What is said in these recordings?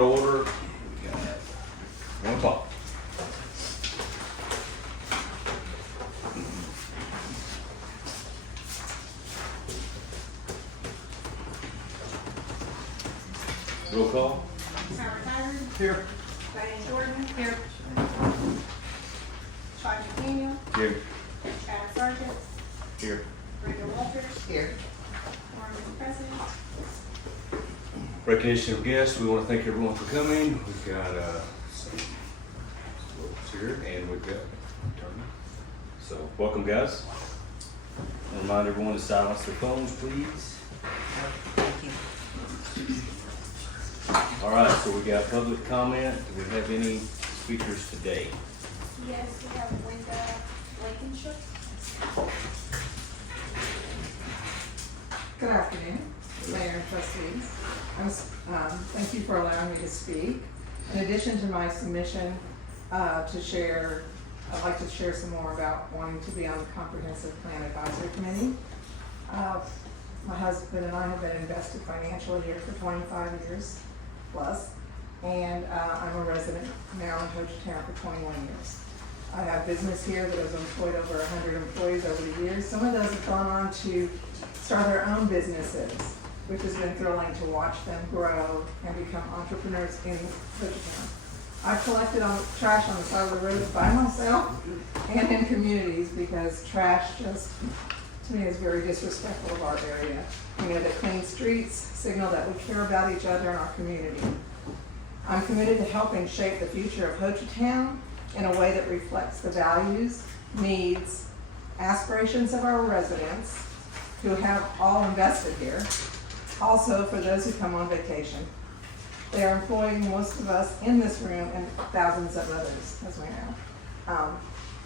Order, we got 1 o'clock. Roll call. Howard Haggard. Here. Diane Jordan. Here. Todd McDaniel. Here. Chad Sargent. Here. Brenda Walters. Here. Lauren is present. Recognition of guests, we want to thank everyone for coming. We've got some folks here and we've got attorney. So welcome guys. And remind everyone to silence their phones, please. Thank you. All right, so we got public comment. Do we have any speakers today? Yes, we have Linda Blankenship. Good afternoon, Mayor and trustees. Thank you for allowing me to speak. In addition to my submission to share, I'd like to share some more about wanting to be on the Comprehensive Plan Advisory Committee. My husband and I have been invested financially here for 25 years plus, and I'm a resident now in Hochatown for 21 years. I have business here that has employed over 100 employees over the years. Some of those have gone on to start their own businesses, which has been thrilling to watch them grow and become entrepreneurs in Hochatown. I've collected trash on the side of the road by myself and in communities because trash just, to me, is very disrespectful of our area. We know that clean streets signal that we care about each other in our community. I'm committed to helping shape the future of Hochatown in a way that reflects the values, needs, aspirations of our residents who have all invested here. Also for those who come on vacation. They are employing most of us in this room and thousands of others, as we know.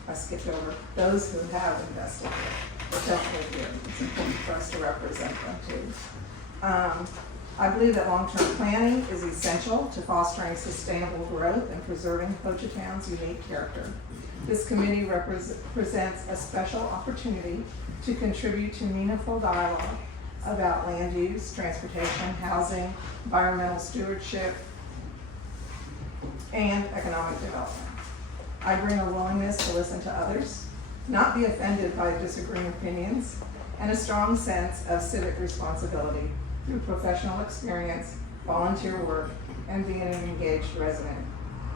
I skipped over those who have invested here, but don't live here. It's important for us to represent them too. I believe that long-term planning is essential to fostering sustainable growth and preserving Hochatown's unique character. This committee presents a special opportunity to contribute to meaningful dialogue about land use, transportation, housing, environmental stewardship, and economic development. I bring a willingness to listen to others, not be offended by disagreeing opinions, and a strong sense of civic responsibility through professional experience, volunteer work, and being an engaged resident.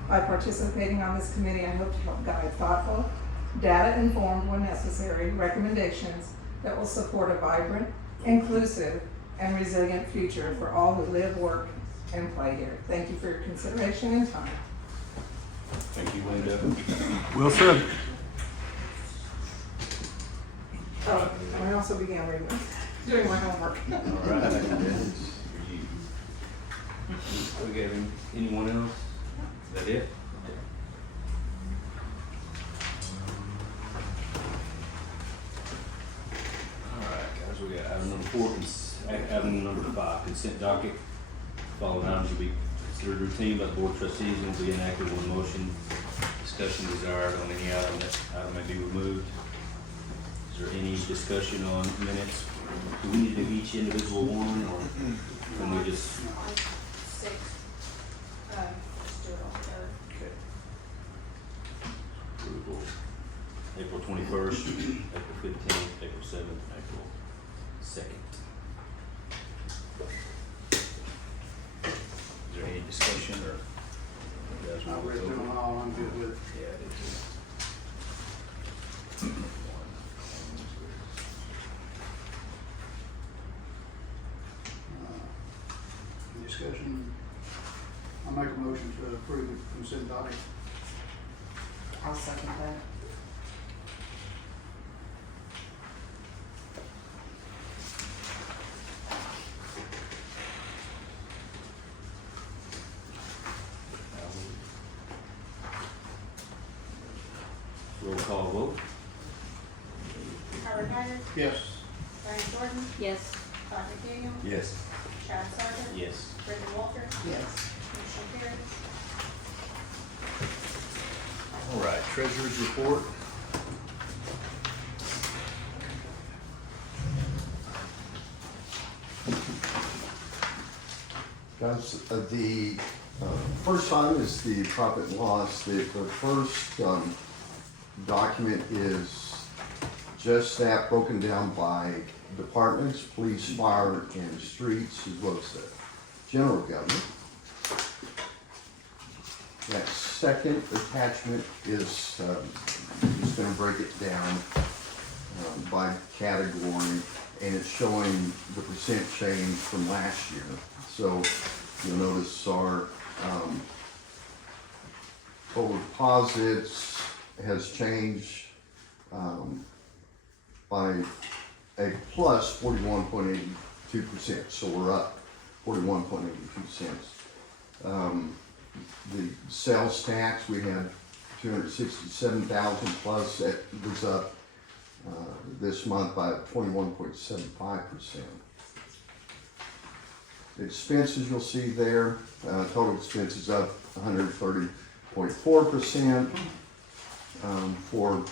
By participating on this committee, I hope to help guide thoughtful, data-informed when necessary, recommendations that will support a vibrant, inclusive, and resilient future for all who live, work, and play here. Thank you for your consideration and time. Thank you, Linda. Well said. Oh, I also began doing my homework. All right. That's for you. We got anyone else? Is that it? All right, guys, we got item number 4, item number 5, consent docket. Following items will be considered routine by the Board of Trustees and will be enacted on motion. Discussion desired on any item. That item may be removed. Is there any discussion on minutes? Do we need to do each individual one, or can we just? 6. Just do it all together. Okay. Approval. April 21st, April 15th, April 7th, April 2nd. Is there any discussion or? you guys I wanna read go through over? them all, I'm good with it. Yeah, I did too. Any discussion? I make a motion to approve the consent docket. I'll second that. Roll call vote. Howard Haggard. Yes. Diane Jordan. Yes. Todd McDaniel. Yes. Chad Sargent. Yes. Brenda Walters. Yes. Motion carries. All right, treasurer's report. Guys, the First item is the profit and loss. The first document is just that, broken down by departments, police, fire, and streets, as well as the general government. That second attachment is just going to break it down by category, and it's showing the percent change from last year. So you'll notice our total deposits has changed by a plus 41.82%. So we're up 41.82 cents. The sales tax, we had 267,000 plus. That was up this month by 21.75%. Expenses you'll see there, total expenses up 130.4% for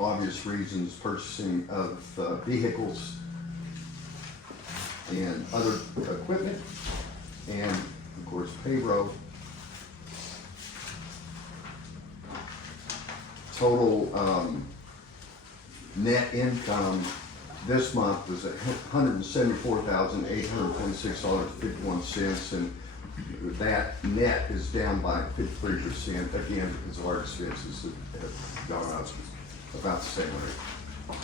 obvious reasons, purchasing of vehicles and other equipment, and of course payroll. Total net income this month was at $174,826.51, and that net is down by 53%, again, because our expenses have gone up about the same rate.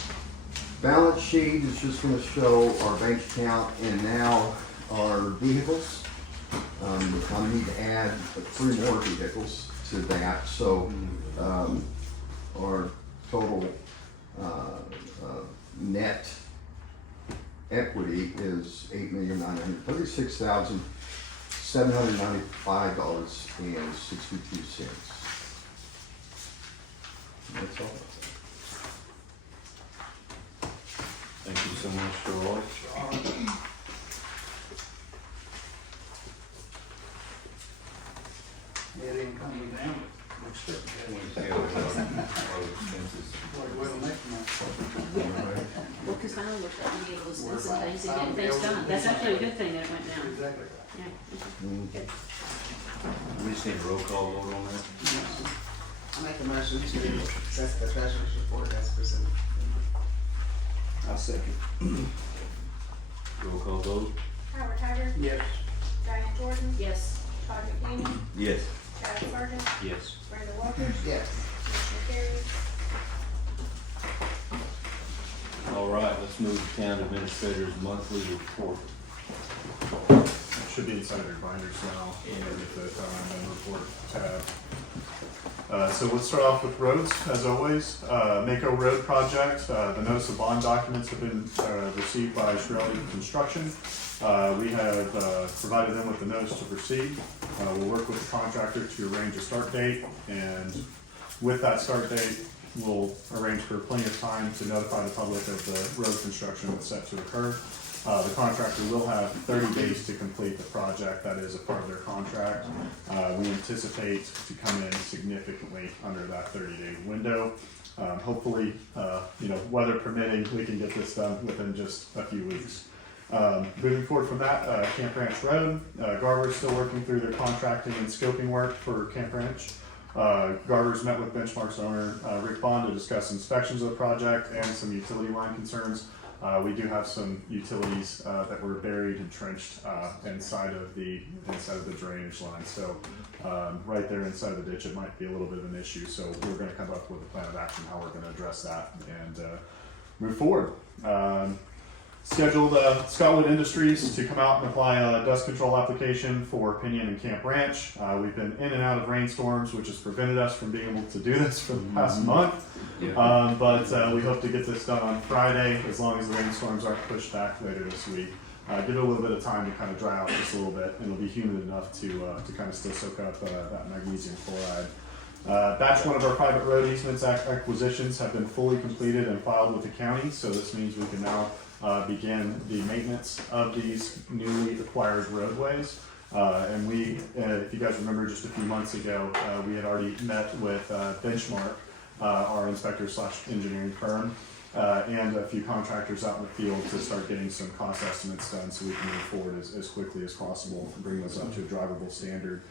Balance sheet is just going to show our bank account and now our vehicles. I need to add 3 more vehicles to that, so our total net equity is $8,936,795.62. That's all. Thank you so much, Roy. Net income was down, but expected that. Yeah, we have a lot of expenses. Well, next month. Well, because I looked at the listings and things, and things done. That's actually a good thing that it went down. Exactly right. Yeah. Good. We just need a roll call vote on that. I make a motion to accept the treasurer's report as presented. I'll second. Roll call vote. Howard Haggard, Yes. Diane Jordan, Yes. Todd McDaniel, Yes. Travis Sargent, Yes. Brenda Walters, Yes. Commissioner Terry, All right, let's move to town administrator's monthly report. It should be inside your binders now, underneath the and report tab. So let's start off with roads, as always. Mako Road Project, the notice of bond documents have been received by Shirley Construction. We have provided them with the notice to proceed. We'll work with the contractor to arrange a start date, and with that start date, we'll arrange for plenty of time to notify the public of the road construction that's set to occur. The contractor will have 30 days to complete the project. That is a part of their contract. We anticipate to come in significantly under that 30-day window. Hopefully, weather permitting, we can get this done within just a few weeks. Moving forward from that, Camp Ranch Road, Garver's still working through their contracting and scoping work for Camp Ranch. Garver's met with Benchmark's owner, Rick Bond, to discuss inspections of the project and some utility line concerns. We do have some utilities that were buried and trenched inside of the drainage line. So right there inside the ditch, it might be a little bit of an issue. So we're going to come up with a plan of action how we're going to address that and move forward. Scheduled Scotwood Industries to come out and apply a dust control application for Pinion and Camp Ranch. We've been in and out of rainstorms, which has prevented us from being able to do this for the past month. Yeah. But we hope to get this done on Friday, as long as the rainstorms aren't pushed back later this week. Give it a little bit of time to kind of dry out just a little bit, and it'll be humid enough to kind of still soak up that magnesium chloride. Batch 1 of our private road easements acquisitions have been fully completed and filed with the county, so this means we can now begin the maintenance of these newly acquired roadways. And we, if you guys remember just a few months ago, we had already met with Benchmark, our inspector/engineering firm, and a few contractors out in the field to start getting some cost estimates done so we can move forward as quickly as possible and bring those up to a drivable standard.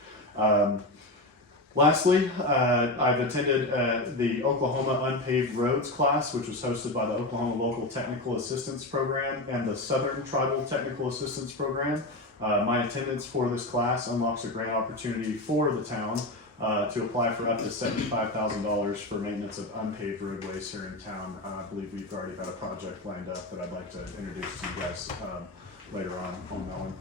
Lastly, I've attended the Oklahoma Unpaved Roads class, which was hosted by the Oklahoma Local Technical Assistance Program and the Southern Tribal Technical Assistance Program. My attendance for this class unlocks a grant opportunity for the town to apply for up to $75,000 for maintenance of unpaved roadways here in town. I believe we've already got a project lined up that I'd like to introduce to you guys later on that one.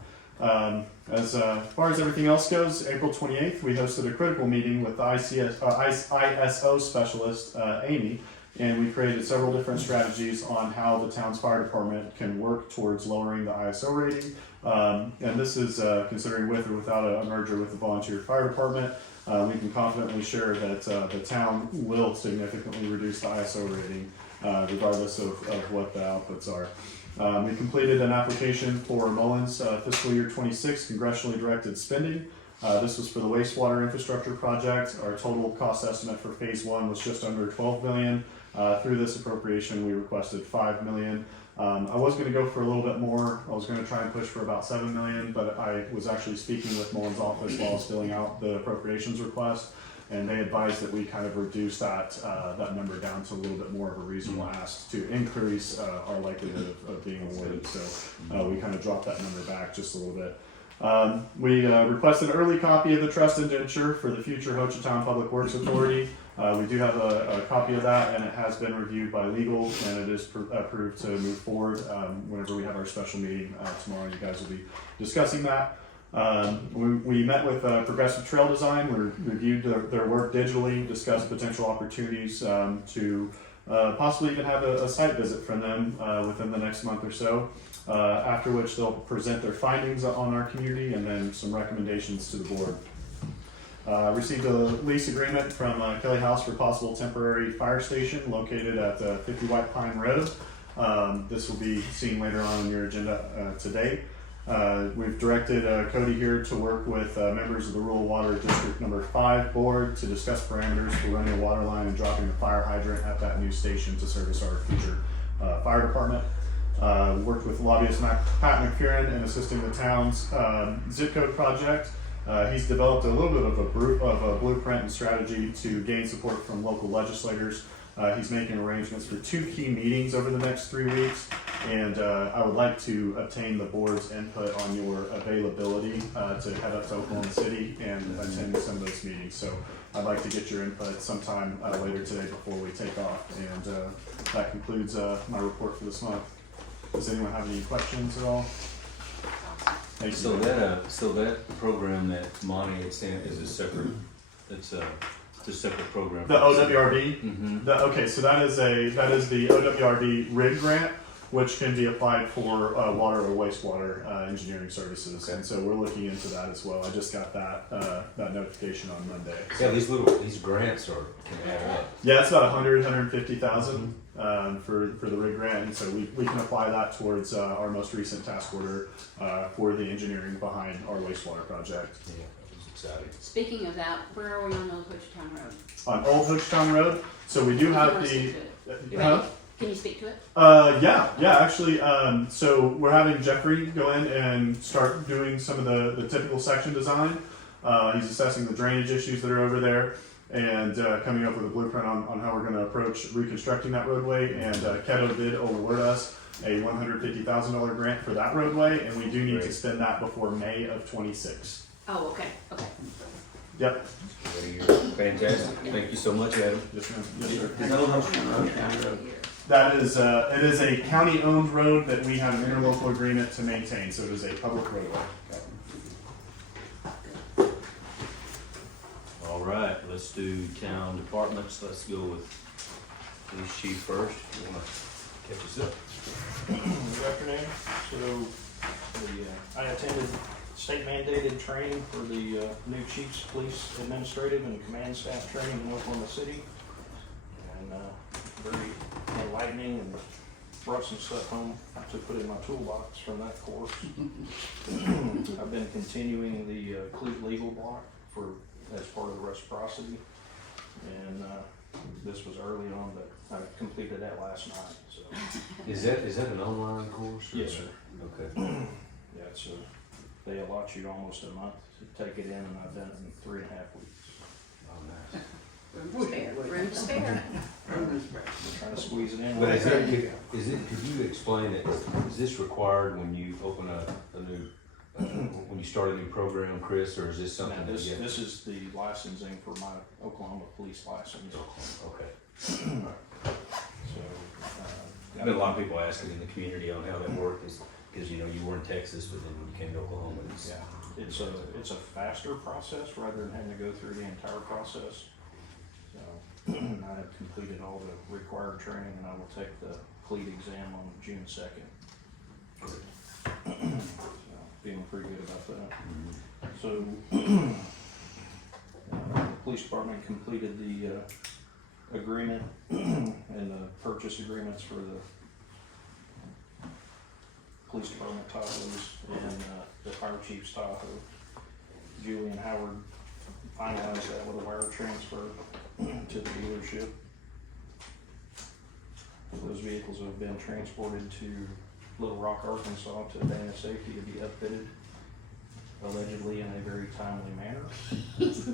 As far as everything else goes, April 28th, we hosted a critical meeting with the ISO specialist, Amy, and we created several different strategies on how the town's fire department can work towards lowering the ISO rating. And this is considering with or without a merger with the volunteer fire department. We can confidently share that the town will significantly reduce the ISO rating, regardless of what the outputs are. We completed an application for Mullins fiscal year 26 congressionally directed spending. This was for the wastewater infrastructure project. Our total cost estimate for phase 1 was just under $12 million. Through this appropriation, we requested $5 million. I was going to go for a little bit more. I was going to try and push for about $7 million, but I was actually speaking with Mullins' office while I was filling out the appropriations request, and they advised that we kind of reduce that number down to a little bit more of a reasonable ask to increase our likelihood of being awarded. So we kind of dropped that number back just a little bit. We requested an early copy of the trust indenture for the future Hochatown Public Works Authority. We do have a copy of that, and it has been reviewed by legal, and it is approved to move forward. Whenever we have our special meeting tomorrow, you guys will be discussing that. We met with Progressive Trail Design. We reviewed their work digitally, discussed potential opportunities to possibly even have a site visit from them within the next month or so, after which they'll present their findings on our community and then some recommendations to the board. Received a lease agreement from Kelly House for possible temporary fire station located at 50 White Pine Road. This will be seen later on your agenda today. We've directed Cody here to work with members of the Rural Water District Number 5 board to discuss parameters for running a water line and dropping a fire hydrant at that new station to service our future fire department. Worked with lobbyist Pat McFerrin in assisting the town's zip code project. He's developed a little bit of a blueprint and strategy to gain support from local legislators. He's making arrangements for 2 key meetings over the next 3 weeks, and I would like to obtain the board's input on your availability to head up to Oklahoma City and attend some of those meetings. So I'd like to get your input sometime later today before we take off, and that concludes my report for this month. Does anyone have any questions at all? Thank you. So that program that Monty had sent is a separate. It's a separate program. The OWRD. Mm-hmm. Okay, so that is the OWRD RIG grant, which can be applied for water or wastewater engineering services, Okay. and so we're looking into that as well. I just got that notification on Monday. Yeah, these grants can add up. Yeah, it's about 150,000 for the RIG grant, and so we can apply that towards our most recent task order for the engineering behind our wastewater project. Yeah, that was exciting. Speaking of that, where are we on Old Hochatown Road? On Old Hochatown Road, so we do have Can you the. speak to it? You Huh? ready? Can you speak to it? Yeah, actually, so we're having Jeffrey go in and start doing some of the typical section design. He's assessing the drainage issues that are over there and coming up with a blueprint on how we're going to approach reconstructing that roadway. And Keto did award us a $150,000 grant for that roadway, and we do need to spend that before May of 26. Oh, okay. Yep. Fantastic. Thank you so much, Adam. Yes, ma'am. Yes, sir. It is a county-owned road that we have an interlocal agreement to maintain, so it is a public roadway. All right, let's do town departments. Let's go with police chief first. You want to catch us up? Good afternoon. So, I attended state mandated training for the new chief's police administrative and command staff training in Oklahoma City. And very enlightening, and brought some stuff home to put in my toolbox from that course. I've been continuing the CLEAT legal block as part of the reciprocity. And this was early on, but I completed that last night, so. Is that an online course? or- Yes, sir. Okay. Yeah, it's they allot you almost a month to take it in, and I've done it in 3.5 weeks. Oh, nice. Room to spare. We're trying to squeeze it in. But is it, could you explain it, is this required when you open a new, when you start a new program, Chris, or is this something Now, that you get? this is the licensing for my Oklahoma police license, Okay. so. I've been a lot of people asking in the community on how that works, because, you know, you were in Texas, but then when you came to Oklahoma, it's. Yeah, it's a faster process rather than having to go through the entire process. So, I have completed all the required training, and I will take the CLEAT exam on June 2nd. So, feeling pretty good about that. So, the police department completed the agreement and the purchase agreements for the police department Tahoes and the fire chief's Tahoe. Julie and Howard finalized that with a wire transfer to the dealership. Those vehicles have been transported to Little Rock, Arkansas to Dana Safety to be upfitted, allegedly in a very timely manner.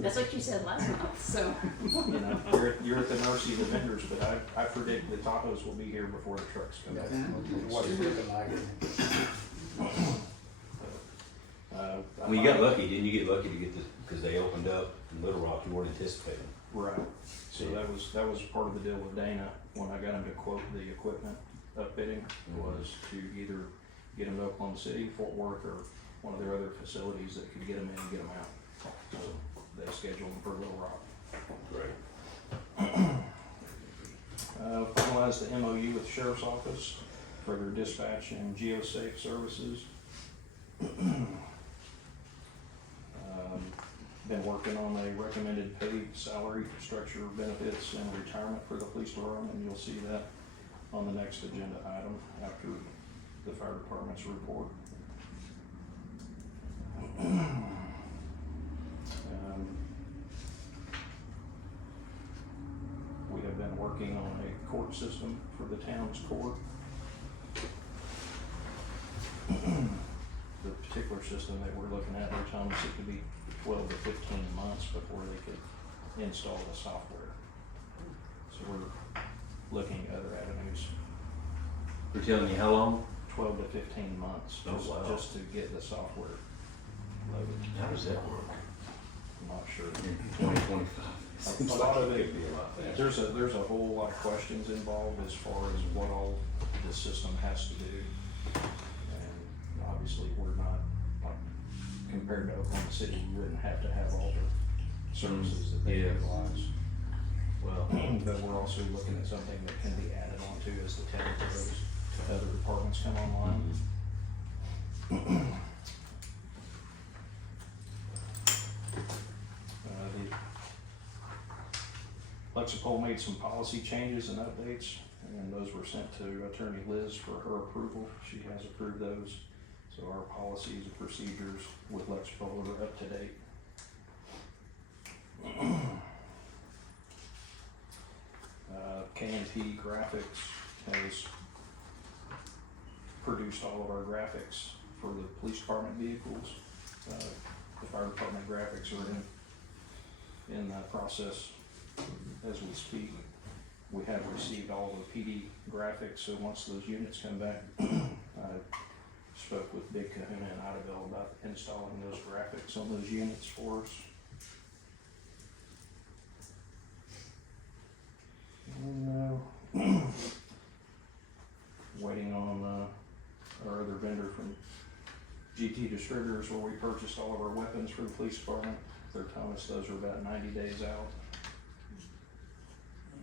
That's what you said last month, so. You know, you're at the mercy of the vendors, but I predict the Tahoes will be here before the trucks come back. What's it looking like? Well, you got lucky, didn't you get lucky to get this, because they opened up in Little Rock, you weren't anticipating. Right, so that was part of the deal with Dana, when I got him to quote the equipment upfitting, was to either get them to Oklahoma City, Fort Worth, or one of their other facilities that could get them in and get them out. So they scheduled them for Little Rock. Great. Finalized the MOU with the Sheriff's Office for their dispatch and geosafe services. Been working on a recommended pay, salary, structure, benefits, and retirement for the police department, and you'll see that on the next agenda item after the fire department's report. We have been working on a court system for the town's court. The particular system that we're looking at, they're telling us it could be 12 to 15 months before they could install the software. So we're looking at other avenues. They're telling you how long? 12 to 15 months Oh, wow. just to get the software loaded. How does that work? I'm not sure. In 2025? A lot of it, Could be a lot faster. there's a whole lot of questions involved as far as what all this system has to do. And obviously, we're not, like, compared to Oklahoma City, we wouldn't have to have all the services that they Yeah. utilize. Well, But we're also looking at something that can be added onto as the town grows, other departments come online. Lexipol made some policy changes and updates, and those were sent to Attorney Liz for her approval. She has approved those, so our policies and procedures with Lexipol are up to date. K&P Graphics has produced all of our graphics for the police department vehicles. The fire department graphics are in the process as we speak. We have received all the PD graphics, so once those units come back, I spoke with Big Kahuna and Idabel about installing those graphics on those units for us. And, waiting on our other vendor from GT Distributors, where we purchased all of our weapons for the police department. They're telling us those are about 90 days out.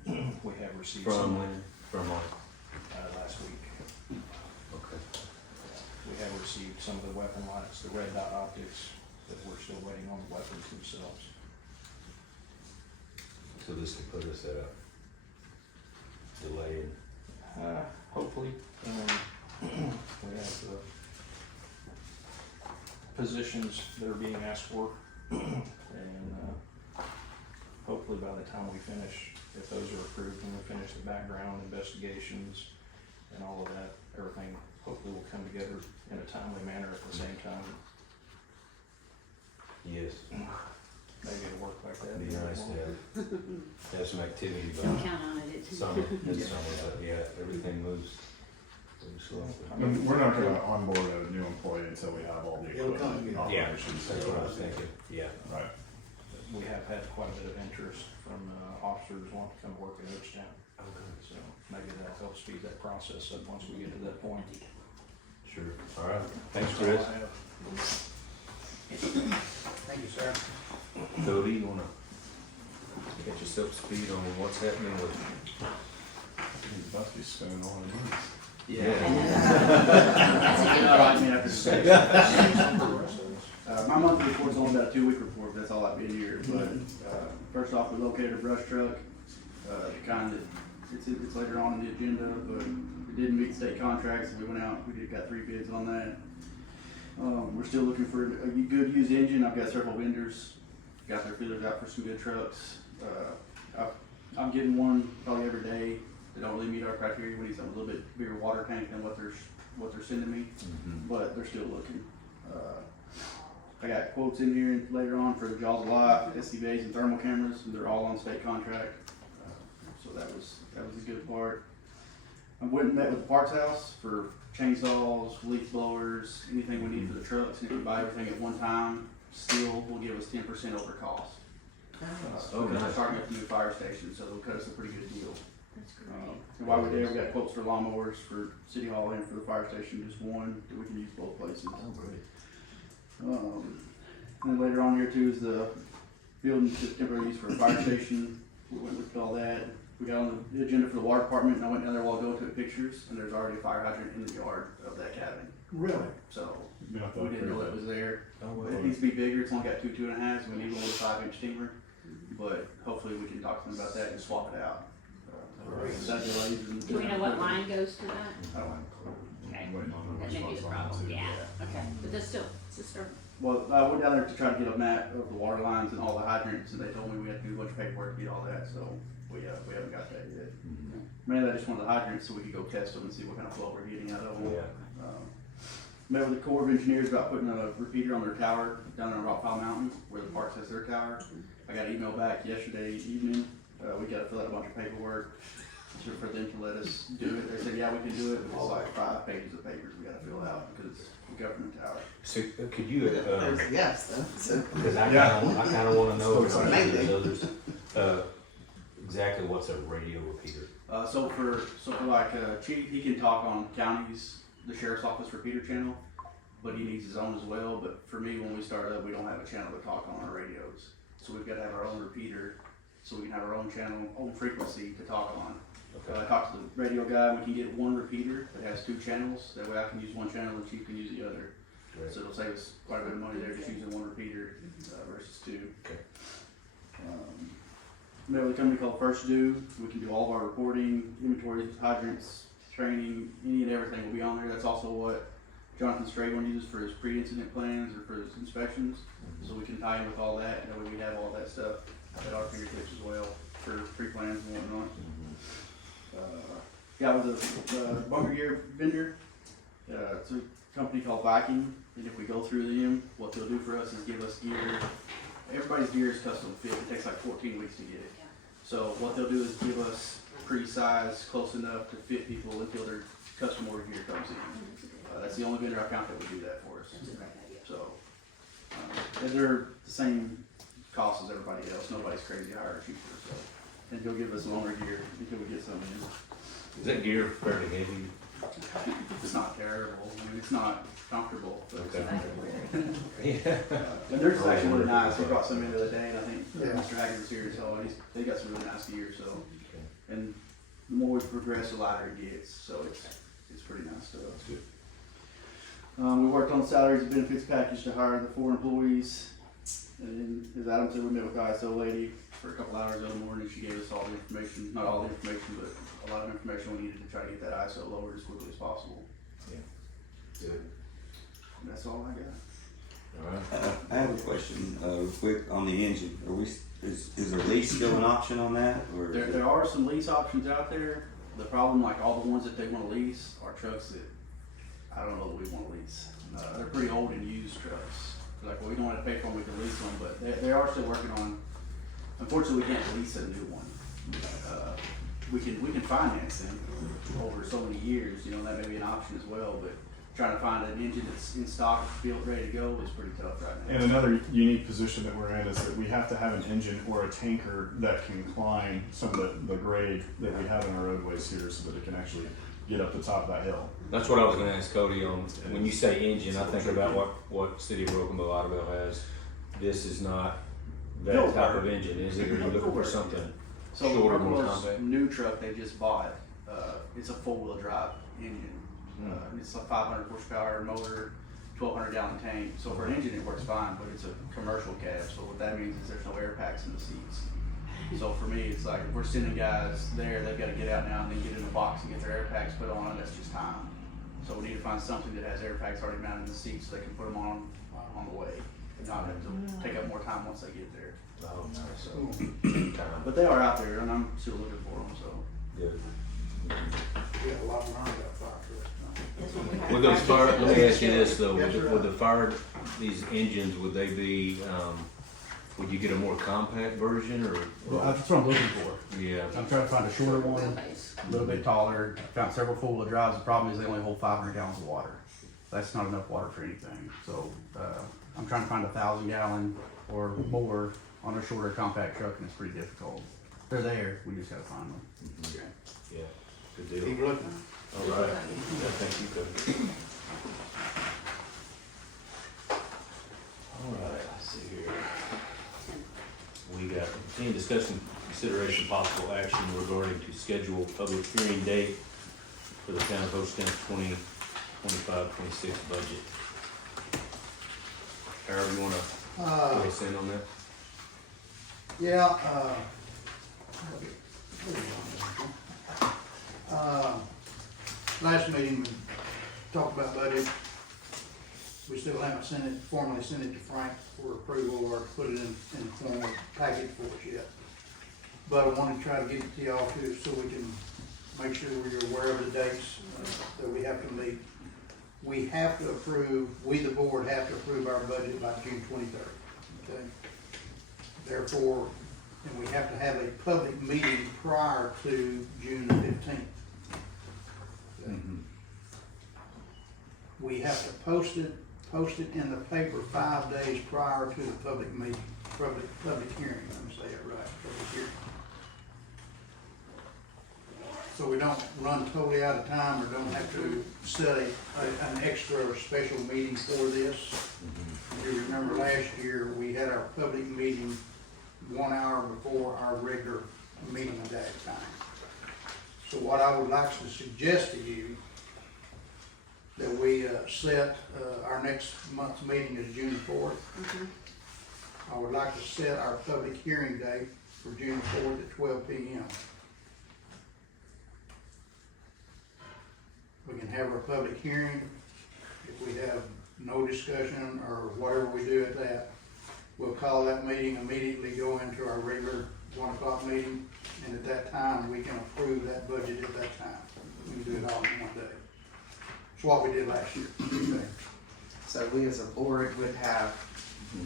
We have received from some when? From what? last week. Okay. We have received some of the weapon lights, the red dot optics, but we're still waiting on the weapons themselves. So this could put us at a delay in. Hopefully, we have the positions that are being asked for, and hopefully by the time we finish, if those are approved and we finish the background investigations and all of that, everything hopefully will come together in a timely manner at the same time. Yes, Maybe it'll work like that. it'd be nice to have some activity, Don't but count on it, it's. summer, it's summer, but yeah, everything moves slow. I mean, we're not gonna onboard a new employee until we have all the It'll come equipment in together. Yeah, operation. that's what I was thinking, yeah. Right. We have had quite a bit of interest from officers wanting to come work in Hochatown. So maybe that helps speed that process up once we get to that point. Sure, all right, thanks, That's all Chris. I have. Thank you, sir. Cody, you wanna get yourself up to speed on what's happening with? He's about to be spending all his money. That's a good All right, I thing. mean, after six. My monthly report's only about a 2-week report, but that's all I've been here, but, first off, we located a brush truck, the kind that, it's later on in the agenda, but we didn't meet state contracts, and we went out, got 3 bids on that. We're still looking for a good used engine, I've got several vendors, got their feelers out for some good trucks. I'm getting one probably every day, they don't really meet our criteria, we need something a little bit bigger water tank than what they're sending me, but they're still looking. I got quotes in here later on for the Jaws of Life, SCBA's and thermal cameras, and they're all on state contract. So that was a good part. I went and met with the parts house for chainsaws, leaf blowers, anything we need for the trucks, and if we buy everything at one time, Steel will give us 10% over cost. Oh, We're nice. starting up the new fire station, so they'll cut us a pretty good deal. That's great. And while we're there, we got quotes for lawnmowers for City Hall and for the fire station, just one that we can use both places. Oh, great. And then later on here too is the building to temporary use for a fire station. We went and looked at all that. We got on the agenda for the water department, and I went down there a while ago, took pictures, and there's already a fire hydrant in the yard of that cabin. Really? So Yeah, I we thought didn't know it was there. Oh, But well. it needs to be bigger. It's only got 2.5s. We need one with a 5-inch steamer, but hopefully we can talk to them about that and swap it out. That delays and- Do we know what line goes to that? I don't know. Okay. I'm waiting on the That may be response the on that problem, too. yeah, okay, but that's still, it's a start. Well, I went down there to try to get a map of the water lines and all the hydrants, and they told me we had to do a bunch of paperwork to get all that, so we haven't got that yet. Mainly I just wanted the hydrants so we could go test them and see what kind of flow we're getting out of them. Yeah. Met with the Corps of Engineers about putting a repeater on their tower down on Rockpile Mountain, where the park has their tower. I got an email back yesterday evening, we gotta fill out a bunch of paperwork for them to let us do it. They said, yeah, we can do it, but it's like 5 pages of papers we gotta fill out, because it's a government tower. So, could you, There's a yes, though, so. cause I Yeah. kinda wanna know, Still if excited. there's others, exactly what's a radio repeater? So for like, Chief, he can talk on counties, the sheriff's office repeater channel, but he needs his own as well. But for me, when we start up, we don't have a channel to talk on our radios. So we've gotta have our own repeater, so we can have our own channel, own frequency to talk on. I talked to the radio guy, we can get one repeater that has 2 channels, that way I can use one channel and Chief can use the other. Great. So it'll save us quite a bit of money there, just using one repeater, versus 2. Okay. Met with a company called First Due. We can do all of our reporting, inventories, hydrants, training, any and everything will be on there. That's also what Jonathan Stragon uses for his pre-incident plans or for his inspections. So we can tie in with all that, and that way we have all that stuff at our fingertips as well for pre-plans and whatnot. Got with a bunker gear vendor. It's a company called Viking, and if we go through them, what they'll do for us is give us gear. Everybody's gear is custom fit. It takes like 14 weeks to get it. So what they'll do is give us pre-size close enough to fit people until their custom order gear comes in. That's the only vendor I found that would do that for us. So, and they're the same cost as everybody else. Nobody's crazy higher or cheaper. So, and he'll give us longer gear until we get something in. Is that gear fairly heavy? It's not terrible. I mean, it's not comfortable. But Okay. and theirs is actually really nice. They brought some in the other day, and I think Mr. Haggard was here, so they got some really nice gear. So, and the more we progress, the lighter it gets. So it's pretty nice stuff. That's good. We worked on salaries and benefits package to hire the 4 employees. And then, as Adam said, we met with the ISO lady for a couple hours the other morning. She gave us all the information, not all the information, but a lot of information we needed to try to get that ISO lowered as quickly as possible. Good. And that's all I got. All right. I have a question, real quick on the engine. Are we Is a lease still an option on that, or? is it- There are some lease options out there. The problem, like all the ones that they wanna lease, are trucks that I don't know that we wanna lease. They're pretty old and used trucks. Like, well, we don't wanna pay for them, we can lease them, but they are still working on, unfortunately, we can't lease a new one. We can finance them over so many years, you know, that may be an option as well, but trying to find an engine that's in stock, built, ready to go is pretty tough right now. And another unique position that we're in is that we have to have an engine or a tanker that can climb some of the grade that we have in our roadways here so that it can actually get up the top of that hill. That's what I was gonna ask Cody on. When you say engine, I think about what City of Broken Bow Otterville has. This is not that No, type of engine, is it? Or you looking for something shorter, more Brokenbow's compact? new truck they just bought, it's a four-wheel drive engine. And it's a 500 horsepower motor, 1,200 gallon tank. So for an engine, it works fine, but it's a commercial cab. So what that means is there's no air packs in the seats. So for me, it's like if we're sending guys there, they've got to get out now and then get in the box and get their air packs put on, and that's just time. So we need to find something that has air packs already mounted in the seats so they can put them on the way and not have to take up more time once they get there. Oh, no, so, time. But they are out there, and I'm still looking for them. So. Good. We got a lot of learned about fire trucks. With those fire, let me ask you this though, Yes, sir. with the fire, these engines, would they be, would you get a more compact version or? That's what I'm looking for. Yeah, I'm trying to find a shorter one, Wheelbase. a little bit taller. I found several four-wheel drives. The problem is they only hold 500 gallons of water. That's not enough water for anything. So I'm trying to find 1,000 gallon or more on a shorter compact truck, and it's pretty difficult. They're there. We just gotta find them. Okay. yeah, good deal. Keep looking. All right, yeah, thank you, Cody. All right, let's see here. We got 10 discussion, consideration, possible action regarding to schedule public hearing date for the town of Hochatown 2025-26 budget. However you wanna fill us in on that? Yeah, last meeting, we talked about budget. We still haven't formally sent it to Frank for approval or put it in the formal package for us yet. But I wanted to try to get it to y'all too, so we can make sure we're aware of the dates that we have to meet. We have to approve, we the board have to approve our budget by June 23rd, okay? Therefore, and we have to have a public meeting prior to June the 15th. Okay? We have to post it in the paper 5 days prior to the public meeting, public hearing, let me say it right, public hearing. So we don't run totally out of time or don't have to set an extra or special meeting for this. If you remember last year, we had our public meeting 1 hour before our regular meeting day time. So what I would like to suggest to you, that we set, our next month's meeting is June 4th. I would like to set our public hearing date for June 4th at 12 p.m. We can have our public hearing. If we have no discussion or whatever we do at that, we'll call that meeting, immediately go into our regular 1 o'clock meeting, and at that time, we can approve that budget at that time. We can do it all in one day. It's what we did last year. Okay. So we as a board would have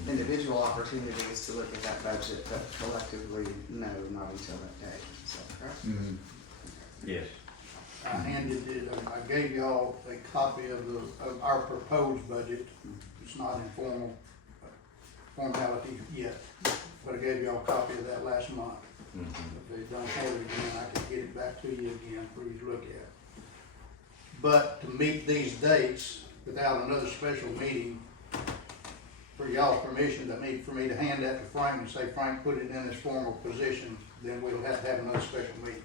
individual opportunities to look at that budget, but collectively, no, not until that day. Is that correct? Yes. I handed it, I gave y'all a copy of our proposed budget. It's not in formality yet, but I gave y'all a copy of that last month. If they don't have it again, I can get it back to you again for you to look at. But to meet these dates without another special meeting, for y'all's permission, for me to hand that to Frank and say, Frank, put it in this formal position, then we'll have to have another special meeting.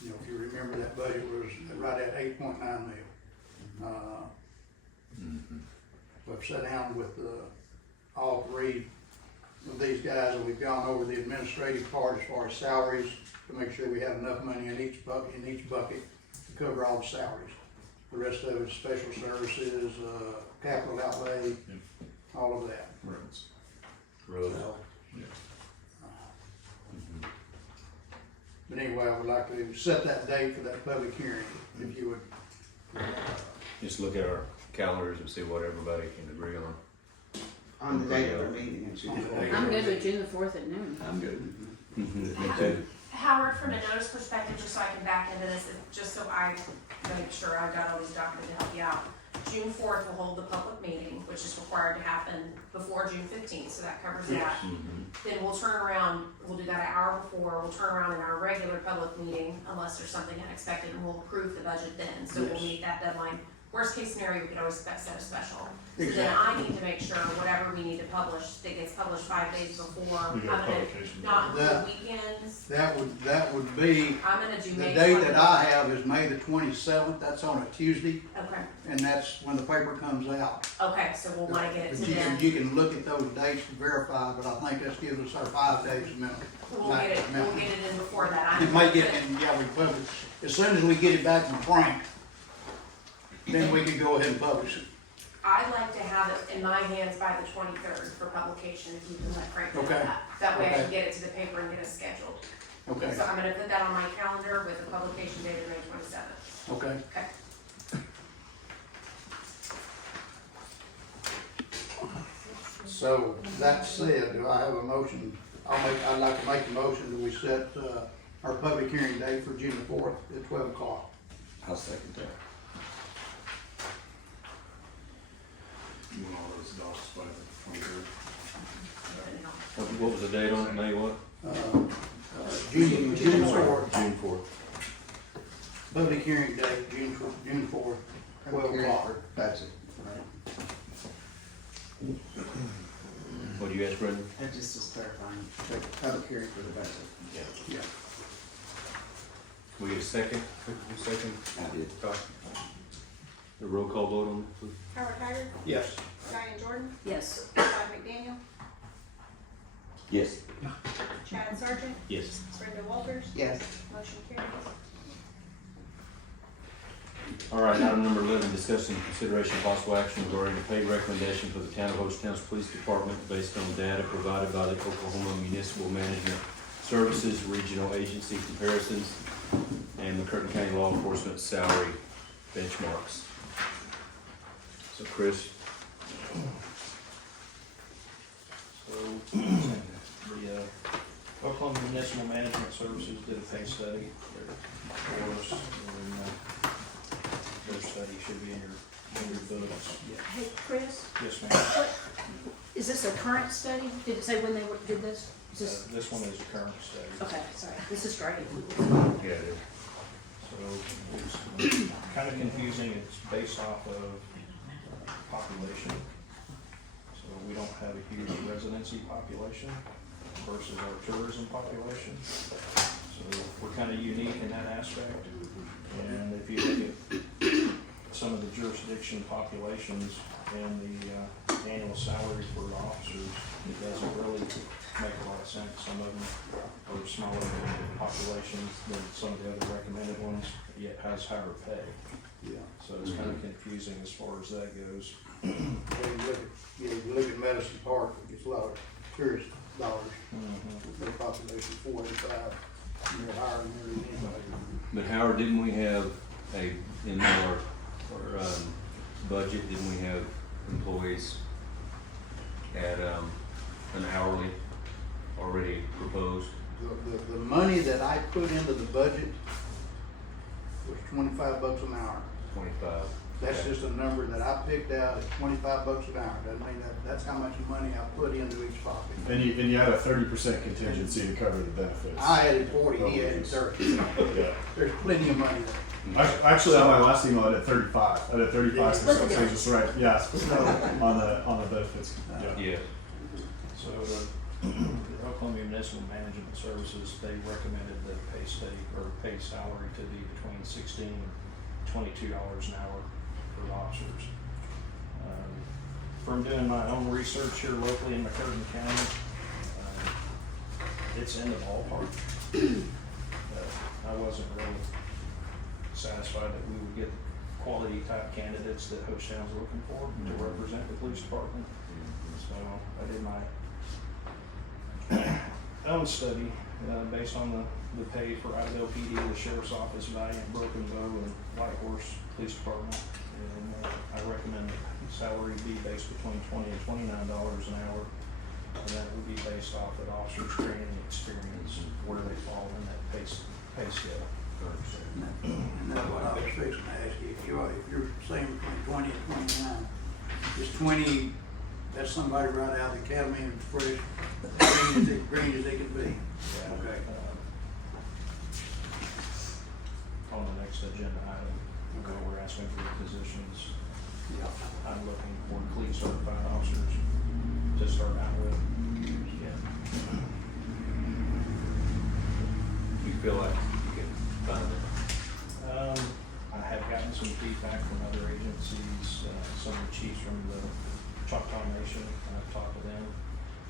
You know, if you remember, that budget was right at 8.9 million. We've sat down with all three of these guys, and we've gone over the administrative part as far as salaries to make sure we have enough money in each bucket to cover all the salaries. The rest of it is special services, capital outlay, all of that. Roads. Road. But anyway, I would like to set that date for that public hearing, if you would. Just look at our calendars and see what everybody can agree on. On the day of our meeting in June. I'm good with June the 4th at noon. I'm good. Me too. Howard, from a notice perspective, just so I can back into this, just so I make sure I've got all these documents to help you out. June 4th, we'll hold the public meeting, which is required to happen before June 15th, so that covers that. Then we'll turn around, we'll do that an hour before, we'll turn around in our regular public meeting, unless there's something unexpected, and we'll approve the budget then, so we'll Yes. meet that deadline. Worst case scenario, we could always set a special. So then Exactly. I need to make sure whatever we need to publish, that gets published 5 days before. I'm We got gonna publication. not That- include weekends, That would be, I'm gonna do the May. date 20th. that I have is May the 27th, that's on a Tuesday, Okay, and that's when the paper comes out. okay, so we'll wanna get it But to you can, them. you can look at those dates to verify, but I think that gives us our 5 days minimum. We'll get it in before that. It might get, and yeah, we publish, as soon as we get it back from Frank, then we can go ahead and publish it. I'd like to have it in my hands by the 23rd for publication, if you can let Frank know Okay. that. That way I can Okay. get it to the paper and get it scheduled. Okay, So I'm gonna put that on my calendar with a publication date of May 27th. okay. Okay. So, that said, do I have a motion? I'd like to make a motion that we set, our public hearing date for June the 4th at 12 o'clock. I'll second that. You want all those docs by the 23rd? What was the date on it, May what? June 4th, June 4th. public hearing date, June 4th, 12 o'clock. Budget. What do you ask, Brendan? And just clarifying, the public hearing for the budget. Yeah. We get a second? Second? I did. The roll call vote on it, please. Howard Hager, Yes. Diane Jordan, Yes. Todd McDaniel, Yes. Chad Sargent, Yes. Brenda Walters, Yes. motion carries. All right, item number 11, discussion and consideration of possible action regarding the pay recommendation for the town of Hochatown's police department based on data provided by the Oklahoma Municipal Management Services Regional Agency comparisons and the Curtin County Law Enforcement salary benchmarks. So Chris, So, the Oklahoma Municipal Management Services did a pay study for us, and their study should be in your books. Hey, Chris, Yes, ma'am. is this a current study? Did it say when they did this? Is this, This one is a current study. okay, sorry, this is great. yeah, it is. So it's kind of confusing. It's based off of population. So we don't have a huge residency population versus our tourism population. So we're kind of unique in that aspect. And if you look at some of the jurisdiction populations and the annual salary for the officers, it doesn't really make a lot of sense. Some of them are smaller populations than some of the other recommended ones, yet has higher pay. Yeah. So it's kind of confusing as far as that goes. You look at Medicine Park, it gets a lot of tourist dollars, their population 485, and they're higher than nearly anybody. But Howard, didn't we have in our budget, didn't we have employees at an hourly already proposed? The money that I put into the budget was $25 an hour. 25. That's just a number that I picked out at $25 an hour. Doesn't mean that's how much money I put into each pocket. And you had a 30% contingency to cover the benefits. I added 40, he added 30. Yeah. There's plenty of money there. Actually, on my last email, I did 35. I did 35, so Split the something just right. Yeah, on the benefits. Yeah. Yeah. So the Oklahoma Municipal Management Services, they recommended the pay study or pay salary to be between $16 and $22 an hour for the officers. From doing my own research here locally in McCurtain County, it's in the ballpark. I wasn't really satisfied that we would get the quality type candidates that Hochatown's looking for to represent the police department. So I did my own study based on the pay for Iredell PD, the Sheriff's Office, Valiant, Broken Bow, and White Horse Police Department. And I recommend the salary be based between $20 and $29 an hour. And that would be based off of officers' training and experience, where they fall in that pay scale. And that's what I was fixing to ask you, if you're saying between 20 and 29, is 20, that's somebody right out of the academy and fresh, green as they can be. Yeah. Okay. On the next agenda item, we're asking for the positions. Yeah. I'm looking for clean certified officers to start out with. Yeah. You feel like you can find it? I have gotten some feedback from other agencies, some of the chiefs from the Hochatown Nation, and I've talked to them,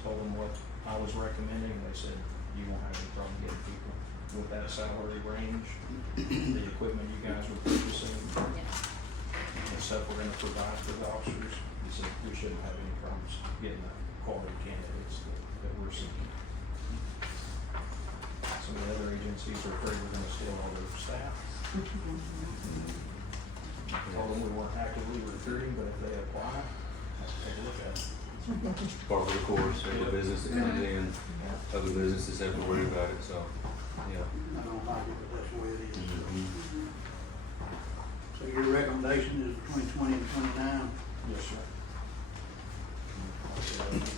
told them what I was recommending, and they said, you won't have any problem getting people with that salary range, the equipment you guys were purchasing, the stuff we're gonna provide for the officers. He said, we shouldn't have any problems getting the quality candidates that we're seeking. Some of the other agencies are afraid we're gonna steal all their staff. Told them we weren't actively recruiting, but if they apply, let's take a look at it. Part of the course, every business that comes in, other businesses have to worry about it, so, yeah. I don't like it, but that's the way it is. So your recommendation is between 20 and 29? Yes, sir.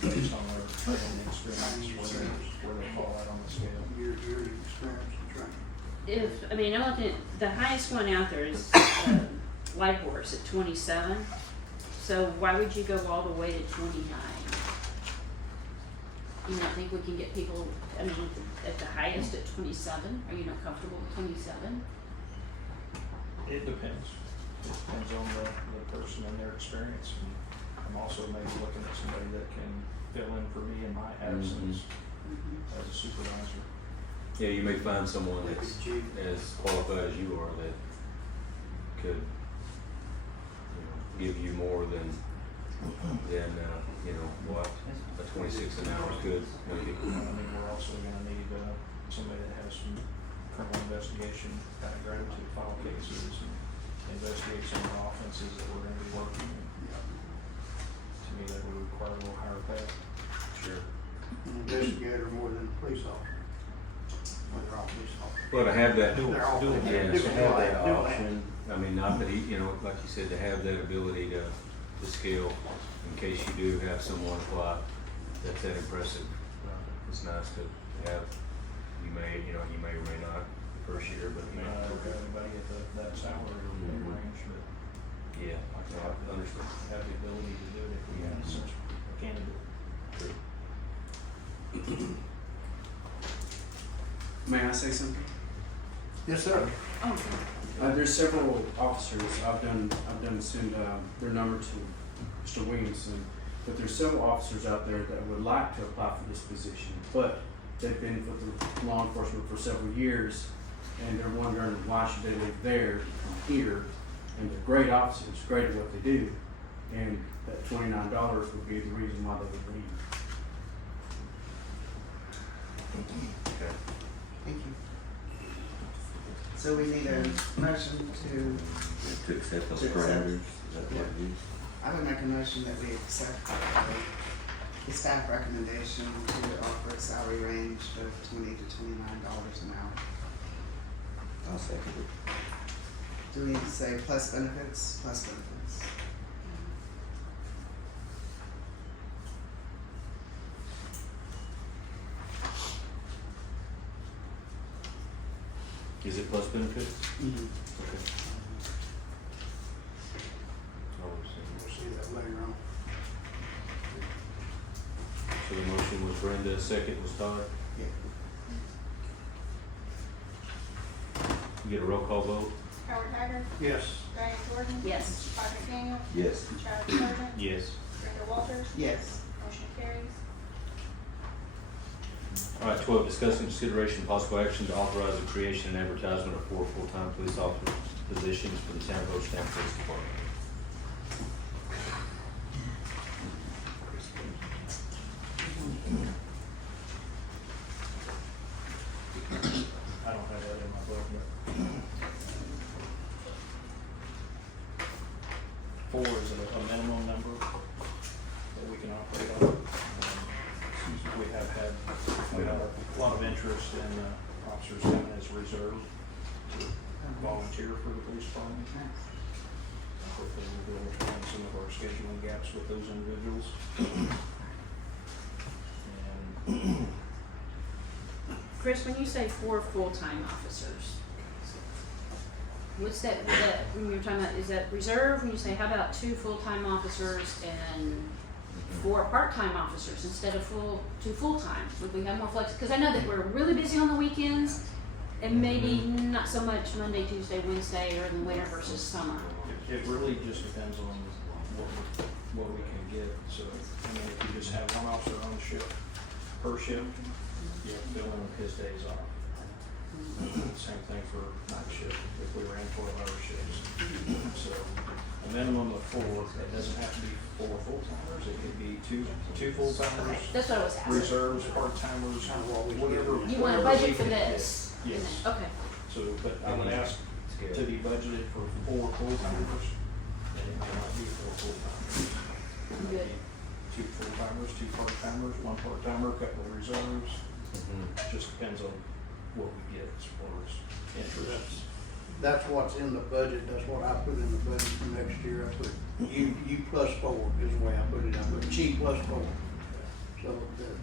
Based on their training experience, where they fall out on the scale. Your experience and training. I mean, I'm looking, the highest one out there is White Horse at 27. So why would you go all the way to 29? You don't think we can get people, I mean, at the highest at 27? Are you not comfortable with 27? It depends. It depends on the person and their experience. And I'm also maybe looking at somebody that can fill in for me in my absence as a supervisor. Yeah, you may find someone that's as qualified as you are that could, give you more than what a 26 an hour could maybe. I mean, we're also gonna need somebody that has some criminal investigation background to file cases and investigate some of the offenses that we're gonna be working in. To me, that would require a little higher pay. Sure. An investigator more than a police officer. Well, they're all police officers. Well, to have that, They're all yeah, to different have life, that different option, I mean, not that like you said, to have that ability to scale in case you do have someone apply, that's that impressive. It's nice to have, you may or may not the first year, but I mean, I don't have anybody at that salary or range that yeah, I understand. have the ability to do it if we have such a candidate. True. May I say something? Yes, sir. There's several officers, I've done send their number to Mr. Williamson, but there's several officers out there that would like to apply for this position, but they've been with the law enforcement for several years, and they're wondering why should they leave there to come here, and they're great officers, great at what they do, and that $29 would be the reason why they would leave. Okay. Thank you. So we need a motion To accept those To accept. parameters, is that what it is? I would make a motion that we accept the staff recommendation to offer a salary range of $20 to $29 an hour. I'll second it. Do we need to say plus benefits? Plus benefits. Is it plus benefits? Mm-hmm. Okay. We'll see that later on. So the motion was Brenda, second was Todd. Yeah. You get a roll call vote? Howard Haggard, Yes. Diane Jordan. Yes. Todd McDaniel, Yes. Chad Sargent, Yes. Brenda Walters, Yes. motion carries. All right, 12, discussing consideration and possible action to authorize the creation and advertisement of 4 full-time police officer positions for the town of Hochatown Police Department. HBoT. We have had a lot of interest in officers coming as reserve to volunteer for the police department. Hopefully we'll be able to find some of our scheduling gaps with those individuals. And Chris, when you say 4 full-time officers, what's that, when you're talking about, is that reserve? When you say, how about 2 full-time officers and 4 part-time officers instead of 2 full-time? Would we have more flex? Because I know that we're really busy on the weekends and maybe not so much Monday, Tuesday, Wednesday, or in the winter versus summer. it really just depends on what we can get. So, I mean, if you just have one officer on shift, per shift, you have to fill in his days off. Same thing for night shift, if we ran 12-hour shifts. So, a minimum of 4, that doesn't have to be 4 full-timers, it could be two full-timers, That's what I was asking. reserves, part-timers, whatever. You want a whatever budget we for can get. this? Yes. Okay. So, but I would ask to be budgeted for 4 full-timers, and it might not be 4 full-timers. It might Good. be 2 full-timers, 2 part-timers, 1 part-timer, a couple of reserves. Just depends on what we get as far as interest. That's what's in the budget, that's what I put in the budget for next year. I put U plus 4 is the way I put it. I put chief plus 4. So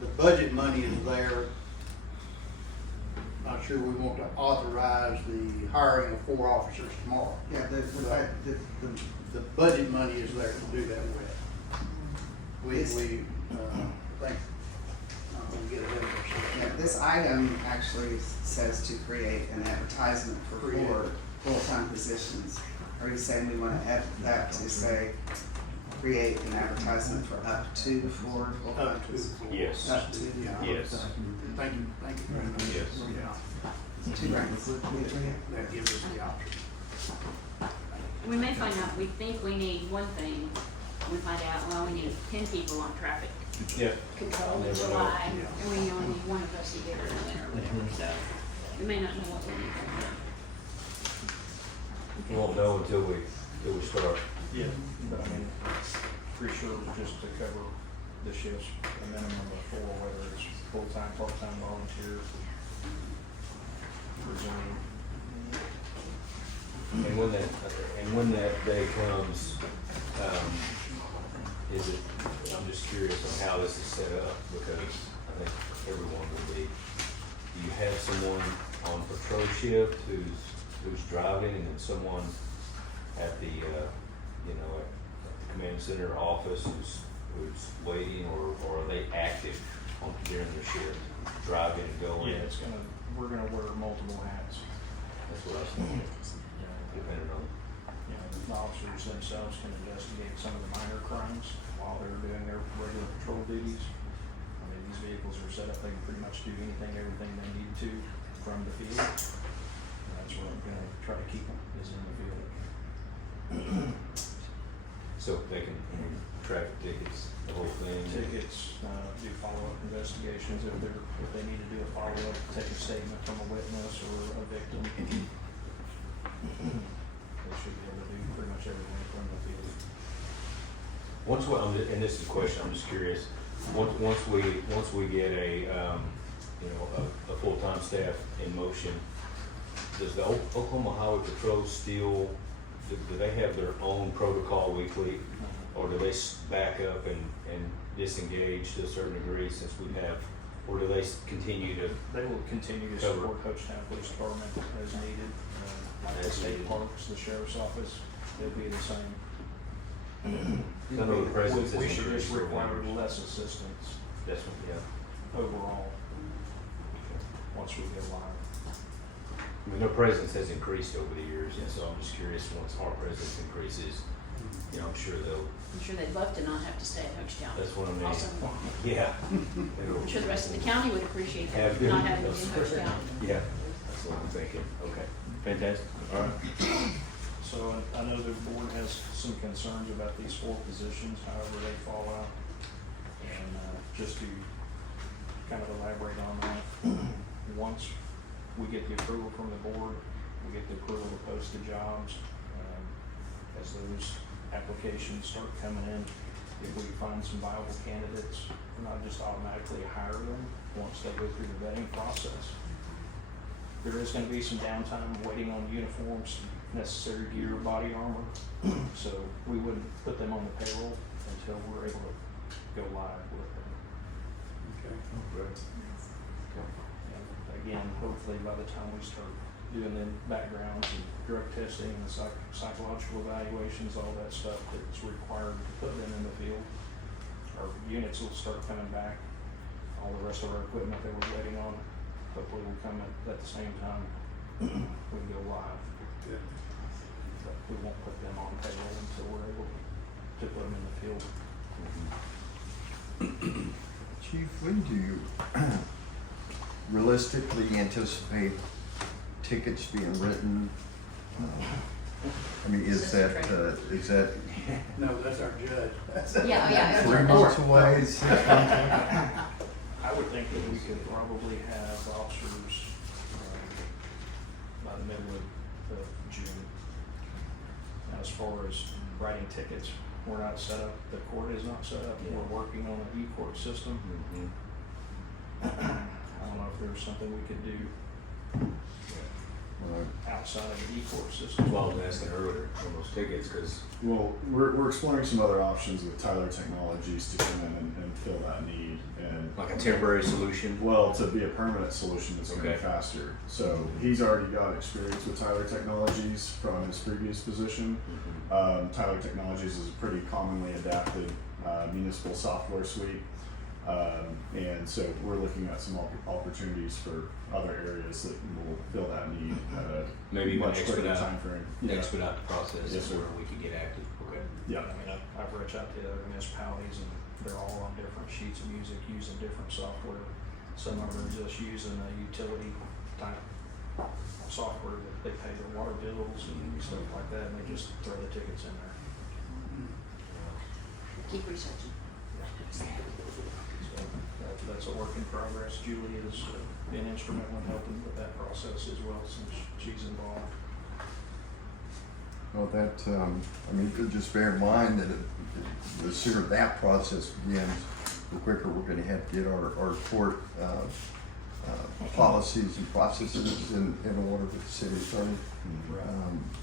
the budget money is there. Not sure we want to authorize the hiring of 4 officers tomorrow. Yeah, The budget money is there to do that with. We think, we'll get ahead of yeah, ourselves. this item actually says to create an advertisement for 4 full-time positions. Are you saying we wanna add that to say, create an advertisement for up to 4 full-time? Up to 4. Yes. Up to, Yeah. Yes. Thank you very much. Yes. Yeah, 2 ranks. that gives us the option. We may find out, we think we need one thing, we find out, well, we need 10 people on traffic Yeah. control in Never know. July, Yeah. and we only need 1 of us to get her in there or whatever, so we may not know what we need. We won't know until we start. Yeah, but I mean, pretty sure it was just to cover the shifts, a minimum of 4, whether it's full-time, part-time, volunteer, reserve. And when that day comes, I'm just curious on how this is set up, because I think everyone will be. Do you have someone on patrol shift who's driving, and then someone at the, at the command center office who's waiting, or are they active during their shift, driving and going? Yeah, we're gonna wear multiple hats. That's what I was thinking, depending on. The officers themselves can investigate some of the minor crimes while they're doing their regular patrol duties. I mean, these vehicles are set up, they can pretty much do anything, everything they need to from the field. And that's what I'm gonna try to keep them, is in the field. So they can traffic tickets, the whole thing? Tickets, do follow-up investigations if they need to do a follow-up, take a statement from a witness or a victim. They should be able to do pretty much everything from the field. And this is a question, I'm just curious, once we get a full-time staff in motion, does the Oklahoma Highway Patrol still, do they have their own protocol weekly? Or do they back up and disengage to a certain degree since we have, or do they continue to? They will continue to Cover. support Hochatown Police Department as needed. Like the As state needed. parks, the sheriff's office, they'll be the same. I know the presence We has should just increased over require the years. less assistance That's what, yeah. overall, once we go live. I mean, their presence has increased over the years, and so I'm just curious, once our presence increases, I'm sure I'm sure they'd love to not have to stay at Hochatown. that's what I mean. Also, Yeah. I'm sure the rest of the county would appreciate that, Have good- not having to be in Hochatown. Yeah, that's what I'm thinking. Okay, fantastic. All right. So I know the board has some concerns about these 4 positions, however they fall out. And just to kind of elaborate on that, once we get the approval from the board, we get the approval to post the jobs, as those applications start coming in, if we find some viable candidates, not just automatically hire them once they go through the vetting process. There is gonna be some downtime waiting on uniforms, necessary gear, body armor, so we wouldn't put them on the payroll until we're able to go live with them. Okay. And again, hopefully by the time we start doing the backgrounds and drug testing and psychological evaluations, all that stuff that's required to put them in the field, our units will start coming back. All the rest of our equipment that we're waiting on, hopefully will come at the same time we can go live. Good. But we won't put them on payroll until we're able to put them in the field. Chief, when do you realistically anticipate tickets being written? I mean, is that, No, that's our judge. Yeah, yeah. 3 months away, 6 months away? I would think that we could probably have officers by the middle of June. Now, as far as writing tickets, we're not set up, the court is not set up, we're working on an e-court system. I don't know if there's something we could do outside of the e-court system. Well, I was asking earlier on those tickets, cause Well, we're exploring some other options with Tyler Technologies to come in and fill that need and. like a temporary solution. Well, to be a permanent solution that's going to be Okay. faster. So he's already got experience with Tyler Technologies from his previous position. Tyler Technologies is a pretty commonly adapted municipal software suite. And so we're looking at some opportunities for other areas that will fill that need at a Maybe even much quicker expedite, timeframe. Yeah. expedite the process Yes, sir. where we could get active. Okay. Yeah. I mean, I've reached out to other municipalities and they're all on different sheets of music, using different software. Some of them are just using a utility type software that they pay their water bills and stuff like that, and they just throw the tickets in there. Keep researching. So that's a work in progress. Julie has been instrumental in helping with that process as well since she's involved. Well, that, I mean, just bear in mind that the sooner that process begins, the quicker we're gonna have to get our court, policies and processes in order with the city attorney,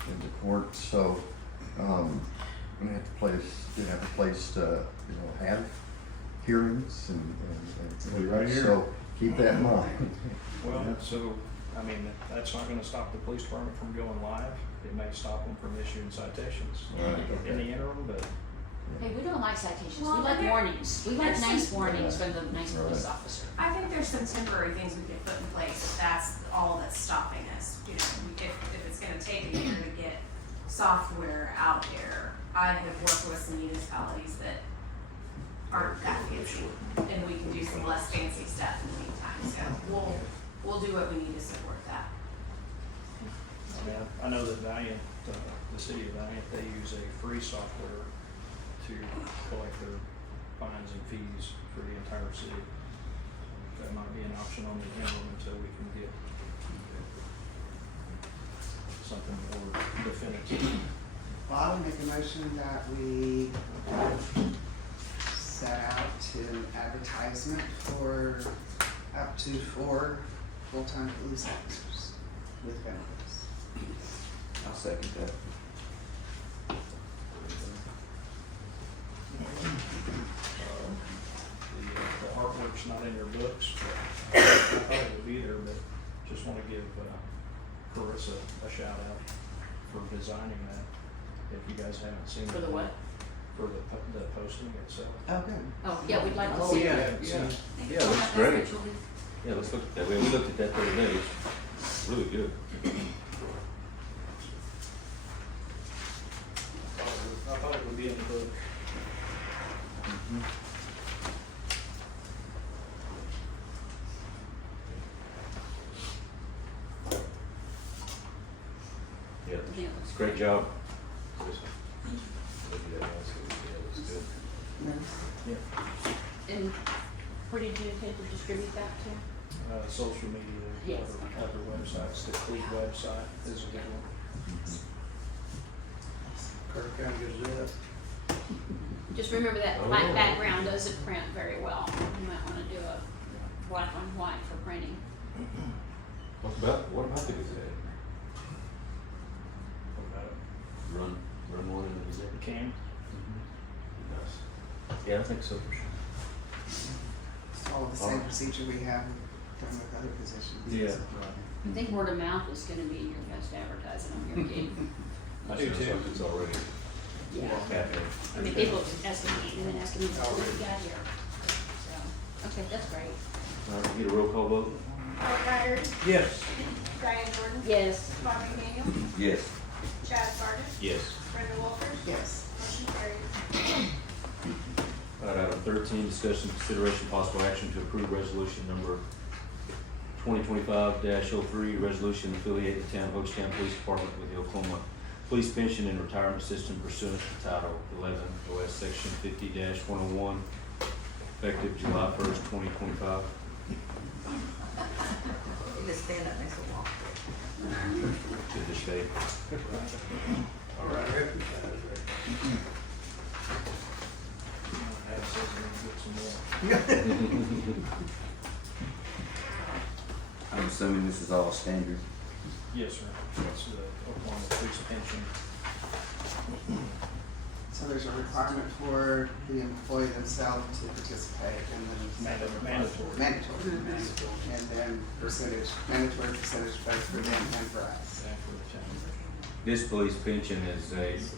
in the court, so, we have a place to, have hearings and Be right here. so keep that in mind. Well, so, I mean, that's not gonna stop the police department from going live. It may stop them from issuing citations in the interim, but Hey, we don't like citations, we Well, like there- warnings, we like there's nice some- warnings from the nice police officer. I think there's some temporary things we could put in place if that's all that's stopping us. You know, if it's gonna take a year to get software out there. I have worked with some municipalities that aren't that fancy, and we can do some less fancy stuff in the meantime, so we'll do what we need to support that. I mean, I know that Valiant, the city of Valiant, they use a free software to collect their fines and fees for the entire city. That might be an option on the interim until we can get something more definitive. Well, I would make a motion that we set out to an advertisement for up to 4 full-time police officers with benefits. I'll second that. The artwork's not in your books, but I thought it would be there, but just wanna give Carissa a shout out for designing that, if you guys haven't seen it. For the what? For the posting itself. Oh, good. Oh, yeah, we'd like to Oh, see yeah. it. Yeah, it looks great. Yeah, let's look at that. We looked at that the other day. It's really good. I thought it would be in the book. Yeah, Yeah. it's a great job. Yeah, it looks good. And where did you intend to distribute that to? Social media, Yes. other websites, the Cleat website is a good one. Carter County Gazette. Just remember that Oh. black background doesn't print very well. You might wanna do a black on white for printing. What about the Gazette? What about it? Run one in the Gazette? You can. Nice. Yeah, I think so for sure. It's all the same procedure we have done with other positions. Yeah. I think word of mouth is gonna be your best advertising on your gig. I do Sounds too. like it's already Yeah. happening. I mean, people asking me and then asking me what you got here. So, okay, that's great. All right, get a roll call vote? Howard Haggard, Yes. Diane Jordan, Yes. Todd McDaniel, Yes. Chad Sargent, Yes. Brenda Walters, Yes. motion carries. All right, item 13, discussion, consideration, possible action to approve resolution number 2025-03, resolution affiliating the town of Hochatown Police Department with the Oklahoma Police Pension and Retirement System pursuant to Title 11 OS Section 50-101, effective July 1st, 2025. You just stand up next to the wall. To this date. All right. Have says we're gonna get some more. I'm assuming this is all standard. Yes, sir. That's the Oklahoma Police Pension. So there's a requirement for the employee themselves to participate and then. Mandatory. Mandatory. And then mandatory percentage both for them and for us. Exactly for the town. This police pension is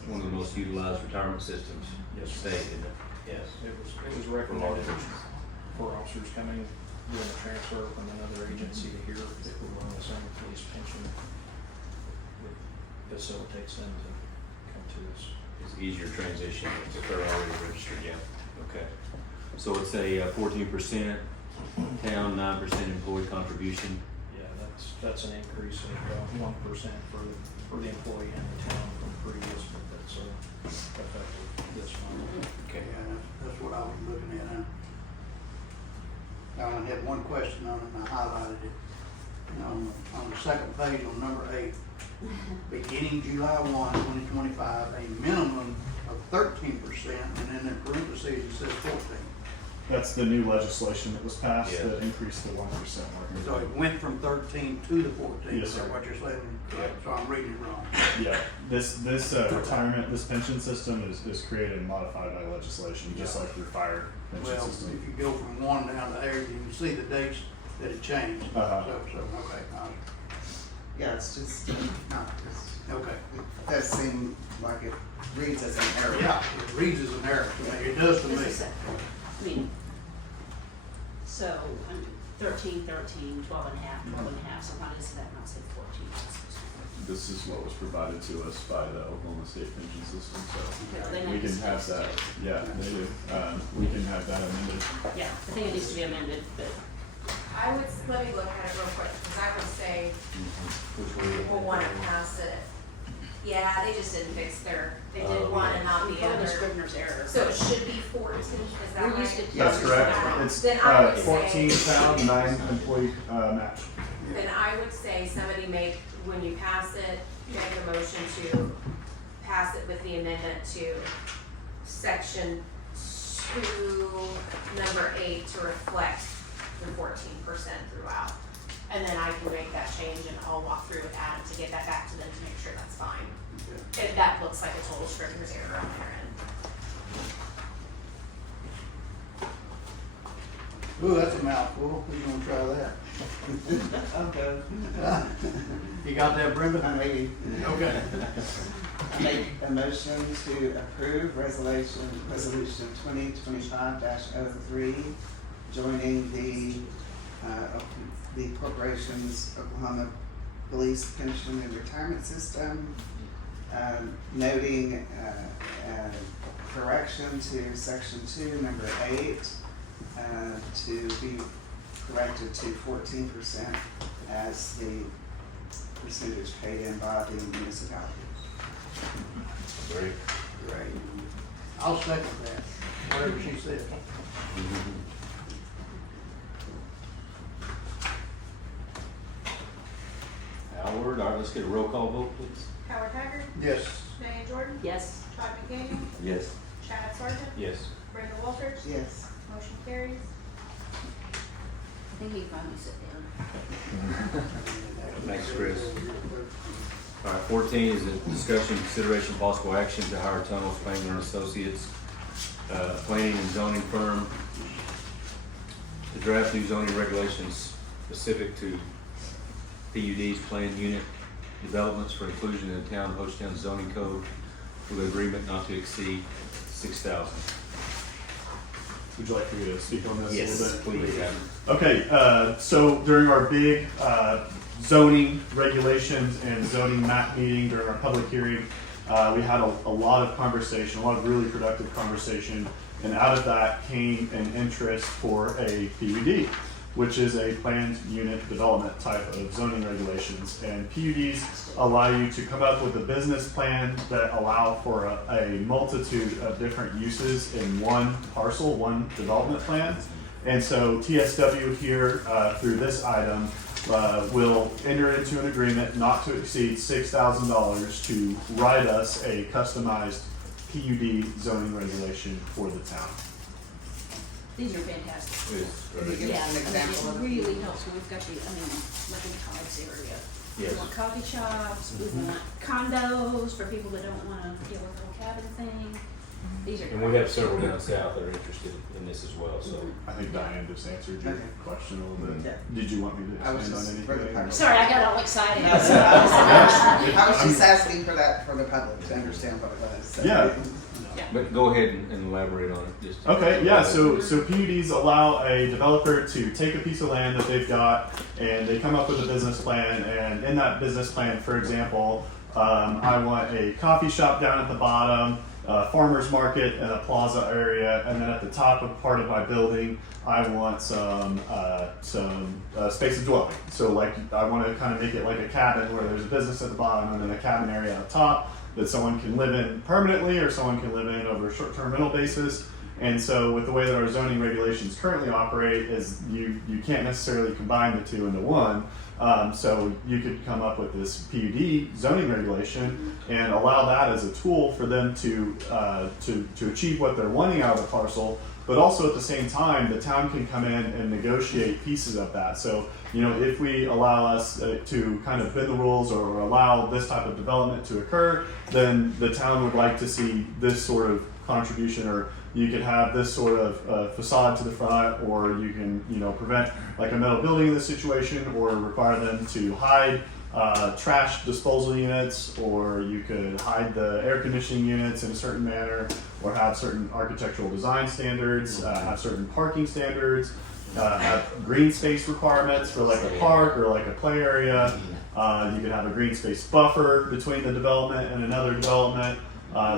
one of the most utilized retirement systems in the Yes. state, isn't it? Yes. It was recommended for officers coming, doing a transfer from another agency to here, that were on the same police pension. It facilitates them to come to us. It's easier transition if they're already registered, yeah. Okay. So it's a 14% town, 9% employee contribution. Yeah, that's an increase of 1% for the employee and the town from previous, but that's effective this month. Okay. Yeah, that's what I was looking at, huh? I only had one question on it and I highlighted it. On the second page on number 8, beginning July 1, 2025, a minimum of 13%, and then in parentheses it says 14. That's the new legislation that was passed Yeah. that increased the 1% working. So it went from 13 to the 14, Yes, is that sir. what you're saying? Yeah. So I'm reading it wrong. Yeah, this retirement, this pension system is created and modified by legislation, just Yeah. like your fire pension Well, system. if you go from 1 down to 8, you can see the dates that it changed. Uh-huh. So, okay, Yeah, it's just not, okay. it does seem like it reads as an error. Yeah, it reads as an error to me, it does to me. This is I mean, so, 13, 12 and a half, 12 and a half, so why does that not say 14? This is what was provided to us by the Oklahoma State Pension System, Okay, so they we need can to have fix that, it. yeah, they do. We can have that amended. Yeah, I think it needs to be amended, but I would, let me look at it real quick, because I would say Which one? people want to pass it. Yeah, they just didn't fix they did Oh, one yeah. and not we the call it a other. Scrivener's error. So it should be 14, is that We're right? used to- That's correct. It's Then I would say- 14 pound, 9 employee match. Then I would say somebody when you pass it, make a motion to pass it with the amendment to section 2, number 8, to reflect the 14% throughout. And then I can make that change and I'll walk through with Adam to get that back to them to make sure that's fine. If that looks like a total Scrivener's error on their end. Ooh, that's a mouthful, who's gonna try that? Okay. You got that, Brenda? Maybe. Okay. I make a motion to approve resolution 2025-03, joining the corporation's Oklahoma Police Pension and Retirement System, noting correction to section 2, number 8, to be corrected to 14% as the percentage paid in by the municipality. Great. Great. I'll second that, whatever she said. Howard, all right, let's get a roll call vote, please. Howard Haggard, Yes. Diane Jordan, Yes. Todd McDaniel, Yes. Chad Sargent, Yes. Brenda Walters, Yes. motion carries. I think he can finally sit down. Thanks, Chris. All right, 14 is a discussion, consideration, possible action to hire Tunnel Spangler and Associates, planning and zoning firm, to draft new zoning regulations specific to PUD's planned unit developments for inclusion in the town of Hochatown zoning code with an agreement not to exceed 6,000. Would you like me to speak on this a little bit? Please. Okay, so during our big zoning regulations and zoning map meeting during our public hearing, we had a lot of conversation, a lot of really productive conversation, and out of that came an interest for a PUD, which is a planned unit development type of zoning regulations. And PUDs allow you to come up with a business plan that allow for a multitude of different uses in one parcel, one development plan. And so TSW here, through this item, will enter into an agreement not to exceed $6,000 to write us a customized PUD zoning regulation for the town. These are fantastic. Can you give Yeah, us an example it of? really helps when we've got the, like in the Tides area. Yes. We want coffee shops, we want condos for people that don't wanna deal with a little cabin thing. These are And we have several down south that are interested in this as well, so. I think Diane just answered your Okay. question a little bit. Yeah. Did you want me to I was expand on just for the anything? public. Sorry, I got all excited. No, so I was just asking for that for the public to understand what it was. So. Yeah. But go ahead and elaborate on it, just. Okay, yeah, so PUDs allow a developer to take a piece of land that they've got and they come up with a business plan, and in that business plan, for example, I want a coffee shop down at the bottom, a farmer's market and a plaza area, and then at the top of part of my building, I want some space of dwelling. So like, I want to kind of make it like a cabin where there's a business at the bottom and then a cabin area up top that someone can live in permanently or someone can live in over a short-term rental basis. And so with the way that our zoning regulations currently operate is you can't necessarily combine the two into one. So you could come up with this PUD zoning regulation and allow that as a tool for them to achieve what they're wanting out of the parcel, but also at the same time, the town can come in and negotiate pieces of that. So, you know, if we allow us to kind of bend the rules or allow this type of development to occur, then the town would like to see this sort of contribution, or you could have this sort of facade to the front, or you can, you know, prevent like a metal building in this situation, or require them to hide trash disposal units, or you could hide the air conditioning units in a certain manner, or have certain architectural design standards, have certain parking standards, have green space requirements for like a park or like a play area. You could have a green space buffer between the development and another development.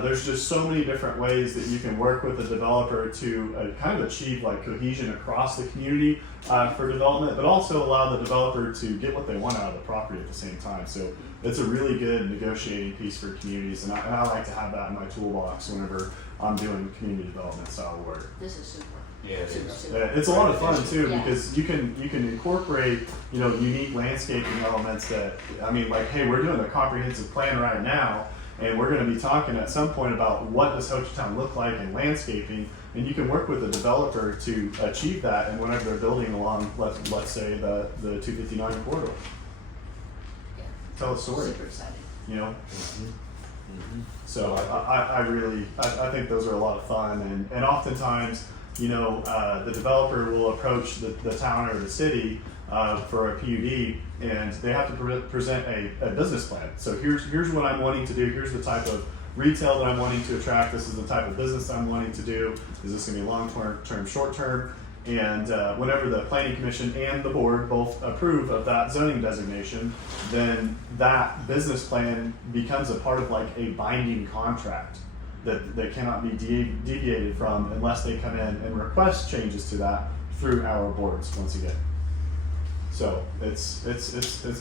There's just so many different ways that you can work with a developer to kind of achieve like cohesion across the community for development, but also allow the developer to get what they want out of the property at the same time. So it's a really good negotiating piece for communities, and I like to have that in my toolbox whenever I'm doing community development style work. This is super. Yeah, it Super, is. super. It's a lot of fun too, Yeah. because you can incorporate, you know, unique landscaping elements that, I mean, like, hey, we're doing a comprehensive plan right now, and we're going to be talking at some point about what does Hochatown look like in landscaping, and you can work with the developer to achieve that, and whenever they're building along, let's say the 259 corridor, Yeah. tell a story, Super excited. you know. Mhm. So I really think those are a lot of fun, and oftentimes, you know, the developer will approach the town or the city for a PUD, and they have to present a business plan. So here's what I'm wanting to do. Here's the type of retail that I'm wanting to attract. This is the type of business I'm wanting to do. Is this going to be long term, short term? And whenever the planning commission and the board both approve of that zoning designation, then that business plan becomes a part of like a binding contract that cannot be deviated from unless they come in and request changes to that through our boards once again. So it's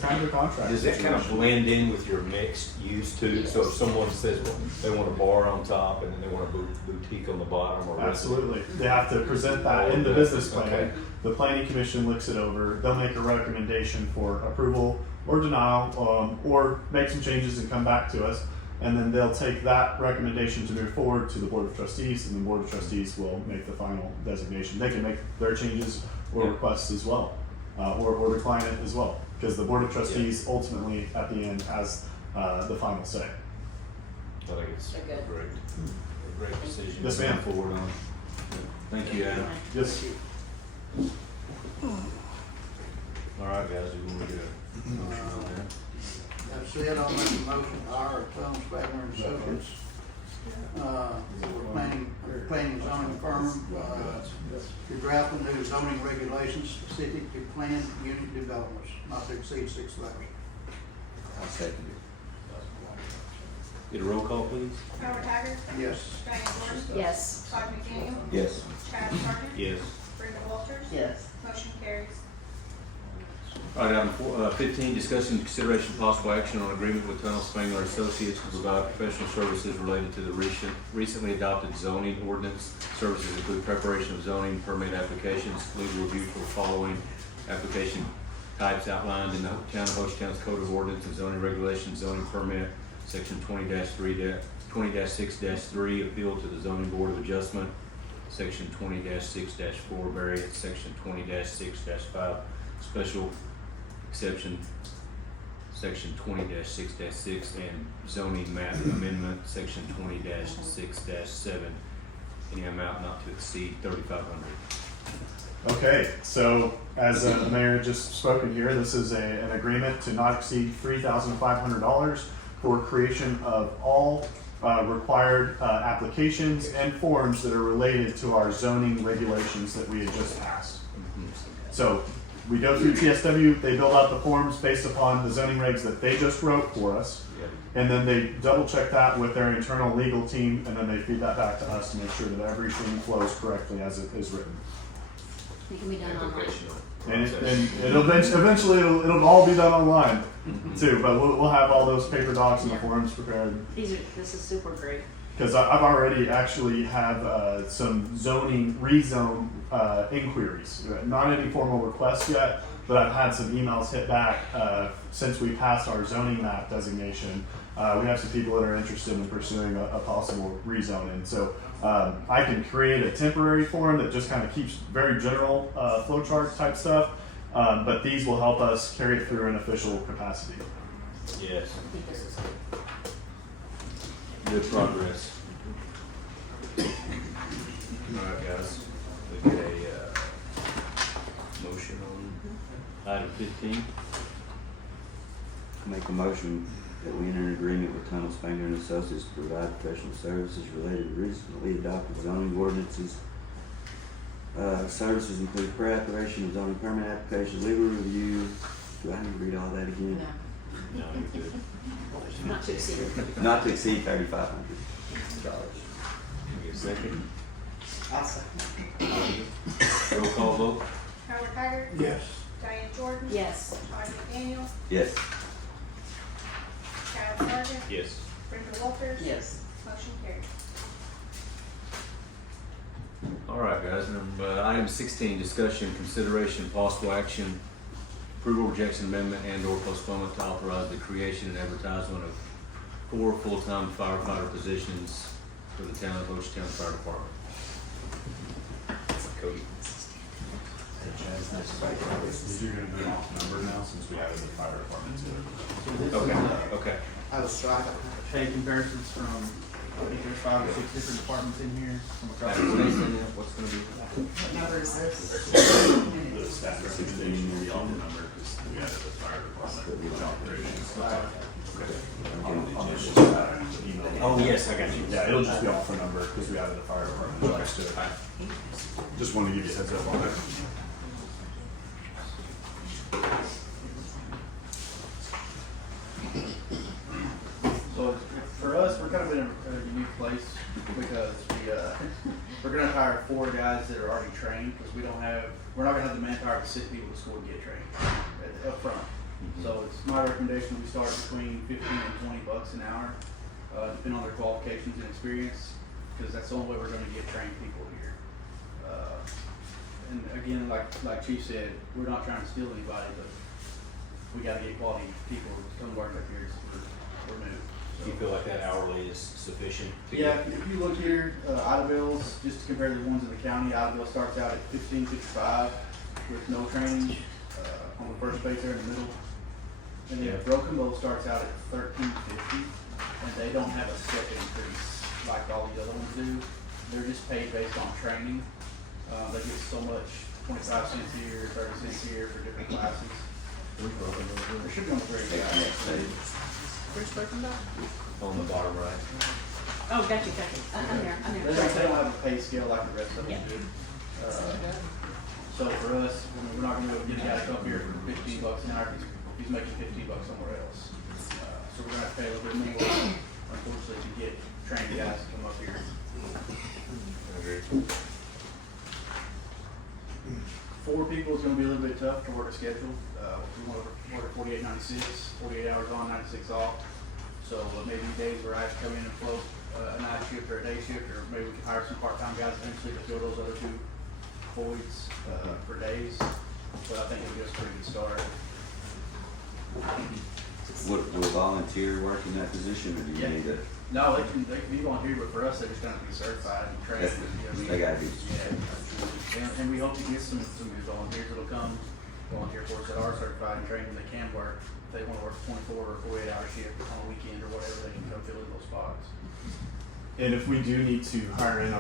kind of a contract. Does that kind of situation. blend in with your mixed use too? So if someone says, well, they want a bar on top and then they want a boutique on the bottom, or Absolutely. They have to present that in the business plan. Okay. The planning commission looks it over. They'll make a recommendation for approval or denial, or make some changes and come back to us. and then they'll take that recommendation to move forward to the Board of Trustees, and the Board of Trustees will make the final designation. They can make their changes or Yeah. requests as well, or decline it as well, because the Board of Trustees ultimately, at the end, has the final say. I think it's They're good. a great decision. Yes, to ma'am. move forward on. Thank you, Adam. Yes. All right, guys, we want to do a motion on that. That's it, I'll make a motion to hire Tom Spangler and Associates. Planning and zoning firm, to draft the new zoning regulations specific to planned unit developments, not to exceed 6,000. I'll second it. Get a roll call, please. Howard Haggard, Yes. Diane Jordan, Yes. Todd McDaniel, Yes. Chad Sargent, Yes. Brenda Walters, Yes. motion carries. All right, item 15, discussion and consideration of possible action on agreement with Tunnel Spangler Associates to provide professional services related to the recently adopted zoning ordinance. Services include preparation of zoning permit applications, legal review for the following application types outlined in the Town of Hochatown's Code of Ordinance and Zoning Regulations, zoning permit, section 20-6-3, appeal to the Zoning Board of Adjustment, section 20-6-4, variance, section 20-6-5, special exception, section 20-6-6, and zoning map amendment, section 20-6-7, any amount not to exceed $3,500. Okay, so as the mayor just spoken here, this is an agreement to not exceed $3,500 for creation of all required applications and forms that are related to our zoning regulations that we had just passed. So we go through TSW, they build out the forms based upon the zoning regs that they just wrote for us, and then they double check that with their internal legal team, and then they feed that back to us to make sure that everything flows correctly as it is written. It can be done online. And eventually it'll all be done online too, but we'll have all those paper docs and the forms prepared. This is super great. Because I've already actually have some zoning rezone inquiries. Not any formal requests yet, but I've had some emails hit back since we passed our zoning map designation. We have some people that are interested in pursuing a possible rezoning. So I can create a temporary form that just kind of keeps very general flowchart type stuff, but these will help us carry it through an official capacity. Yes, I think this is good. good progress. All right, guys, we get a motion on item 15. Make a motion that we enter an agreement with Tunnel Spangler and Associates to provide professional services related to recently adopted zoning ordinances. Services include preparation of zoning permit application, legal review. Do I need to read all that again? No, you're good. Not to exceed. Not to exceed $3,500. Can we get a second? I'll second. Roll call vote? Howard Haggard, Yes. Diane Jordan, Yes. Todd McDaniel, Yes. Chad Sargent, Yes. Brenda Walters, Yes. motion carries. All right, guys, item 16, discussion, consideration, possible action, approval, rejection, amendment, and/or postponement to authorize the creation and advertisement of 4 full-time firefighter positions for the town of Hochatown Fire Department. Cody. You're going to be off number now since we added the fire department to it. Okay. I was striving. Pay comparisons from, I think there's 5 or 6 different departments in here from across the What's state. gonna be? What number is this? The staff recommendation will be off the number because we added the fire department, which operations. Oh, yes, I got you. Yeah, it'll just be off the number because we added the fire department next to it. Just wanted to give you a heads up on it. So for us, we're kind of in a unique place because we're gonna hire 4 guys that are already trained because we're not gonna have the manpower to sit people at school and get trained up front. So it's my recommendation we start between $15 and $20 an hour, depending on their qualifications and experience, because that's the only way we're gonna get trained people here. And again, like Chief said, we're not trying to steal anybody, but we gotta get quality people to come work up here, so we're new. Do you feel like that hourly is sufficient to Yeah, get? if you look here, Idabel's, just to compare the ones in the county, Idabel starts out at $15.55 with no training, on the first page there in the middle. And then Broken Bow starts out at $13.50, and they don't have a step increase like all the other ones do. They're just paid based on training. They get so much, 25 cents here, 30 cents here for different classes. There should be on the very guide. Where's Broken Bow? On the bottom right. Oh, gotcha. I'm there. They don't have a pay scale like the rest of them do. So for us, we're not gonna be able to get a guy to come here for $15 an hour if he's making $15 somewhere else. So we're gonna have to pay a little bit more, unfortunately, to get trained guys to come up here. Four people is gonna be a little bit tough to work a schedule. We want to work 48/96, 48 hours on, 96 off. So maybe days where I have to come in and float a night shift or a day shift, or maybe we can hire some part-time guys eventually to fill those other two voids for days. But I think it'll be a pretty good start. Would a volunteer work in that position, or do you Yeah. need to? No, they can be volunteer, but for us, they're just gonna be certified and trained. They gotta be. Yeah, and we hope to get some good volunteers that'll come volunteer for us that are certified and trained and they can work. If they wanna work a 24 or 48 hour shift on a weekend or whatever, they can come fill in those spots. And if we do need to hire in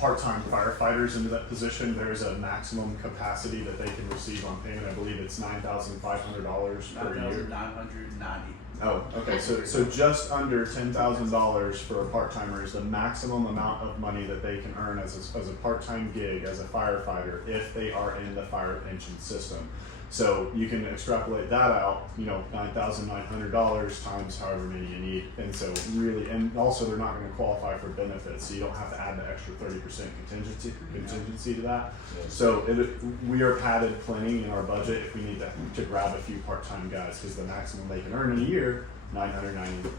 part-time firefighters into that position, there is a maximum capacity that they can receive on payment. I believe it's $9,500 per year. $9,990. Oh, okay, so just under $10,000 for a part-timer is the maximum amount of money that they can earn as a part-time gig as a firefighter if they are in the fire pension system. So you can extrapolate that out, $9,900 times however many you need. And so really, and also they're not gonna qualify for benefits, so you don't have to add the extra 30% contingency to that. So we are padded plenty in our budget if we need to grab a few part-time guys, because the maximum they can earn in a year, $9,900.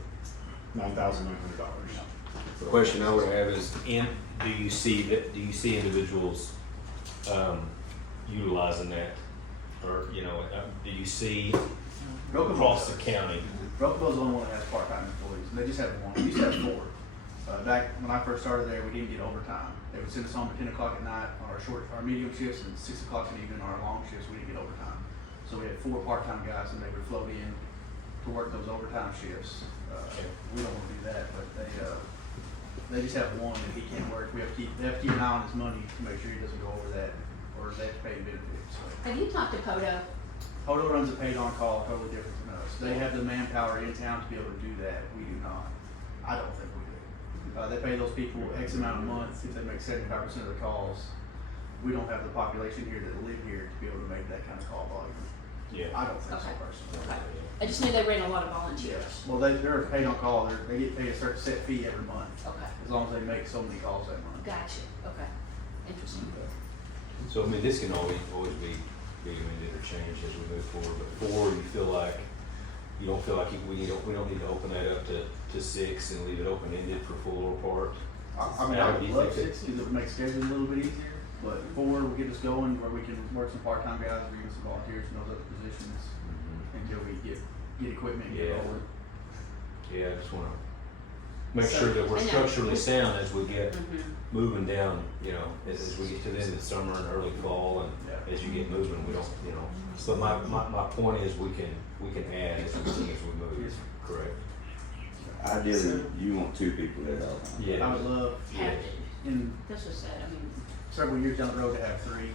The question I would have is, do you see individuals utilizing that? Or, do you see across the county? Brokenville's the only one that has part-time employees, and they just have one. We used to have four. Back when I first started there, we didn't get overtime. They would send us home at 10 o'clock at night on our medium shifts, and 6 o'clock in the evening on our long shifts, we didn't get overtime. So we had 4 part-time guys, and they would float in to work those overtime shifts. We don't want to do that, but they just have one that he can't work. They have to keep an eye on his money to make sure he doesn't go over that, or they have to pay him benefits. Have you talked to Poto? Hodo runs a paid on call, totally different than us. They have the manpower in town to be able to do that. We do not. I don't think we do. They pay those people X amount a month if they make 75% of the calls. We don't have the population here that live here to be able to make that kind of call volume. Yeah. I don't think so Okay. personally. Okay. I just knew they ran a lot of volunteers. Well, they're paid on call. They get paid a certain set fee every month, Okay. as long as they make so many calls that month. Gotcha. Okay. Interesting. So, this can always be interchanged as we move forward, but you don't feel like we don't need to open that up to 6 and leave it open-ended for full or part? I mean, I would love 6 because it would make scheduling a little bit easier, but 4 will get us going where we can work some part-time guys, or even some volunteers in those other positions until we get equipment and get rolling. Yeah, I just wanna make sure that we're I know. structurally sound as we get Mm-hmm. moving down, as we get to the end of the summer and early fall, and as you get moving, we don't, So my point is, we can add as we move, correct? Ideally, you want 2 people there all the time. Yeah. I would love, Have to. in That's what's sad. I mean, several years down the road, to have 3,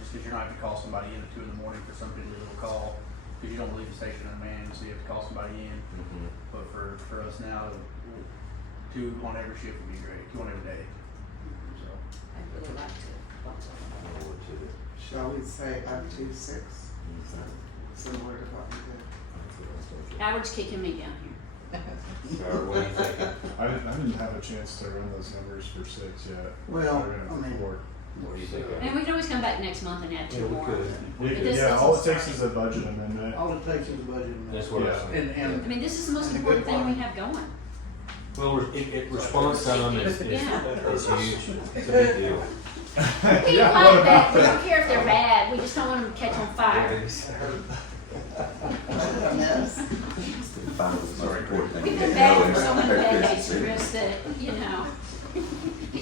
just because you're not going to call somebody in at 2 in the morning for some little call, because you don't leave the station unmanned, so you have to call somebody in. Mm-hmm. But for us now, 2 on every shift would be great, 2 on every day. So, I'd really like to. Shall we say up to 6? Similar to what we did. Howard's kicking me down here. Or what do you think? I didn't have a chance to run those numbers for 6 yet. Well, We're gonna I mean, 4. What do you think? And we can always come back next month and add 2 Yeah, we more. could. All it takes is a budget amendment. all it takes is a budget. amendment. That's what I'm Yeah. saying. I And mean, this is the most And a important good thing we one. have going. Well, response time is huge. Yeah. It's a big deal. People like that. We don't care if they're bad. We just don't want them to catch on fire. Yes. Find the most important thing. We've been bad, know, so many I bad guess days, it's- Chris, that, you know.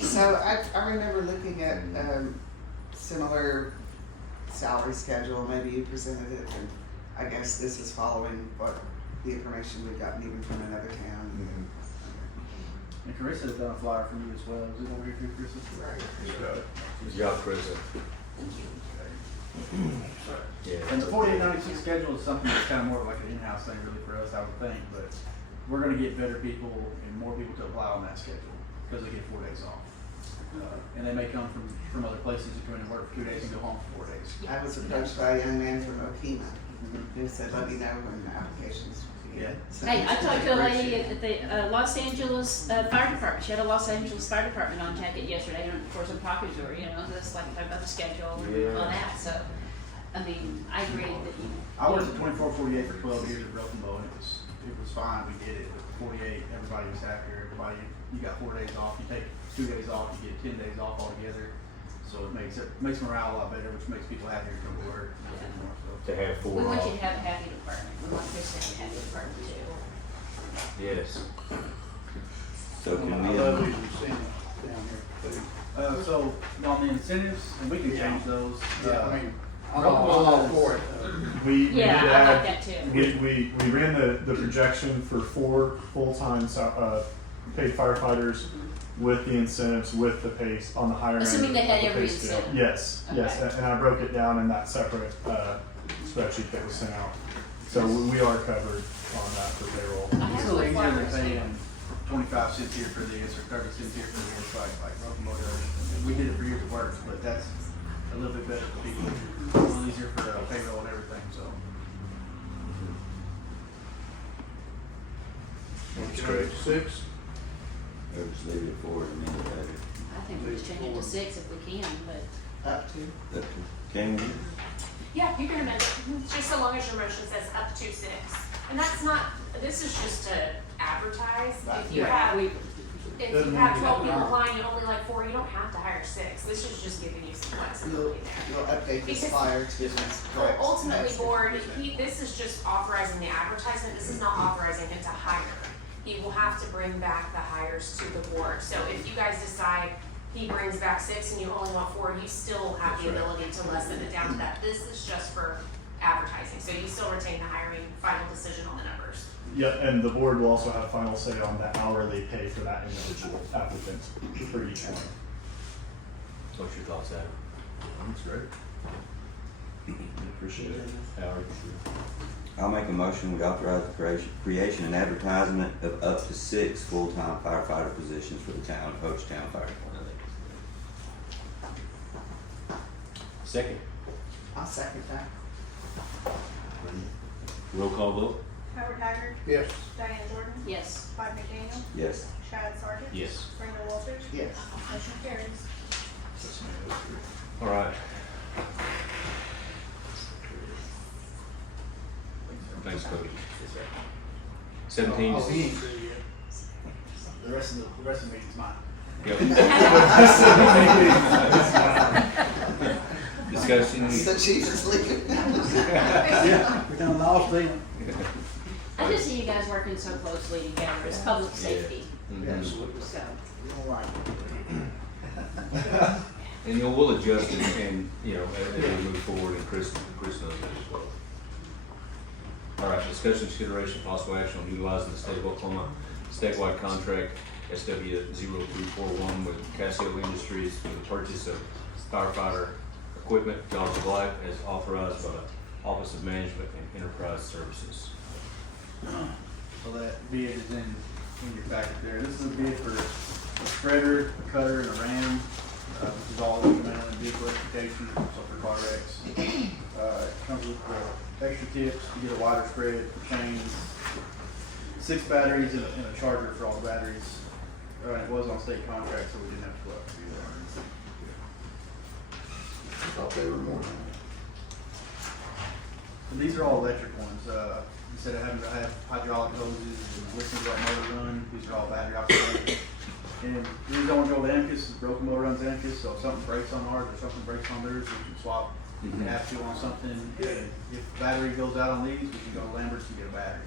So I remember looking at, similar salary schedule, maybe you presented it, and I guess this is following what the information we've gotten even from another town. And Carissa's done a flyer for you as well. Is it over here too, Carissa? Good job, Chris. Yeah. And the 4896 schedule is something that's kind of more like an in-house thing really for us, I would think, but we're gonna get better people and more people to apply on that schedule, because they get 4 days off. And they may come from other places who come in and work for 2 days and go home for 4 days. I was approached by a young man from Okina who said, let me know when the applications begin. So- Hey, I talked to a lady at the Los Angeles Fire Department. She had a Los Angeles Fire Department on jacket yesterday, and of course I'm talking to her, you know, just like talking about the schedule and Yeah. all that, so, I mean, I agree that you. I worked at 2448 for 12 years at Broken Bow, and it was fine, we did it, but 48, everybody was happier, everybody, you got 4 days off, you take 2 days off, you get 10 days off altogether, so it makes morale a lot better, which makes people happier to come to work. To have We 4 want off. you to have a happy department. We want Chris to have a happy department too. Yes. So can I we, love these incentives down here too. So, on the incentives, and we can change those. Yeah, I mean, I'm all for it. We did Yeah, I like add, that too. we ran the projection for 4 full-time, paid firefighters with the incentives, with the pay, on the higher end. Assuming they had of the every pay scale. incentive. Yes, yes, Okay. and I broke it down in that separate, spreadsheet that was sent out. So we are covered on that for payroll. I It's have a little the easier than flyers. paying 25 cents here for this or 30 cents here for this, like Broken Bow does. We did it for years of work, but that's a little bit better for people, a little easier for payroll and everything, so. That's great. 6, or just leave it at 4 and then better? I think we just change it to 6 if we can, but. Up to. Can we? Yeah, you can amend it, just so long as your motion says up to 6. And that's not, this is just to advertise. If you have, We, if Doesn't you mean have you 12 have to people hire. applying, you only like 4, you don't have to hire 6. This is just giving you some flexibility there. You'll update this Because- flyer to this correct. Ultimately, board, this is just authorizing the advertisement, this is not authorizing him to hire. He will have to bring back the hires to the board, so if you guys decide he brings back 6 and you only want 4, you still have the That's right. ability to lessen it down to that. This is just for advertising, so you still retain the hiring final decision on the numbers. Yeah, and the board will also have final say on the hourly pay for that individual applicant for each one. What's your thoughts, Adam? That's great. Appreciate it. Howard? I'll make a motion, we authorize the creation and advertisement of up to 6 full-time firefighter positions for the town of Hochatown Fire Department. Second. I'll second that. Roll call vote? Howard Haggard, yes. Diane Jordan, yes. Todd McDaniel, Yes. Chad Sargent. Yes. Brenda Walters. Yes. Motion carries. All right. Thanks, Cody. 17. Oh, he ain't through yet. The rest of the meeting's mine. Yep. Discussion. So she's just leaving. Yeah, we done lost him. I just see you guys working so closely together, it's public safety, Mhm. Absolutely. so. All right. And we'll adjust it and, you know, as we move forward, and Chris knows that as well. All right, discussion, consideration, possible action on utilizing the state of Oklahoma statewide contract SW0341 with Casio Industries for the purchase of firefighter equipment, Jaws of Life, as authorized by the Office of Management and Enterprise Services. So that bid is in your packet there. This is a bid for a spreader, a cutter, and a ram. This is all implemented in vehicle electrification, so for car wrecks. It comes with extra tips to get a wider spread for chains, 6 batteries and a charger for all the batteries. It was on state contract, so we didn't have to go out to do that. I thought they were more than And these are all electric ones. Instead of having to have hydraulic hoses and listen to that motor run, these are all battery operated. And the reason I want to go with Amicus is broken motor runs Amicus, so if something breaks on ours or something breaks on theirs, we can swap. If we have to on something, if the battery goes out on these, we can go to Lambert's and get a battery.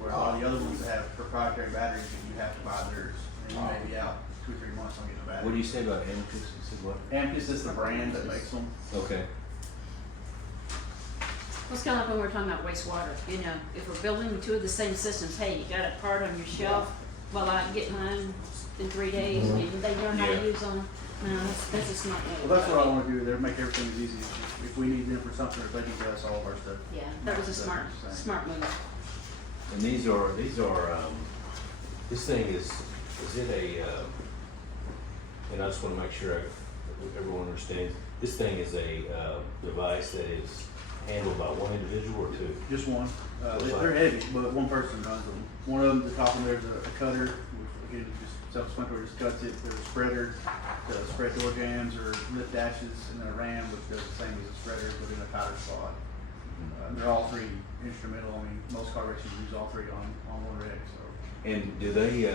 Where a lot of the other ones that have proprietary batteries, you have to buy theirs, and you may be out 2 or 3 months on getting a battery. What do you say about Amicus? You said what? Amicus is the brand that makes them. Okay. Well, it's kinda like when we were talking about wastewater, you know, if we're building 2 of the same systems, hey, you got a part on your shelf, well, I can get mine in 3 days, and they learn how Yeah. to use them. No, that's a smart move. Well, that's what I wanna do, there, make everything as easy as, if we need them for something, or if they need us, all of our stuff. Yeah, that was a smart move. And these are, this thing is it a, and I just wanna make sure everyone understands, this thing is a, device that is handled by one individual or 2? Just one, they're heavy, but one person runs them. One of them, the top one there's a cutter, which again, just self-explanatory, just cuts it. There's a spreader to spread door jams or lift dashes, and then a ram, which does the same as a spreader, but in a tighter spot. They're all 3 instrumental. I mean, most car racers use all 3 on one rig, so. And do they,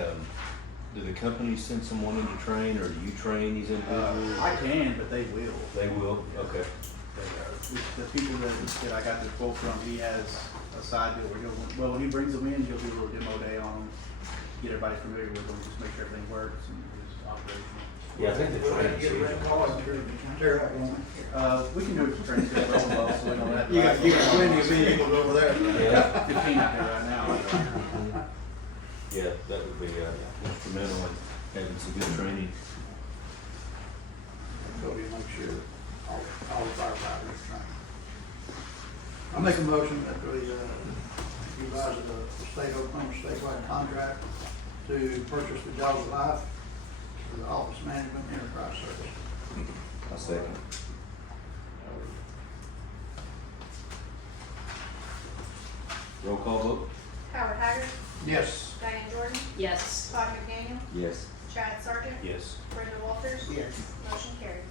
do the companies send someone in to train, or do you train these individuals? I can, but they will. They will, okay. The people that I got the quote from, he has a side deal where well, when he brings them in, he'll do a little demo day on them, get everybody familiar with them, just make sure everything works and is operational. Yeah, I think the training. We can do it for training, so we don't have to. You got plenty of vehicles over there. Yeah. 15 out there right now. Yeah, that would be, instrumental in having some good training. So we make sure all the firefighters are trained. I make a motion that we, utilize the state Oklahoma statewide contract to purchase the Jaws of Life for the office management enterprise service. I'll second. Roll call vote? Howard Haggard, Yes. Diane Jordan, Yes. Todd McDaniel, Yes. Chad Sargent, Yes. Brenda Walters. Yes. Motion carries.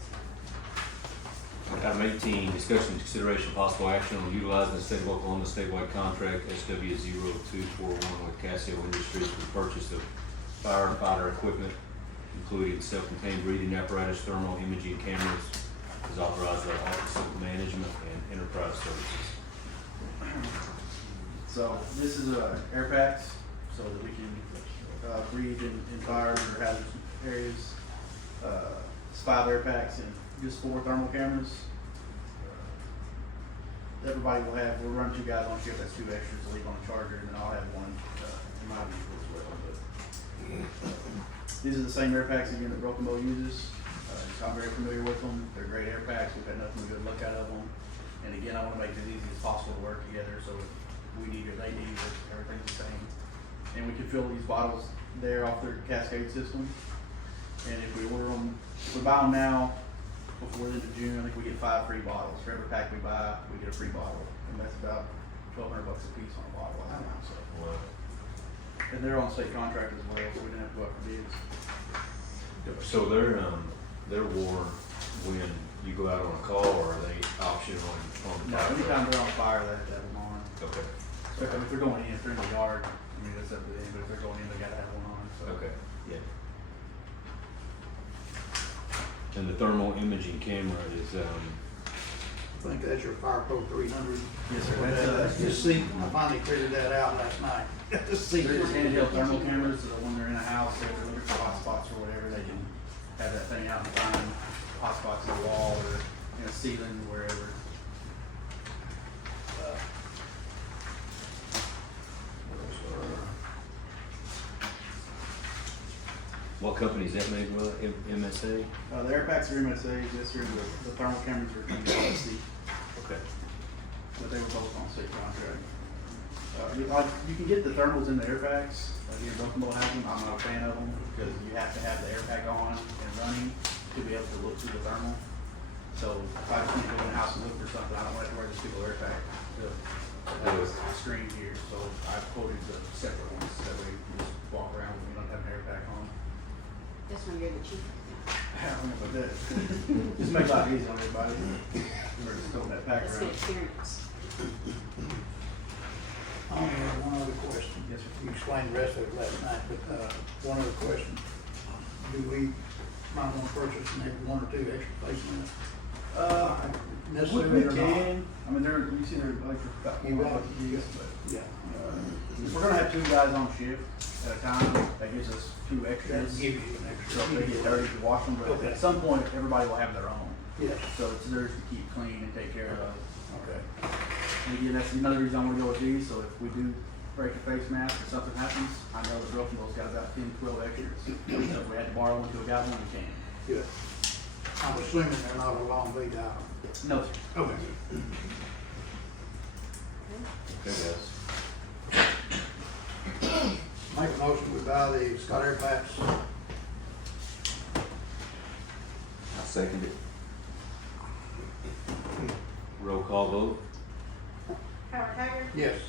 Item 18, discussion and consideration possible action on utilizing the state of Oklahoma statewide contract SW0241 with Casio Industries for the purchase of firefighter equipment, including self-contained breathing apparatus, thermal imaging cameras, as authorized by Office of Management and Enterprise Services. So this is air packs, so that we can breathe in fires or hazardous areas. It's 5 air packs and just 4 thermal cameras. Everybody will have, we'll run 2 guys on shift, that's 2 extras to leave on the charger, and then I'll have 1 in my vehicle as well. But these are the same air packs again that Broken Bow uses. I'm very familiar with them. They're great air packs. We've had nothing but good look out of them. And again, I want to make it as easy as possible to work together, so if we need or they need it, everything's the same. And we can fill these bottles there off their cascade system. And if we order them, if we buy them now, before the end of June, I think we get 5 free bottles. For every pack we buy, we get a free bottle. And that's about $1,200 a piece on a bottle right now, so. And they're on state contract as well, so we didn't have to go out for bids. So they're worn when you go out on a call, or are they optional on the No, fire truck? anytime they're on fire, they have to have them on. Okay, So if they're going in, if they're in the yard, I mean, that's up to them, but if they're going in, they gotta have one on, so. okay, yeah. And the thermal imaging camera is, I think that's your FirePro 300. Yes, sir. That's just see, I finally figured that out last night. Just see. They're just handheld thermal cameras, so that when they're in a house, if they're looking for hot spots or whatever, they can have that thing out and find hot spots in the wall or in a ceiling, wherever. what company is that made with, MSA? The air packs are MSA's, yes, sir, the thermal cameras are from policy, Okay. but they were both on state contract. You can get the thermals in the air packs, here Broken Bow has them, I'm not a fan of them, because you have to have the air pack on and running to be able to look through the thermal. So if I just need to go in the house and look for something, I don't have to wear this stupid air pack to have a screen here, so I quoted the separate ones, that way you just walk around when you don't have an air pack on. This one you're the chief. I don't know about that. Just make life easy on everybody. We're just throwing that pack That's the around. experience. I only have one other question. Yes, sir. You explained the rest of it last night, but, one other question. Do we might want to purchase maybe 1 or 2 extra face masks? Necessarily We or not. can, I mean, you see they're like about You four got bucks it. a piece, but Yeah. if we're gonna have 2 guys on shift at a time, that gives us 2 That'll extras. give you an extra. So if they get dirty, to wash them, but Okay. at some point, everybody will have their own. Yes, So it's theirs to keep clean and take care of. okay. And again, that's another reason I wanna go with these, so if we do break a face mask or something happens, I know the Brokenbow's got about 10, 12 extras. So if we had to borrow one to a guy, one we can. Good. I'm assuming they're not a long lead item. No, sir. Okay. Okay, guys. Make a motion, we buy the Scott Air Pats. I second it. Roll call vote? Howard Haggard, Yes.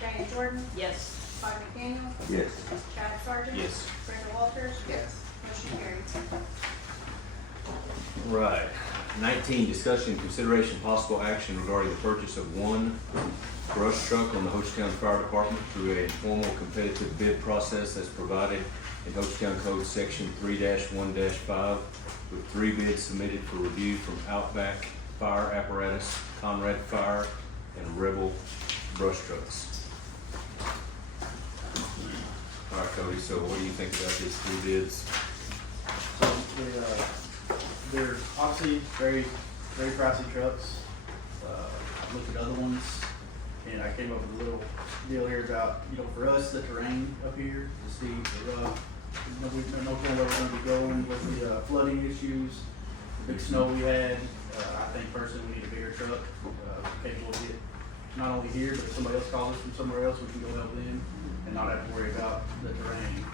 Diane Jordan, Yes. Todd McDaniel, Yes. Chad Sargent. Yes. Brenda Walters, Yes. motion carries. Right. 19, discussion, consideration, possible action regarding the purchase of one brush truck on the Hochatown Fire Department through a informal competitive bid process as provided in Hochatown Code Section 3-1-5, with 3 bids submitted for review from Outback Fire Apparatus, Conrad Fire, and Rebel Brush Trucks. All right, Cody, so what do you think about these 3 bids? So they're obviously very, very pricey trucks. Looked at other ones, and I came up with a little deal here about, for us, the terrain up here, the steep, the rough. We don't know where we're gonna be going with the flooding issues, the big snow we had. I think personally we need a bigger truck, capable of it, not only here, but if somebody else calls us from somewhere else, we can go help them and not have to worry about the terrain.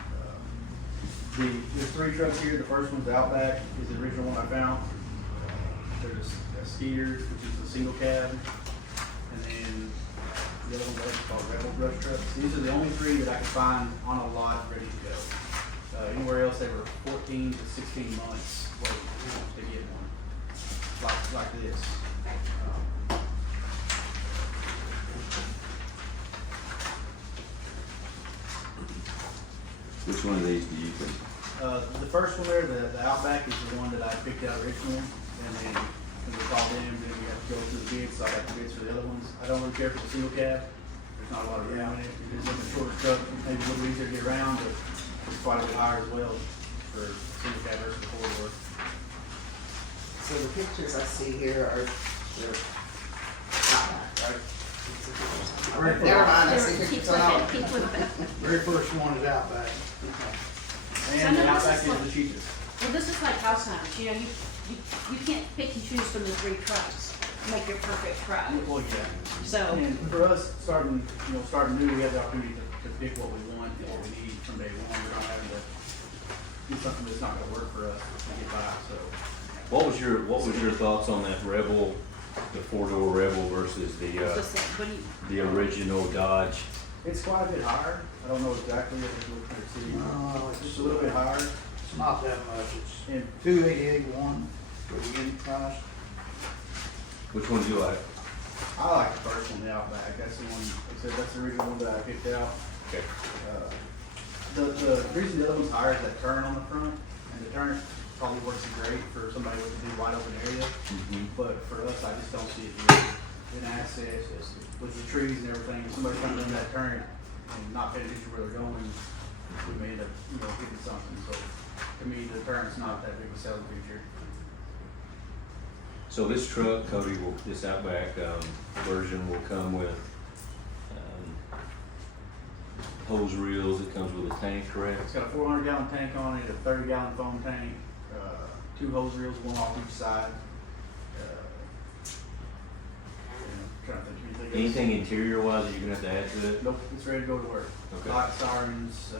There's 3 trucks here. The first one's the Outback, is the original one I found. There's a Skeeter, which is the single cab, and then the other one's called Rebel Brush Trucks. These are the only 3 that I could find on a lot ready to go. Anywhere else, they were 14 to 16 months waiting to get one, like this. Which one of these do you think? The first one there, the Outback, is the one that I picked out originally, and then when we called in, then we have to go through the bids, so I got the bids for the other ones. I don't really care for the single cab, there's not a lot of room in it, it is like a shorter truck, maybe a little easier to get around, but it's quite a bit higher as well for single cab versus the 4-door. So the pictures I see here are, they're Outback, right? Never mind, I see Keep pictures on. flipping, keep flipping. Very first one is Outback. So And the now this Outback is is like- the cheapest. Well, this is like house hunters, you can't pick and choose from the 3 trucks, make your perfect truck. Well, yeah. So, And for us, starting new, we have the opportunity to pick what we want and what we need from day one. We're not having to do something that's not gonna work for us to get by, so. What was your thoughts on that Rebel, the 4-door Rebel versus just say, what do you, the original Dodge? It's quite a bit higher. I don't know exactly what it's looking at, see. No, It's just a little bit higher. It's not that much, it's And 288.1 for the unit price. Which one do you like? I like the first one, the Outback. That's the one, like I said, that's the original one that I picked out. Okay. The reason the other one's higher is that turn on the front, and the turn probably works great for somebody with a big wide open area. Mm-hmm. But for us, I just don't see it really in access with the trees and everything. If somebody's trying to run that turn and not paying attention where they're going, we may end up, getting something. So to me, the turn's not that big of a selling feature. So this truck, Cody, this Outback version will come with hose reels. It comes with a tank, correct? It's got a 400-gallon tank on it, a 30-gallon foam tank, 2 hose reels, 1 off each side. Trying to think of anything else. Anything interior-wise that you're gonna have to add to it? Nope, it's ready to go to work. Okay. Light sirens,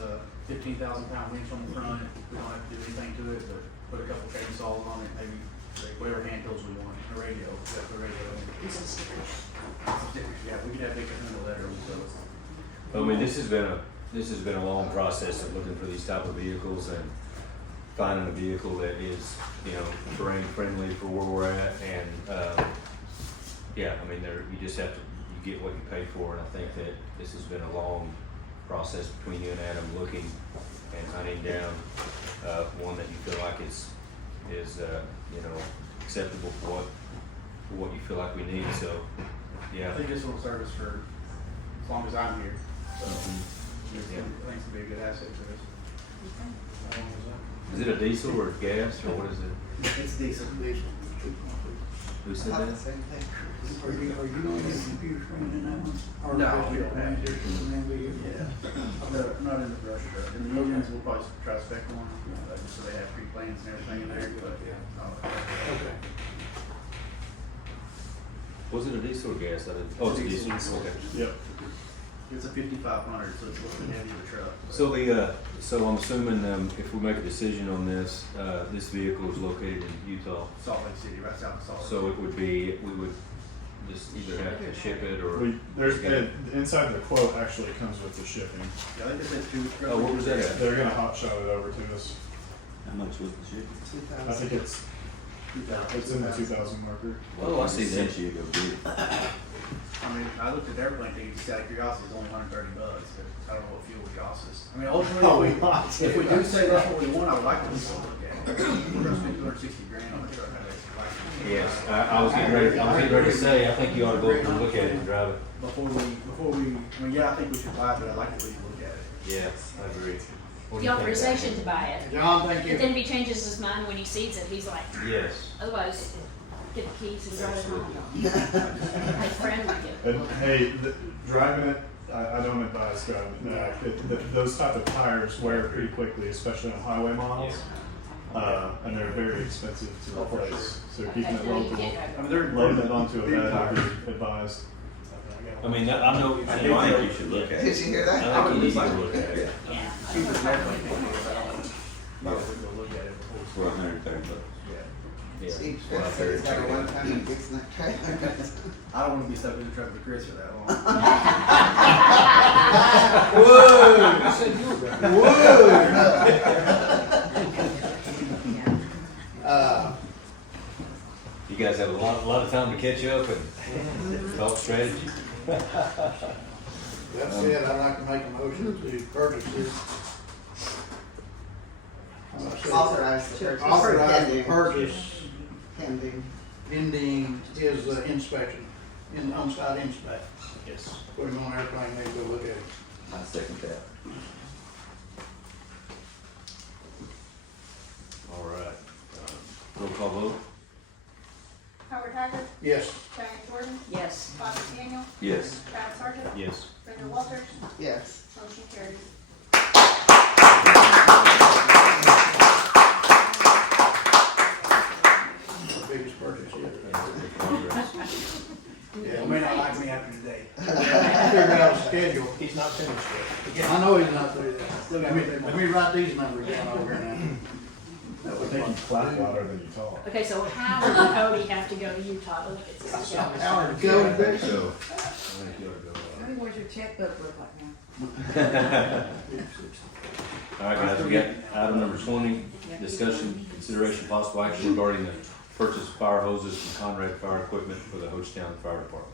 15,000-pound winch on the front. We don't have to do anything to it, but put a couple chainsaws on it, maybe whatever hand tools we want. A radio, we got the radio. some stickers. Some stickers, yeah, we could have big handle letter on those. I mean, this has been a long process of looking for these type of vehicles and finding a vehicle that is, terrain friendly for where we're at. And, you just have to, you get what you pay for. And I think that this has been a long process between you and Adam looking and hunting down, one that you feel like is acceptable for what you feel like we need, so, I yeah. think this will serve us for as long as I'm here, so Yeah. I think it's gonna be a good asset to us. Is it a diesel or gas, or what is it? It's decent. Who said Not that? the same thing. Are you gonna get computer screen in that one? Or No, just we don't your have to. manager? Yeah, I'm not in the brush truck, and the unions will probably try to spec one, just so they have pre-plans and everything in there, but, Okay. Was it a diesel or gas? I didn't, oh, it's a diesel, okay. Yep. it's a 5500, so it's a little bit heavier truck. but- So I'm assuming, if we make a decision on this, this vehicle is located in Utah, Salt Lake City, right south of Salt Lake. so it would be, we would just either have to ship it or. Inside the quote actually comes with the shipping. Yeah, I think it says two. Oh, what was that at? They're gonna hot shot it over to us. How much was the ship? I think it's in the 2000 marker. Oh, I see that. Sent you to go get it. I mean, I looked at the airplane tickets, just out of curiosity, it's only $130, but I don't know what fuel would cost us. I mean, ultimately, if we do say that's what we want, I would like to look at it. We're gonna spend $260,000 on the truck, I think. Yes, I was getting ready to say, I think you ought to go up and look at it and drive it. Before we, I mean, yeah, I think we should buy it, but I'd like to at least look at it. Yeah, I agree. What do The you think? authorization to buy it. John, thank But you. then if he changes his mind when he sees it, he's like, Yes. otherwise, get the keys and drive it home. My friend would get it. And hey, driving it, I don't advise driving it. No, those type of tires wear pretty quickly, especially on highway models. And they're very expensive to replace. So keeping it Okay, no, you local, can't drive I it. mean, they're. loading it onto a bed would be advised. I mean, I know. I think you should look at Did it. you hear I that? think you need to look at it. Yeah. Cheaper than airplane tickets, I don't know. Probably go look at it before. For $130. Yeah. Cheap, it's got a one-time and fixing that trailer. I don't wanna be stuck in the truck with Chris for that long. You guys have a lot of time to catch up and talk strategy. That said, I'd like to make a motion to purchase this. Authorize the purchase. Authorize the Pending. purchase Pending. pending his inspection, on-site inspect. Yes. Put him on airplane, maybe go look at it. I second that. All right. Roll call vote? Howard Haggard, Yes. Diane Jordan, Yes. Bobby Daniel, Yes. Brad Sargent, Yes. Brenda Walters, Yes. motion carries. Biggest purchase yet. Yeah, you may not like me after today. Figure out a schedule. He's not finished yet. I know he's not through that. Let me write these numbers down over here now. I think you clap louder than you talk. Okay, so how would Cody have to go to Utah to look at this? Howard, go, Vic. So. Cody, where's your checkbook look like now? All right, guys, we got item number 20, discussion, consideration, possible action regarding the purchase of fire hoses from Conrad Fire Equipment for the Hochatown Fire Department.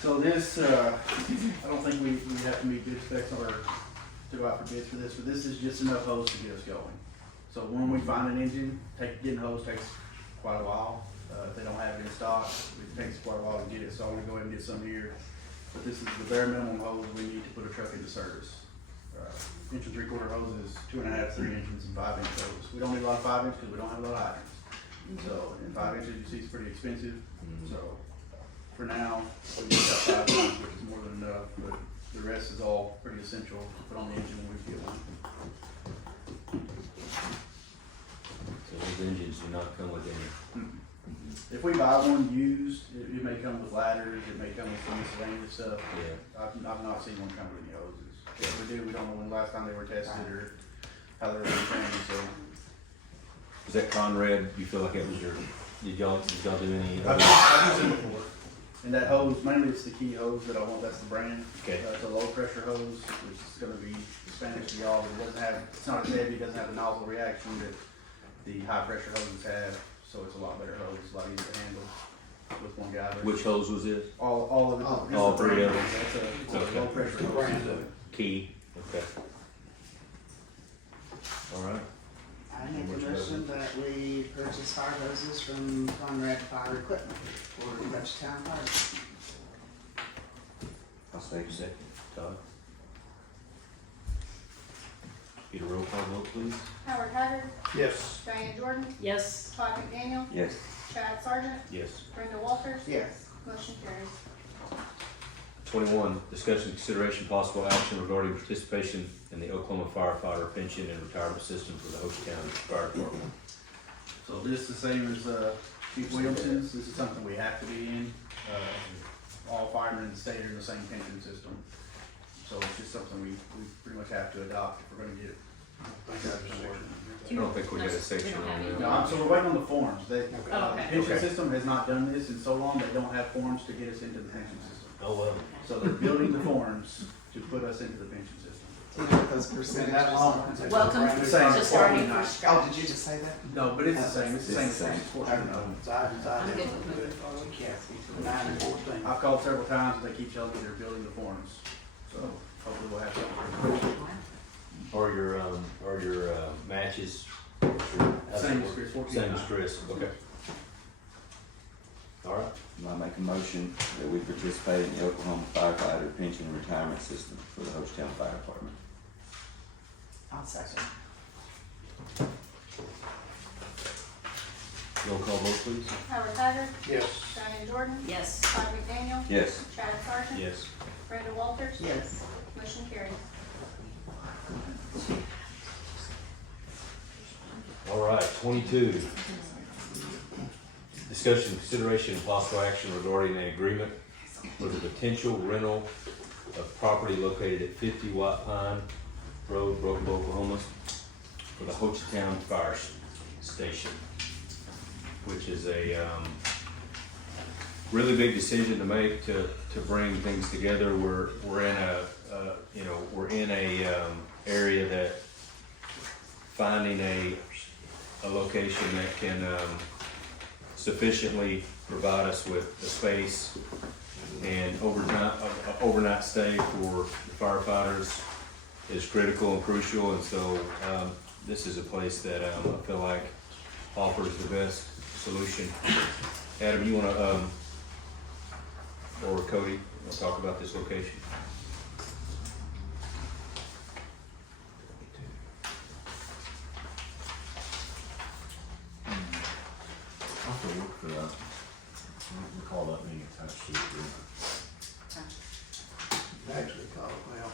So this, I don't think we have to meet bid specs or to go out for bids for this, but this is just enough hose to get us going. So when we find an engine, getting hose takes quite a while. If they don't have it in stock, it takes quite a while to get it, so I'm gonna go ahead and get some here. But this is the bare minimum hose we need to put a truck into service. Inch and 3/4 hose is 2.5, 3 inches, and 5 inch hose. We don't need a lot of 5 inch because we don't have a lot of hydrants. So, and 5 inches, you see, is pretty expensive. So, for now, we just got 5 inches, which is more than enough, but the rest is all pretty essential to put on the engine when we get one. So those engines do not come with any. If we buy one used, it may come with ladders, it may come with some miscellaneous stuff. Yeah. I've not seen one come with any hoses. If we do, we don't know when the last time they were tested or how they were trained, so. Was that Conrad, you feel like it was your, did y'all do any? I've used it before. And that hose, mainly it's the key hose that I want, that's the brand. Okay. It's a low pressure hose, which is gonna be Spanish to y'all, but it doesn't have, it's not as heavy, it doesn't have the nozzle reaction that the high pressure hoses have. So it's a lot better hose, a lot easier to handle with one guy. Which hose was this? All of it. All three of them? It's a Okay. low pressure hose. Key, okay. All right. I make a motion motion that we purchase fire hoses from Conrad Fire Equipment for Hochatown Fire. I'll second. Second, Todd. Get a roll call vote, please. Howard Haggard, Yes. Diane Jordan, Yes. Todd McDaniel, Yes. Chad Sargent, Yes. Brenda Walters. Yes. Motion carries. 21, discussion, consideration, possible action regarding participation in the Oklahoma firefighter pension and retirement system for the Hochatown Fire Department. So this the same as, Chief Williamson's, this is something we have to be in, all firemen in the state are in the same pension system. So it's just something we pretty much have to adopt if we're gonna get it. I don't think we got a section on No, that. so we're waiting on the forms, they, Oh, okay. pension Okay. system has not done this in so long, they don't have forms to get us into the pension system. Oh, well. So they're building the forms to put us into the pension system. Do you know what those And percentages that long. are? Welcome to Same. starting from Oh, scratch. did you just say that? No, but it's the same, it's the same It's the same. portion of it. I'm good with moving. Nine and 14. I've called several times, they keep telling me they're building the forms, so hopefully we'll have something. Are your matches? Same as Chris, 14. Same as Chris, okay. All right, I make a motion that we participate in the Oklahoma firefighter pension and retirement system for the Hochatown Fire Department. I'll second. roll call vote, please. Howard Haggard, Yes. Diane Jordan, Yes. Todd McDaniel, Yes. Chad Sargent, Yes. Brenda Walters. Yes. Motion carries. All right, 22. Discussion, consideration, and possible action regarding an agreement for the potential rental of property located at 50 White Pine Road, Broken Bow, Oklahoma, for the Hochatown Fire Station, which is a really big decision to make to bring things together. We're in a area that finding a location that can sufficiently provide us with the space and overnight stay for firefighters is critical and crucial, and so this is a place that I feel like offers the best solution. Adam, you wanna or Cody, wanna talk about this location? I'll have to look for that. I don't recall that being attached to the agreement. Actually called it, well,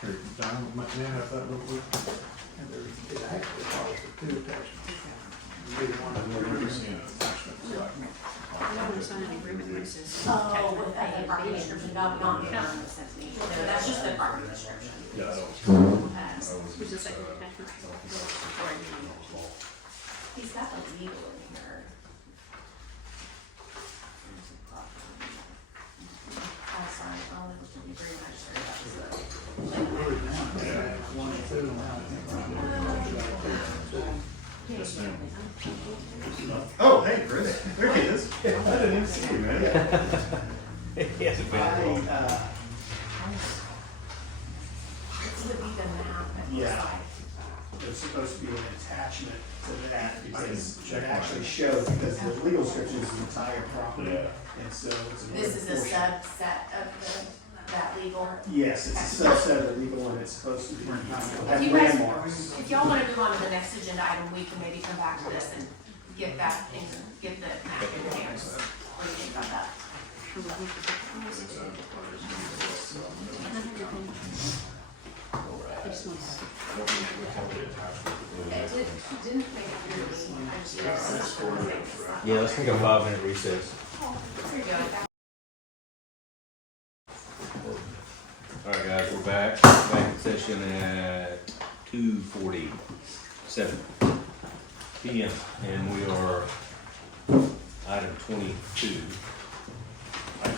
Here, Don, may I have that real quick? and there, it actually calls for two attachments. You get one of We're them. using an attachment, so I can- I don't want to sign an agreement where it says. Oh, with that property description, not the environmental sense need. No, that's just the property description. Yeah, I don't. Which is like attachment. He's got the legal in here. Oh, sorry, I'll look at the agreement, I just heard that was One and two, now. Yes, ma'am. Oh, hey, Chris, there he is. I didn't even see you, man. He hasn't been in long. It's the map that looks Yeah. like. There's supposed to be an attachment to that because it actually shows, because the legal description is the entire property. Yeah. And so it's. This is a subset of that legal. Yes, it's a subset of legal and it's supposed to be, have If you guys, landmarks. if y'all wanna move on to the next agenda item, we can maybe come back to this and get that, and get the map in hand. What do you think about that? I just want to- It didn't make it through to me. I just- Yeah, let's take a 5-minute recess. Here you go. All right, guys, we're back in session at 2:47 PM, and we are item 22.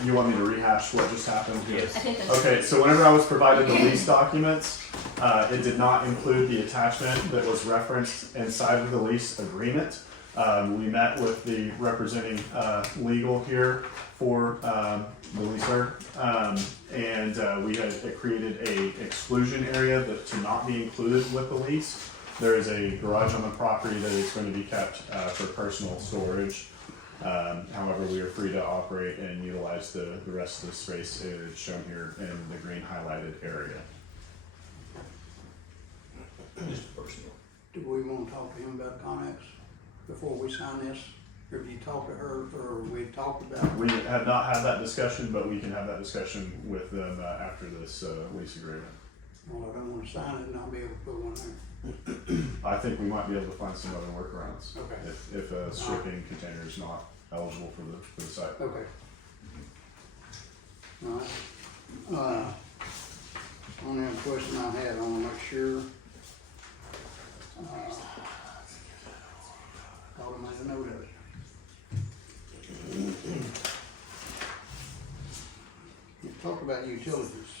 You want me to rehash what just happened? Yes. I think that's. Okay, so whenever I was provided the lease documents, it did not include the attachment that was referenced inside of the lease agreement. We met with the representing legal here for the leaser, and we had created a exclusion area that to not be included with the lease. There is a garage on the property that is going to be kept for personal storage. However, we are free to operate and utilize the rest of the space shown here in the green highlighted area. Just personal. Do we want to talk to him about Connex before we sign this? Or have you talked to her, or we talked about? We have not had that discussion, but we can have that discussion with them after this lease agreement. Well, I don't want to sign it and not be able to put one there. I think we might be able to find some other workarounds. Okay. If a shipping container is not eligible for the site. Okay. Alright. Only other question I had, I wanna make sure. Thought I made a note of it. You talked about utilities.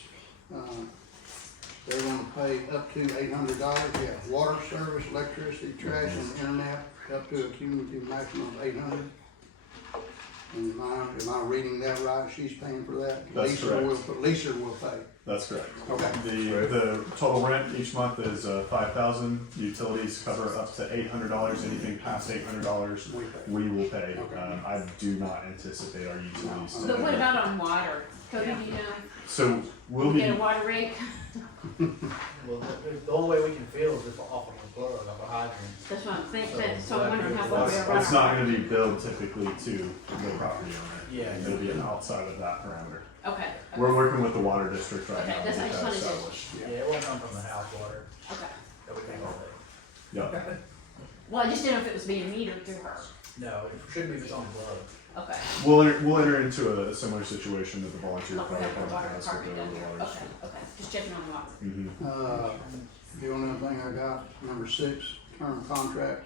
They're gonna pay up to $800, you have water service, electricity, trash, and internet, up to a cumulative maximum of $800. And am I reading that right? She's paying for that? That's correct. Lisa will pay. That's correct. Okay. The total rent each month is $5,000. Utilities cover up to $800. Anything past $800, we will pay. Okay. I do not anticipate our utilities. But what about on water? Cody, do you know? So we'll Get a be. water rate? Well, the only way we can feel is if off of a plug, of a hydrant. That's what I'm thinking, so I'm wondering how far we are. It's not going to be billed typically to the property owner. Yeah. It'll be outside of that parameter. Okay. We're working with the water district right Okay, now. that's- I to just get that wanted to- established. Yeah, it won't come from the house water Okay. that we pay all day. Yeah. Well, I just didn't know if it was being metered through her. No, it should be its own plug. Okay. We'll enter into a similar situation that the volunteer Like we fire have the water department has with department the down here. water Okay, okay. Just checking on the water. district. The only other thing I got, number 6, term contract.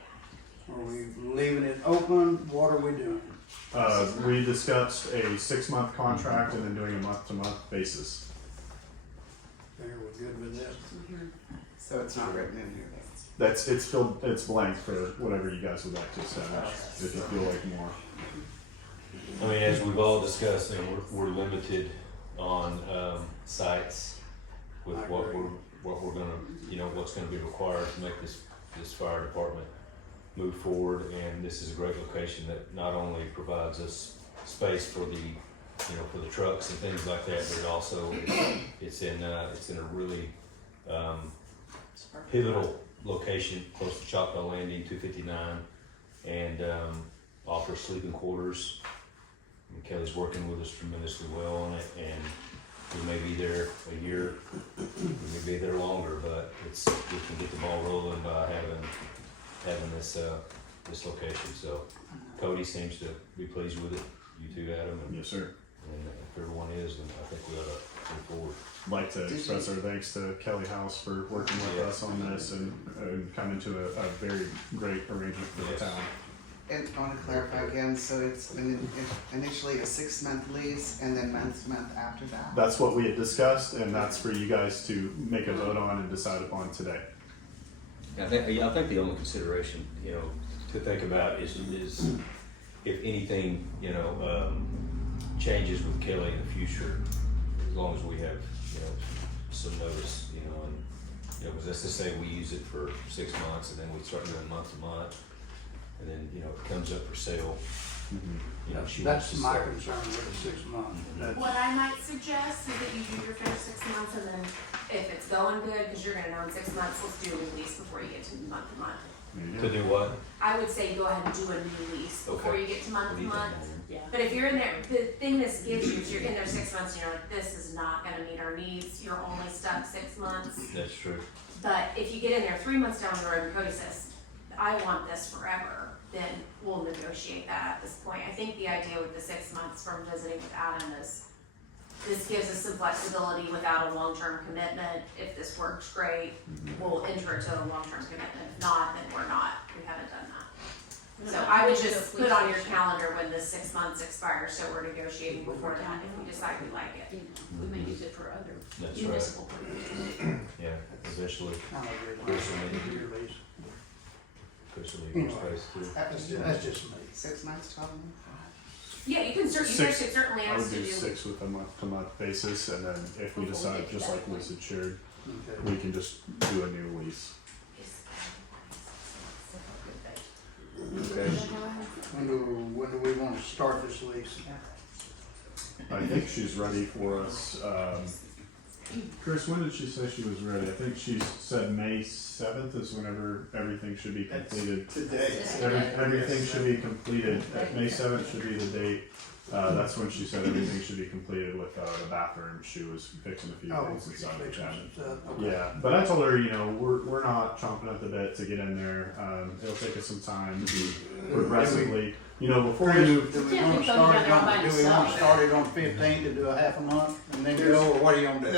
Are we leaving it open? What are we doing? We discussed a 6-month contract and then doing a month-to-month basis. There, we're good with that. So it's not written in here though. It's blank for whatever you guys would like to establish, if you feel like more. I mean, as we've all discussed, I mean, we're limited on, sites with I what agree. we're gonna, you know, what's gonna be required to make this fire department move forward. And this is a great location that not only provides us space for the, you know, for the trucks and things like that, but it also, it's in a really, pivotal location close to Choctaw Landing, 259, and offers sleeping quarters. And Kelly's working with us tremendously well on it, and we may be there a year, we may be there longer, but we can get the ball rolling by having this location. So Cody seems to be pleased with it. You too, Adam, and Yes, sir. if everyone is, then I think we ought to move forward. I'd like to express our thanks to Kelly House for working with us on this and coming to a very great arrangement for the Yes. town. And I want to clarify again, so it's initially a 6-month lease and then month to month after that? That's what we had discussed, and that's for you guys to make a vote on and decide upon today. I think the only consideration, you know, to think about is if anything, you know, changes with Kelly in the future, as long as we have, you know, some notice, you know, and, you know, because let's just say we use it for 6 months and then we start doing month to month, and then, you know, it comes up for sale, you know, she wants to That's my sell. concern with the 6 months. That's- What I might suggest is that you do your first 6 months, and then if it's going good, because you're gonna know in 6 months, let's do a new lease before you get to month to month. To do what? I would say go ahead and do a new lease before Okay. you get to month What to do you think, month. Morgan? Yeah. But if you're in there, the thing this gives you is you're in there 6 months, and you're like, this is not gonna meet our needs, you're only stuck 6 months. That's true. But if you get in there 3 months down the road and Cody says, I want this forever, then we'll negotiate that at this point. I think the idea with the 6 months from visiting with Adam is this gives us some flexibility without a long-term commitment. If this works great, we'll enter into a long-term commitment. If not, then we're not. We haven't done that. So I would just put on your calendar when the 6 months expires, so we're negotiating before that if we decide we like it. We may use it for other That's municipal purposes. Yeah, eventually, I agree with your lease. Chris will leave your space too. That's just me. 6 months, 12 months? Yeah, you guys Six- could certainly I would ask to do do. 6 with a month-to-month basis, and then if we decide, just like Lisa shared, Okay. we can just do a new lease. Okay. When do we wanna start this lease? I think she's ready for us. Chris, when did she say she was ready? I think she said May 7th is whenever everything should be completed. Today. Everything should be completed. May 7th should be the date. That's when she said everything should be completed with the bathroom. She was fixing a few things inside the cabinet. Yeah, but I told her, you know, we're not chomping at the bit to get in there. It'll take us some time to progressively, you know, before we move. Do we Yeah, wanna we start probably it got on, there do we all by wanna start it on 15th to do a half a month and then go, or what do you want to do?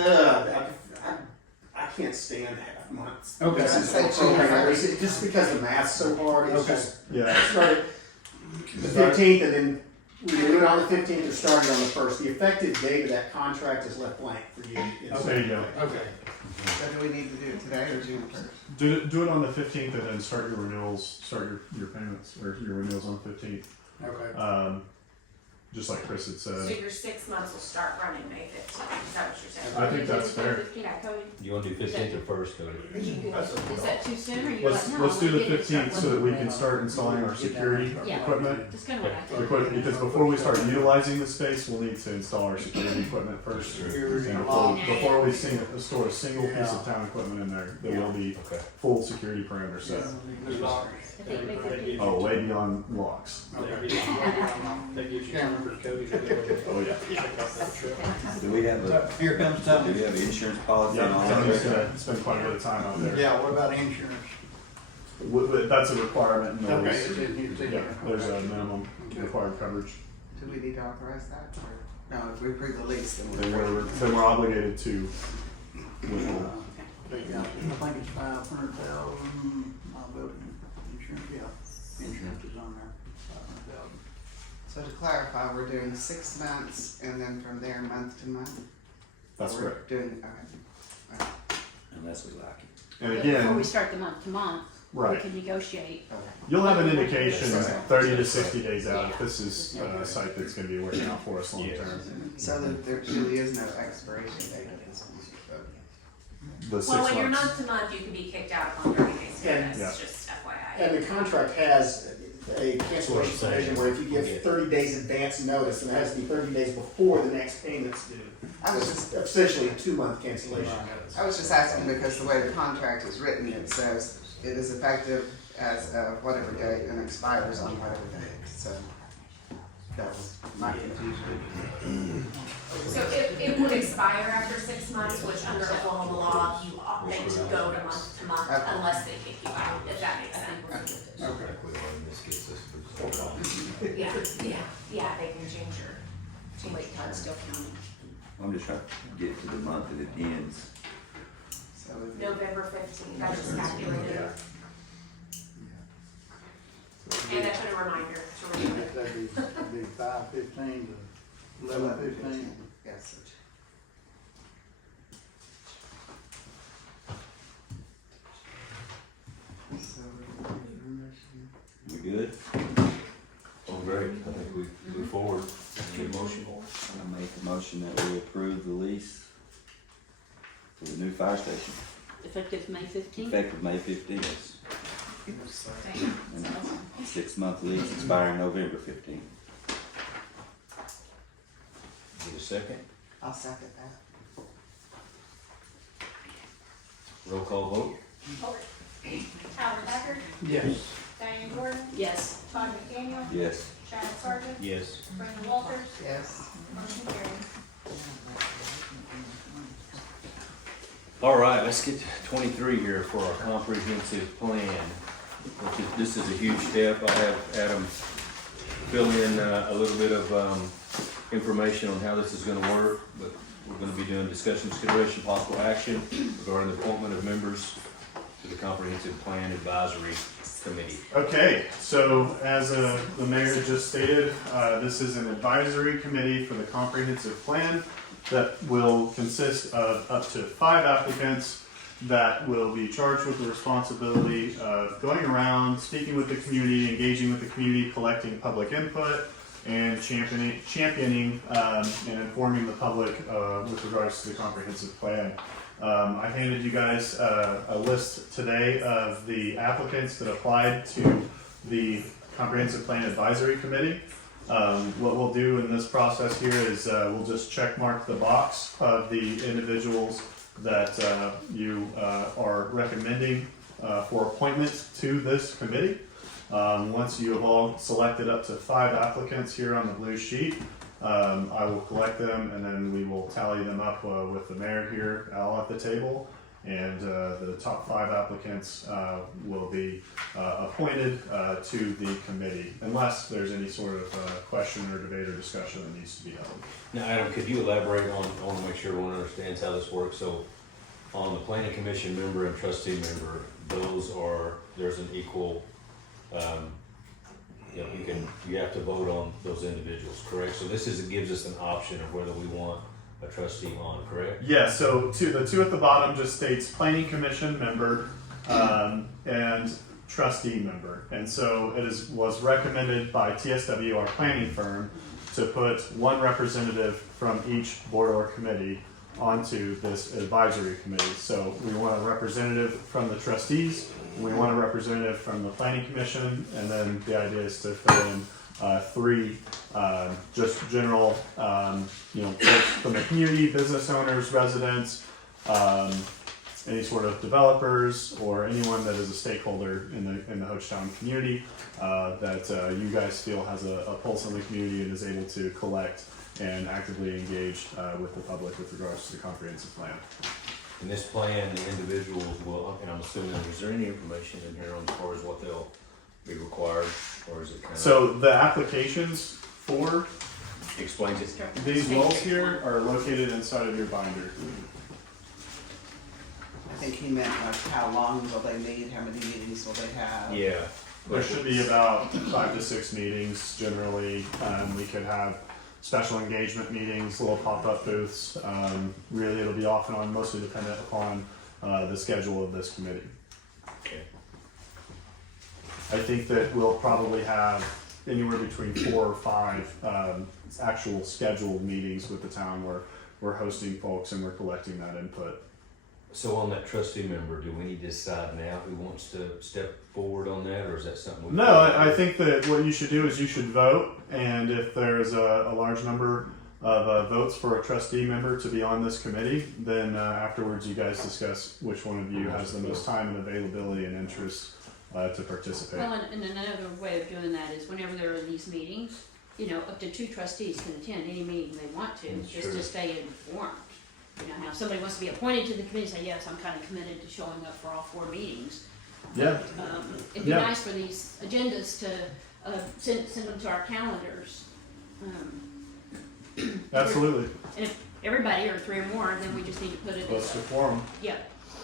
I can't stand half months. Okay. This is Say so just because the math's so hard, it's Okay. just, Yeah. started the 15th and then we do it on the 15th or started on the 1st. The effective date of that contract is left blank for you. There you go. Okay. So do we need to do it today or June 1st? Do it on the 15th and then start your renewals, start your payments or your renewals on the 15th. Okay. Just like Chris had So said. your 6 months will start running May 15th, is that what you're saying? I think that's fair. Yeah, Cody, You wanna do 15th or first, Cody? Is that too soon, or you Let's like, no? let's do the we get it 15th so that we can start installing our security Yeah. equipment. That's kind of what I thought. Because before we start utilizing the space, we'll need to install our security equipment first. Security And lock. before we store a single piece of town equipment in there, there will be Okay. full security parameter set. Good luck. I think May 15th. Oh, way beyond locks. Okay. That gives you Camera. time for Cody to go Oh, yeah. check out that truck. Do we have a, Here comes do Tony. we have an insurance policy and all Yeah, Tony's that? gonna spend quite a bit of time out there. Yeah, what about insurance? That's a requirement in the Okay, lease. it's in Yeah, here. there's a minimum required coverage. Do we need to authorize that or, no, if we approve the lease, then Then we're obligated to withhold. Yeah, I think it's 500,000, building insurance, yeah, insurance is on there, 500,000. So to clarify, we're doing 6 months and then from there, month to month? That's We're correct. Doing, okay. Unless we like it. And But before again, we start the month to month, we right, can negotiate. you'll have an indication Right. 30 to 60 days out if this is a site that's gonna be working out for us long term. So that there truly is no expiration date of this one. The 6 well, when you're months. month to month, you can be kicked out upon 30 days notice, Yeah. it's just FYI. And the contract has a cancellation provision where if you give 30 days advance notice, and it has to be 30 days before the next payment's due. I was It's essentially a 2-month cancellation notice. I was just asking because the way the contract is written, it says it is effective as of whatever date and expires on whatever date, so that was my confusion. So it would expire after 6 months, which under Oklahoma law, you ought to go to month Okay. unless they kick you out, if that makes sense. Yeah, they can change your Wait till it's still counting. I'm just trying to get to the month that it ends. So if- November 15th, that's just calculated. And I put a reminder to renew it. That'd be 5/15 to 11/15. Yes. So, We good? Oh, great, I think we move forward, need a motion. I make a motion that we approve the lease for the new fire station, Effective May 15th. effective May 15th. Same. And a 6-month lease expiring November 15th. Need a second? I'll second that. Roll call vote? Howard Haggard, Yes. Diane Jordan, Yes. Todd McDaniel, Yes. Chad Sargent, Yes. Brandon Walters, Yes. motion carried. All right, let's get to 23 here for our comprehensive plan. This is a huge step. I have Adam fill in a little bit of information on how this is gonna work, but we're gonna be doing discussion, consideration, possible action regarding the appointment of members to the Comprehensive Plan Advisory Committee. Okay, so as the mayor just stated, this is an advisory committee for the comprehensive plan that will consist of up to 5 applicants that will be charged with the responsibility of going around, speaking with the community, engaging with the community, collecting public input, and championing and informing the public with regards to the comprehensive plan. I handed you guys a list today of the applicants that applied to the Comprehensive Plan Advisory Committee. What we'll do in this process here is we'll just check mark the box of the individuals that you are recommending for appointment to this committee. Once you have all selected up to 5 applicants here on the blue sheet, I will collect them and then we will tally them up with the mayor here all at the table. And the top 5 applicants will be appointed to the committee, unless there's any sort of question or debate or discussion that needs to be held. Now, Adam, could you elaborate on, I want to make sure everyone understands how this works. So on the planning commission member and trustee member, there's an equal, you have to vote on those individuals, correct? So this gives us an option of whether we want a trustee on, correct? Yeah, so the 2 at the bottom just states planning commission member and trustee member. And so it was recommended by TSW, our planning firm, to put 1 representative from each board or committee onto this advisory committee. So we want a representative from the trustees, we want a representative from the planning commission, and then the idea is to fill in 3 just general, folks from the community, business owners, residents, any sort of developers, or anyone that is a stakeholder in the Hochatown community that you guys feel has a pulse on the community and is able to collect and actively engage with the public with regards to the comprehensive plan. In this plan, the individuals will, and I'm assuming, is there any information in here on as far as what they'll be required, or is it kind of? So the applications for Explains it. these roles here are located inside of your binder. I think he meant like how long will they meet, how many meetings will they have? Yeah. There should be about 5 to 6 meetings generally. We could have special engagement meetings, little pop-up booths. Really, it'll be off and on, mostly dependent upon the schedule of this committee. Okay. I think that we'll probably have anywhere between 4 or 5 actual scheduled meetings with the town where we're hosting folks and we're collecting that input. So on that trustee member, do we need to decide now who wants to step forward on that, or is that something? No, I think that what you should do is you should vote, and if there's a large number of votes for a trustee member to be on this committee, then afterwards you guys discuss which one of you has the most time and availability and interest to participate. Well, and another way of doing that is whenever there are these meetings, up to 2 trustees can attend any meeting they want to, just to stay informed. Now if somebody wants to be appointed to the committee, say, yes, I'm kind of committed to showing up for all 4 meetings. Yeah. It'd be nice for these agendas to send them to our calendars. Absolutely. And if everybody or 3 or more, then we just need to put it Post as a quorum.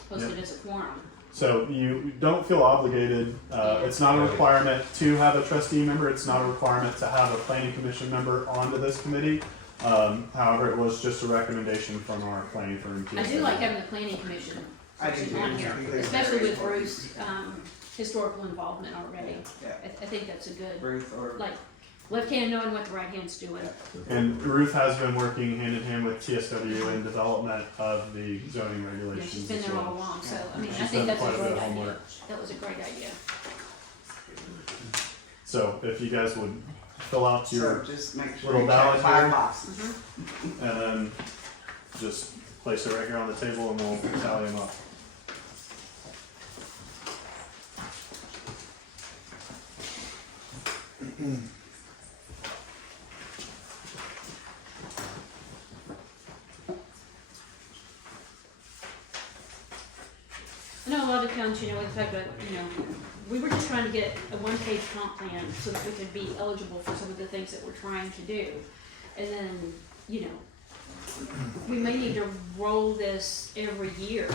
post it as a quorum. So you don't feel obligated. It's not a requirement to have a trustee member. It's not a requirement to have a planning commission member onto this committee. However, it was just a recommendation from our planning firm. I do like having the planning commission I do too. on here, Because especially very with Bruce's historical involvement already. Yeah. I think that's a good, Ruth or. like, left hand knowing what the right hand's doing. And Ruth has been working hand in hand with TSW in development of the zoning regulations. She's been as there well. all along, so, I mean, I She's think done that's a quite a bit great of idea. homework. That was a great idea. So if you guys would fill out your, So just make sure little you ballot check 5 here. boxes. and then just place it right here on the table and we'll tally them up. I know a lot of towns, with the fact that, we were just trying to get a 1-page comp plan so that we could be eligible for some of the things that we're trying to do. And then, we may need to roll this every year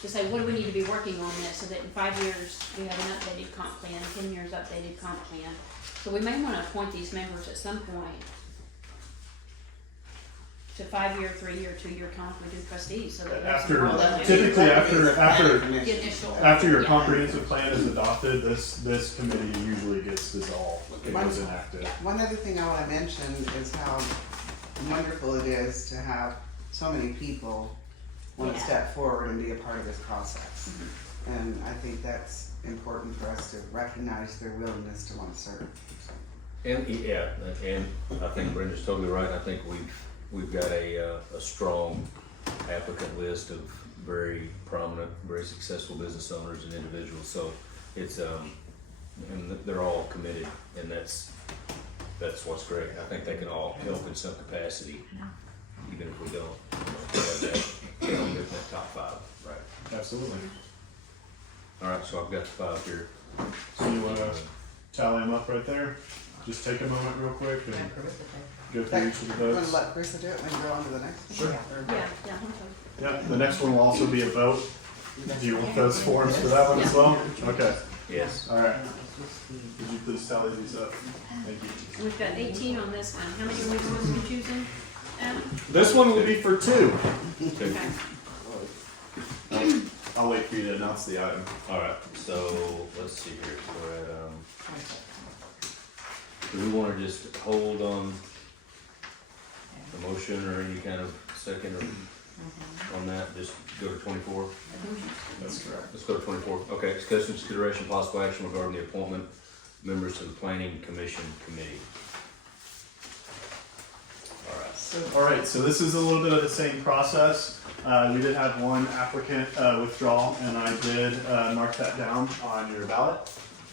to say, what do we need to be working on this, so that in 5 years, we have an updated comp plan, 10 years updated comp plan. So we may wanna appoint these members at some point to 5-year, 3-year, 2-year comp, we do trustees, so that. Typically after The initial. After your Yeah. comprehensive plan is adopted, this committee usually gets dissolved. It goes inactive. One other thing I wanna mention is how wonderful it is to have so many people wanna Yeah. step forward and be a part of this process. And I think that's important for us to recognize their willingness to want to serve. And, yeah, and I think Brenda's totally right. I think we've got a strong applicant list of very prominent, very successful business owners and individuals. So it's, and they're all committed, and that's what's great. I think they can all help in some capacity, even if we don't, have that, they don't get in that top 5. Right, absolutely. All right, so I've got the 5 here. So you wanna tally them up right there? Just take a moment real quick and go through each of the Want to votes. let Carissa do it and then go on to the next one? Sure. Yeah, yeah, okay. Yeah, the next one will also be a vote. Do you want those forms for that one as well? Okay, Yes. all right. Could you please tally these up? Thank you. We've got 18 on this one. How many are we supposed to be choosing? Adam? This one will be for 2. Okay. Okay. I'll wait for you to announce the item. All right, so let's see here. So we're at, do we wanna just hold on the motion or any kind of second or on that? Just go to 24? That's correct. Let's go to 24. Okay, discussion, consideration, possible action regarding the appointment of members to the planning commission committee. All right. All right, so this is a little bit of the same process. We did have one applicant withdraw, and I did mark that down on your ballot.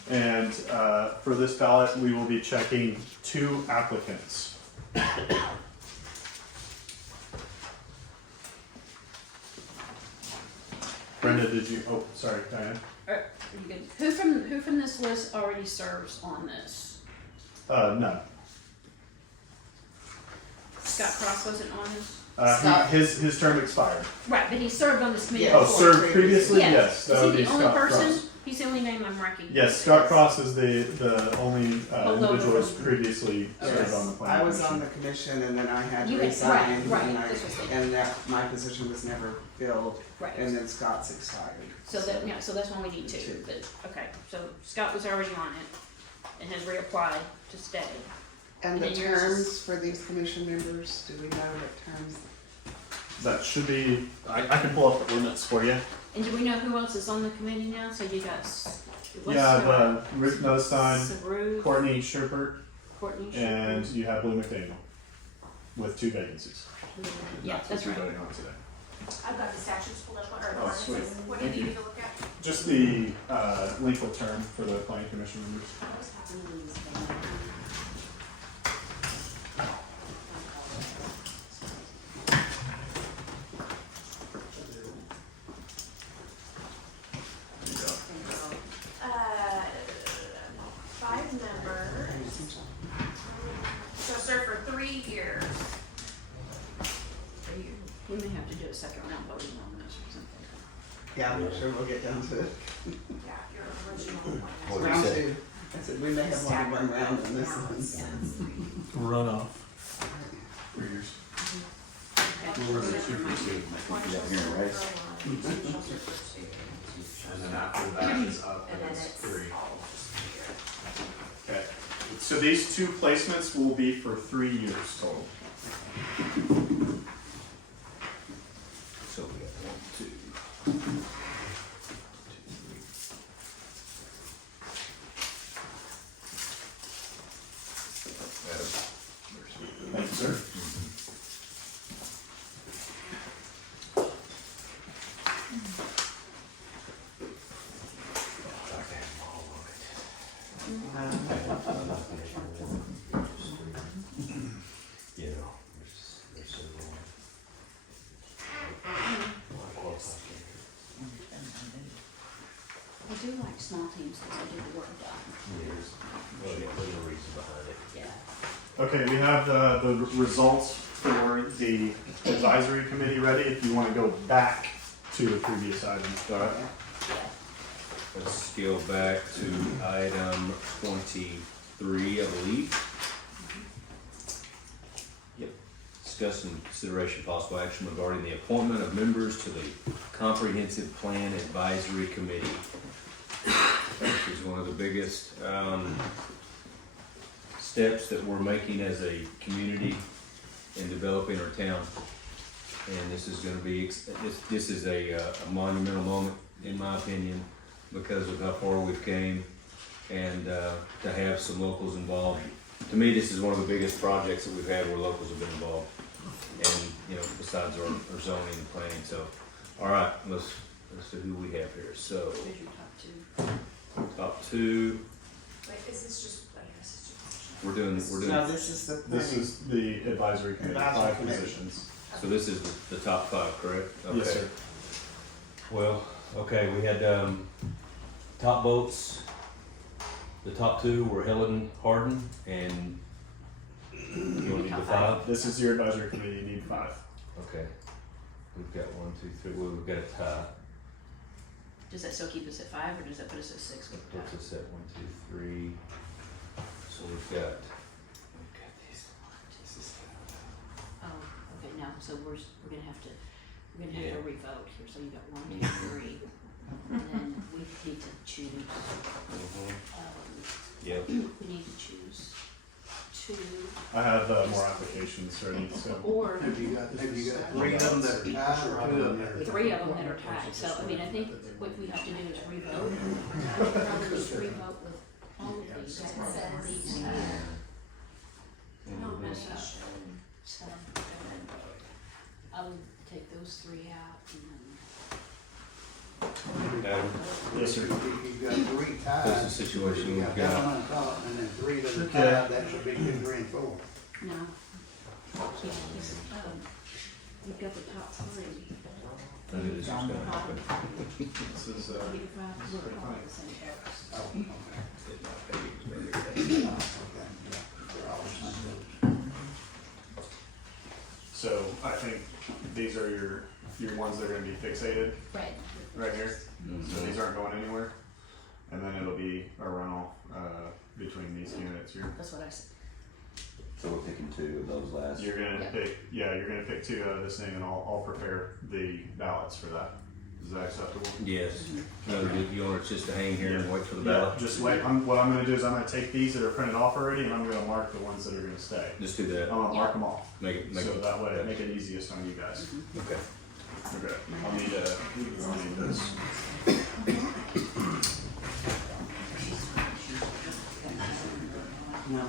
And for this ballot, we will be checking 2 applicants. Brenda, did you, oh, sorry, Diane. Are you good? Who from this list already serves on this? No. Scott Cross wasn't on this? Scott. His term expired. Right, but he served on this committee Yeah. Oh, before. served previously? Yeah. Yes, that Is would he be the only Scott person? Cross. He's the only name I'm recognizing. Yes, Scott Cross is the only Holdover individual who's from- previously served Yes, on the I planning was on commission. the commission and then I had You to had- resign. right, and I- this was the- And that, my position was never filled, Right. and then Scott's expired. So that, yeah, so that's one we need 2, but, okay, so Scott was already on it and has reapplied to stay. And the And then yours is- terms for these commission members, do we know what terms? That should be, I can pull up the limits for you. And do we know who else is on the committee now? So you got, Yeah, Rick Notestein, Saru, Courtney Sherpert, Courtney, and Schaefer. you have Blue McDaniel with 2 vacancies. Yeah, that's what right. you're voting on today. I've got the statutes pulled up, or the Oh, sweet. ordinances. What do you Thank need you. me to look at? Just the length of term for the planning commission members. Uh, 5 members. So serve for 3 years. We may have to do a second round voting on this or something. Yeah, I'm not sure we'll get down to it. Yeah, your original one. What do you Round say? 2. I said, we may have more than one round on this one. Runoff. 3 years. And then after that is up, And and then it's it's 3. all just 3 years. Okay, so these 2 placements will be for 3 years total. So we got 1, 2. Thank you, sir. You know, they're so long. I do like small teams because I do the work done. Years. Well, yeah, there's a reason behind it. Yeah. Okay, we have the results for the advisory committee ready, if you wanna go back to the previous item. All right. Let's scale back to item 23, I believe. Yep. Discuss and consideration possible action regarding the appointment of members to the Comprehensive Plan Advisory Committee. Which is one of the biggest steps that we're making as a community in developing our town. And this is gonna be, this is a monumental moment, in my opinion. because of how far we've came and to have some locals involved. To me, this is one of the biggest projects that we've had where locals have been involved. And, you know, besides our zoning and planning, so, all right, let's see who we have here. So, Here's your top two. top two, Wait, is this just, I guess it's just. we're doing, No, this is the. This is the advisory committee, Advisory 5 committee. positions. so this is the top 5, correct? Yes, Okay. sir. Well, okay, we had, top votes. The top 2 were Helen Harden and you wanna do the 5? This is your advisory committee, you need 5. Okay. We've got 1, 2, 3, well, we've got a tie. Does that still keep us at 5 or does that put us at 6 with the Puts tie? us at 1, 2, 3. So we've got these. Oh, okay, now, so we're gonna have to Yeah. revote here, so you got 1, 2, 3. And then we need to choose, Yep. we need to choose 2 I have more applications ready, so. or Have you got 3 of them that are tied or 2 of them that are tied? 3 of them that are tied. So, I mean, I think what we have to do is revote. I would probably just revote with all of these, these here. Don't mess up. So, I would take those 3 out and then. Adam, Yes, sir. If you've got 3 tied. That's the situation you've we've got got. 1 on top and then 3 that are Okay. tied, that should be 2, 3, and 4. No. Yeah, this, you've got the top 3. I knew this was gonna happen. This is, We're all at the same house. Oh, okay. They're all the same. so I think these are your ones that are gonna be fixated Right. right here. So these aren't going anywhere. And then it'll be a runoff, between these candidates here. That's what I said. So we're picking 2 of those last. You're gonna Yeah. you're gonna pick 2 out of this thing and I'll prepare the ballots for that. Is that acceptable? Yes. No, you want it just to hang here and wait for the Yeah, ballot? just wait. What I'm gonna do is I'm gonna take these that are printed off already and I'm gonna mark the ones that are gonna stay. Just do that. I'm gonna mark them all. Make it, So that way, make it easiest on you guys. Okay. Okay. I'll need this. No.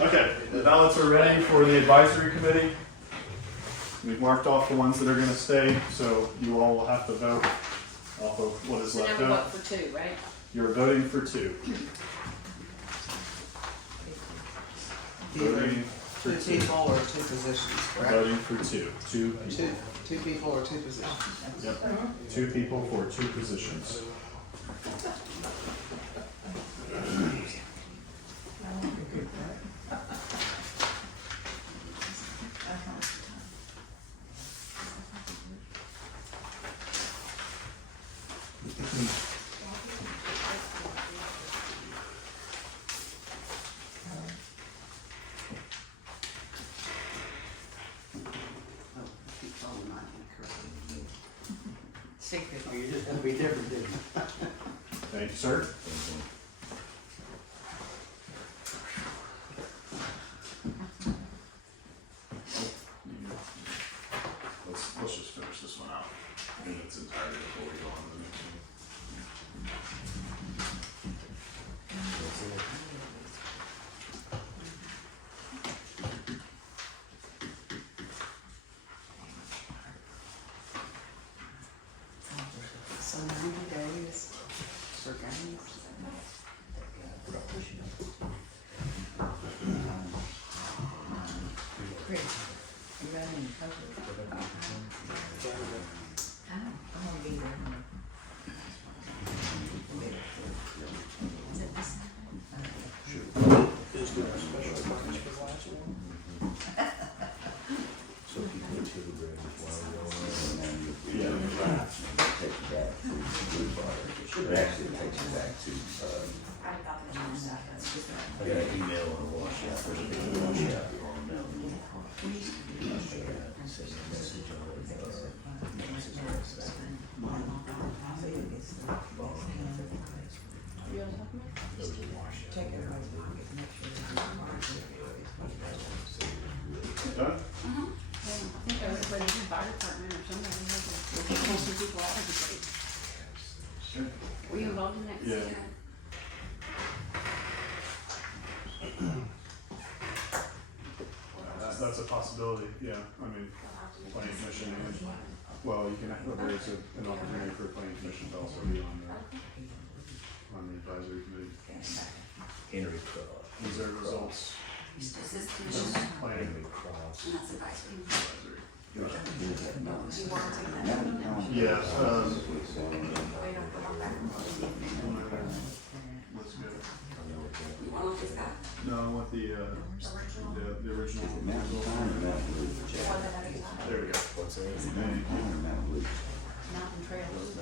Okay, the ballots are ready for the advisory committee. We've marked off the ones that are gonna stay, so you all will have to vote off of what is So now left we vote out. for 2, right? You're voting for 2. Voting for 2 2. people or 2 positions, correct? Voting for 2. 2 2 people or 2 positions. Yep. 2 people for 2 positions. Oh, I keep calling mine incorrect. Oh, you just gotta be different, didn't you? Thank you, sir. Let's just finish this one out in its entirety before we go on to the next one. So 90 days for games. So if you go to the bridge while we're on Yeah. Takes you back to Blue Bar. It actually takes you back to, I thought that you were I got an email on a washout, there's a big washout on down. Send a message on You want to talk about There was a washout. Check everybody's pocket, make sure Done? I think everybody's in fire department you involved in that? Yeah. That's a possibility, yeah, I mean, planning commission, well, you can, there is an opportunity for a planning commission to also be on the advisory committee. Henry Cross. These are results. Planning. Henry Cross. Advisory. Do you want to take that? Yeah, Wait, don't put on back. what's good? You want to take that? No, I want the original. Mountain Pine or Mountain Blue? You want that other side? There we go. What's that? Is it Mountain Pine or Mountain Blue? Mountain trails.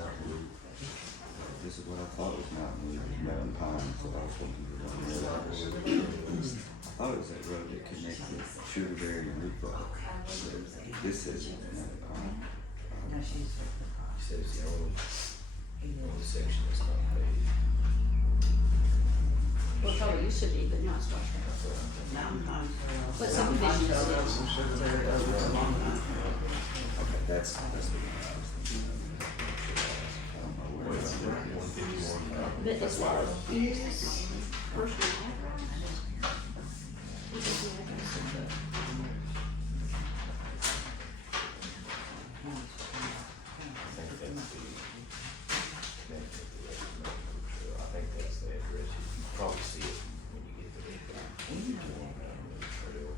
This is what I thought was Mountain Blue, Mountain Pine, so I was thinking it was on the other road. I thought it was that road that connected Sugarberry and Root Rock. This says it's Mountain Pine. He says the only section that's not paved. Well, it probably used to be, but now it's washed out. What subdivision is it? Okay, that's the one I was thinking. I don't know where it's at. 151. But it's personal address. What is the address of the? I think that's the address. You can probably see it when you get to the trail.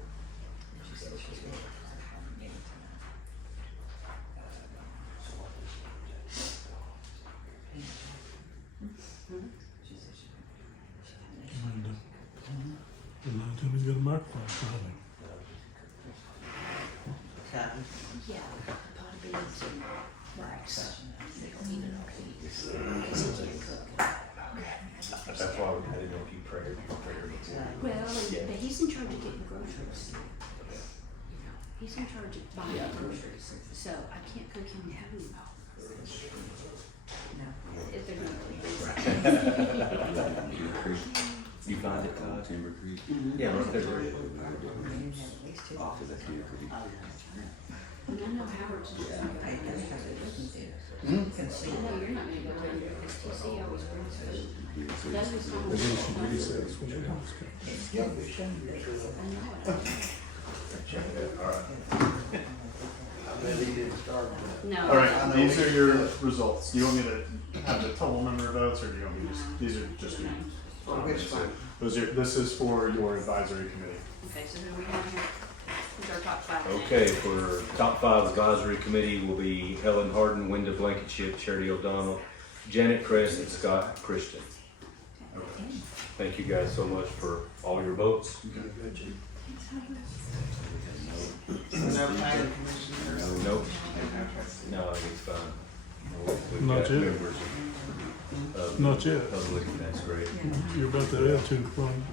He's got a microphone, probably. Yeah, pot beans and rice. They don't eat it all day. Because he can't cook. That's why I didn't know if you prayed before. Well, but he's in charge of getting groceries. You know, he's in charge of buying groceries, so I can't cook him food. If they're not. You find it, Todd? Timber Creek. Yeah, right there. Off of the Timber Creek. And I know Howard's just gonna go. I know you're not gonna go there because TC always brings food. That was They do some recess when they don't No. All right, these are your results. Do you want me to have the total number of votes, or do you want me to these are just your. Which one? This is for your advisory committee. Okay, so who we have here? Who's our top five? Okay, for top 5 advisory committee will be Helen Harden, Wenda Blankenship, Charity O'Donnell, Janet Crest, and Scott Christian. Okay. Thank you guys so much for all your votes. No planning commission or? Nope. No, I think it's fine. We've Not got yet. members of Not yet. public, and that's great. You're about to add 2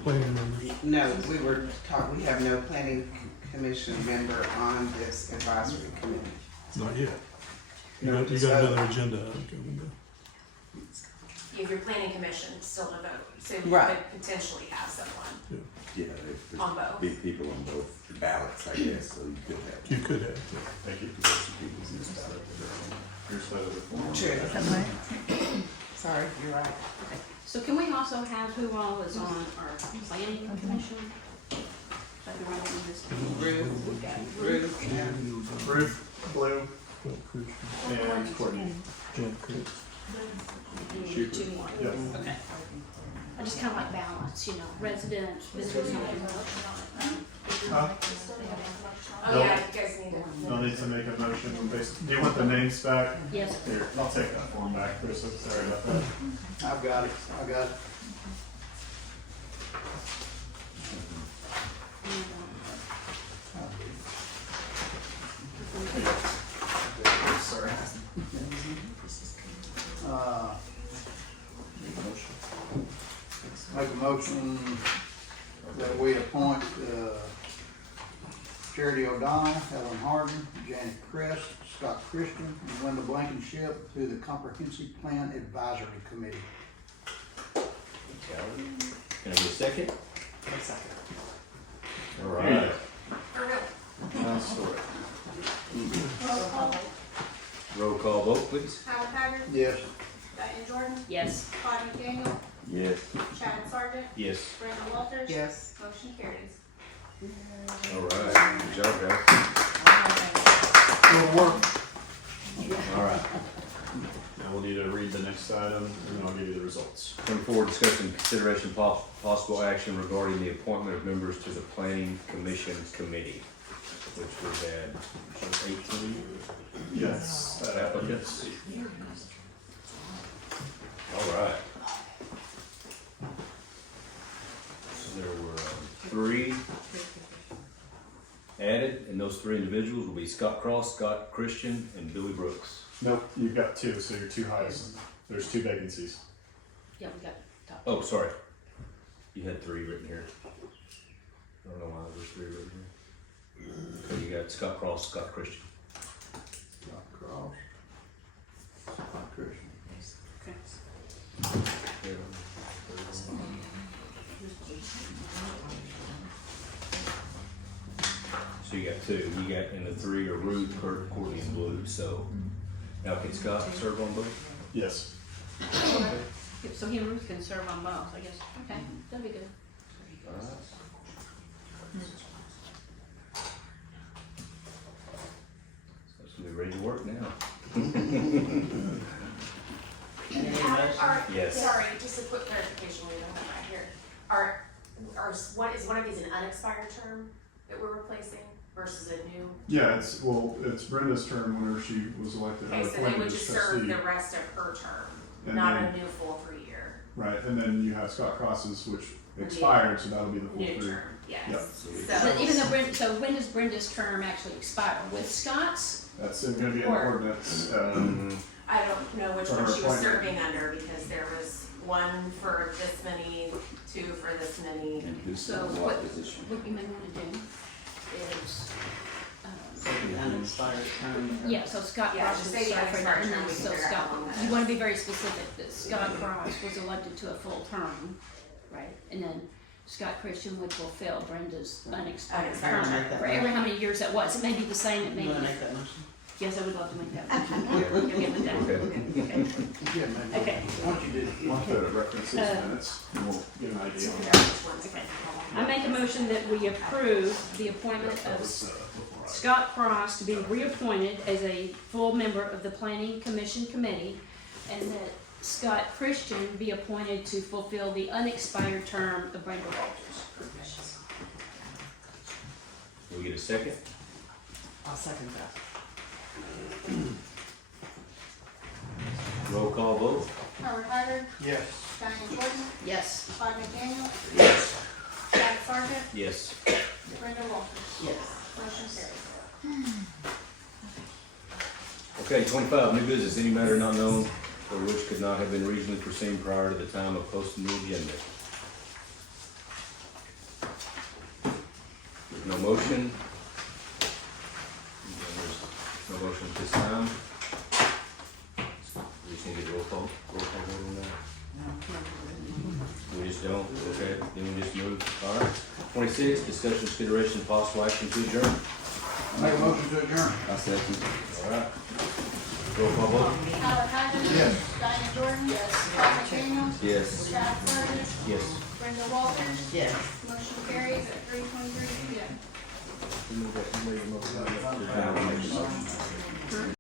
planning members. No, we were we have no planning commission member on this advisory committee. Not yet. You No, got so- another agenda item coming up. If your planning commission still to vote, so you Right. could potentially have someone Yeah, on both. there's big people on both ballots, I guess, so you could have. You could have. Thank you. People's in this ballot. Your side of the form. True. Sorry, you're right. So can we also have who all is on our planning commission? Like around this. Ruth and Ruth, Blue, Well, Christian, and Courtney. Jan Chris. And you need 2 more. Yes. Okay. I just kind of like balance, you know, residents, visitors, and Huh? Oh, yeah, you guys need to. I'll need to make a motion. Do you want the names back? Yes. Here, I'll take that form back, Chris. I'm sorry about that. I've got it, I got it. Sorry. Make a motion that we appoint, Charity O'Donnell, Helen Harden, Janet Crest, Scott Christian, and Wenda Blankenship to the Comprehensive Plan Advisory Committee. Can I get a second? All right. Or no, I'll store it. Roll call vote, please. Howard Haggard, Yes. Diane Diane Jordan, Yes. Todd McDaniel, Yes. Chad Sargent, Yes. Brenda Walters. Yes. Motion carries. All right, good job, guys. Good work. All right. Now we'll need to read the next item, and then I'll give you the results. 24, discussion, consideration, possible action regarding the appointment of members to the Planning Commission Committee, which we had 18 Yes. applicants. All right. So there were 3 added, and those 3 individuals will be Scott Cross, Scott Christian, and Billy Brooks. Nope, you've got 2, so you're 2 highest. There's 2 vacancies. Yeah, we got top. Oh, sorry. You had 3 written here. I don't know why there's 3 written here. So you got Scott Cross, Scott Christian. Scott Cross. Scott Christian. Okay. So you got 2. You got, and the 3 are Ruth, Kurt, Courtney, and Blue. So now can Scott serve on both? Yes. So he and Ruth can serve on both, I guess. Okay, that'd be good. All right. So we're ready to work now. Yes. Sorry, just a quick clarification, we don't have that here. What is one of these an unexpired term that we're replacing versus a new? Yeah, it's Brenda's term whenever she was elected. Okay, or so they appointed would as just serve trustee. the rest of her term, And not then- a new full 3-year. Right, and then you have Scott Cross's, which expired, so that'll be the full New 3. term, yes. Yep. So even though so when does Brenda's term actually expire? With Scott's? That's gonna be an Or- ordinance. I don't know which For one her she was appointment. serving under, because there was one for this many, 2 for this many. And who's So in what, what position? what you may wanna do is, The unexpired term. yeah, so Scott Yeah, Cross just would say the serve for that, unexpired and term, then we can so figure out Scott, how long that you wanna is. be very specific that Scott Cross was elected to a full term, right? And then Scott Christian would fulfill Brenda's unexpired Unexpired term, term. for every how many years that was. It may be the same, it may You be wanna make different. that motion? Yes, I would love to make that motion. You're good with that? Okay. Yeah, maybe. Okay. Once you do. We'll have to reference these minutes, and we'll get an idea on Figure that. out which one's Okay. for I make a motion that we approve the appointment of Scott Cross to be reappointed as a full member of the Planning Commission Committee, and that Scott Christian be appointed to fulfill the unexpired term of Brenda Walters. Can we get a second? I'll second that. Roll call vote. Howard Haggard, Yes. Diane Jordan, Yes. Todd McDaniel, Yes. Chad Sargent, Yes. Brenda Walters. Yes. Motion carries. Okay, 25, new business, any matter not known or which could not have been reasonably foreseen prior to the time of posting the agenda. There's no motion. There's no motion at this time. We just need to roll call vote on that. We just don't, okay, then we just move, all right. 26, discussion, consideration, possible action to adjourn. Make a motion to adjourn. I second. All right. Roll call vote. Howard Haggard. Yes. Diane Jordan. Todd McDaniel, Yes. Chad Sargent, Yes. Brenda Walters. Yes. Motion carries at 3:23 p.m. You made a motion.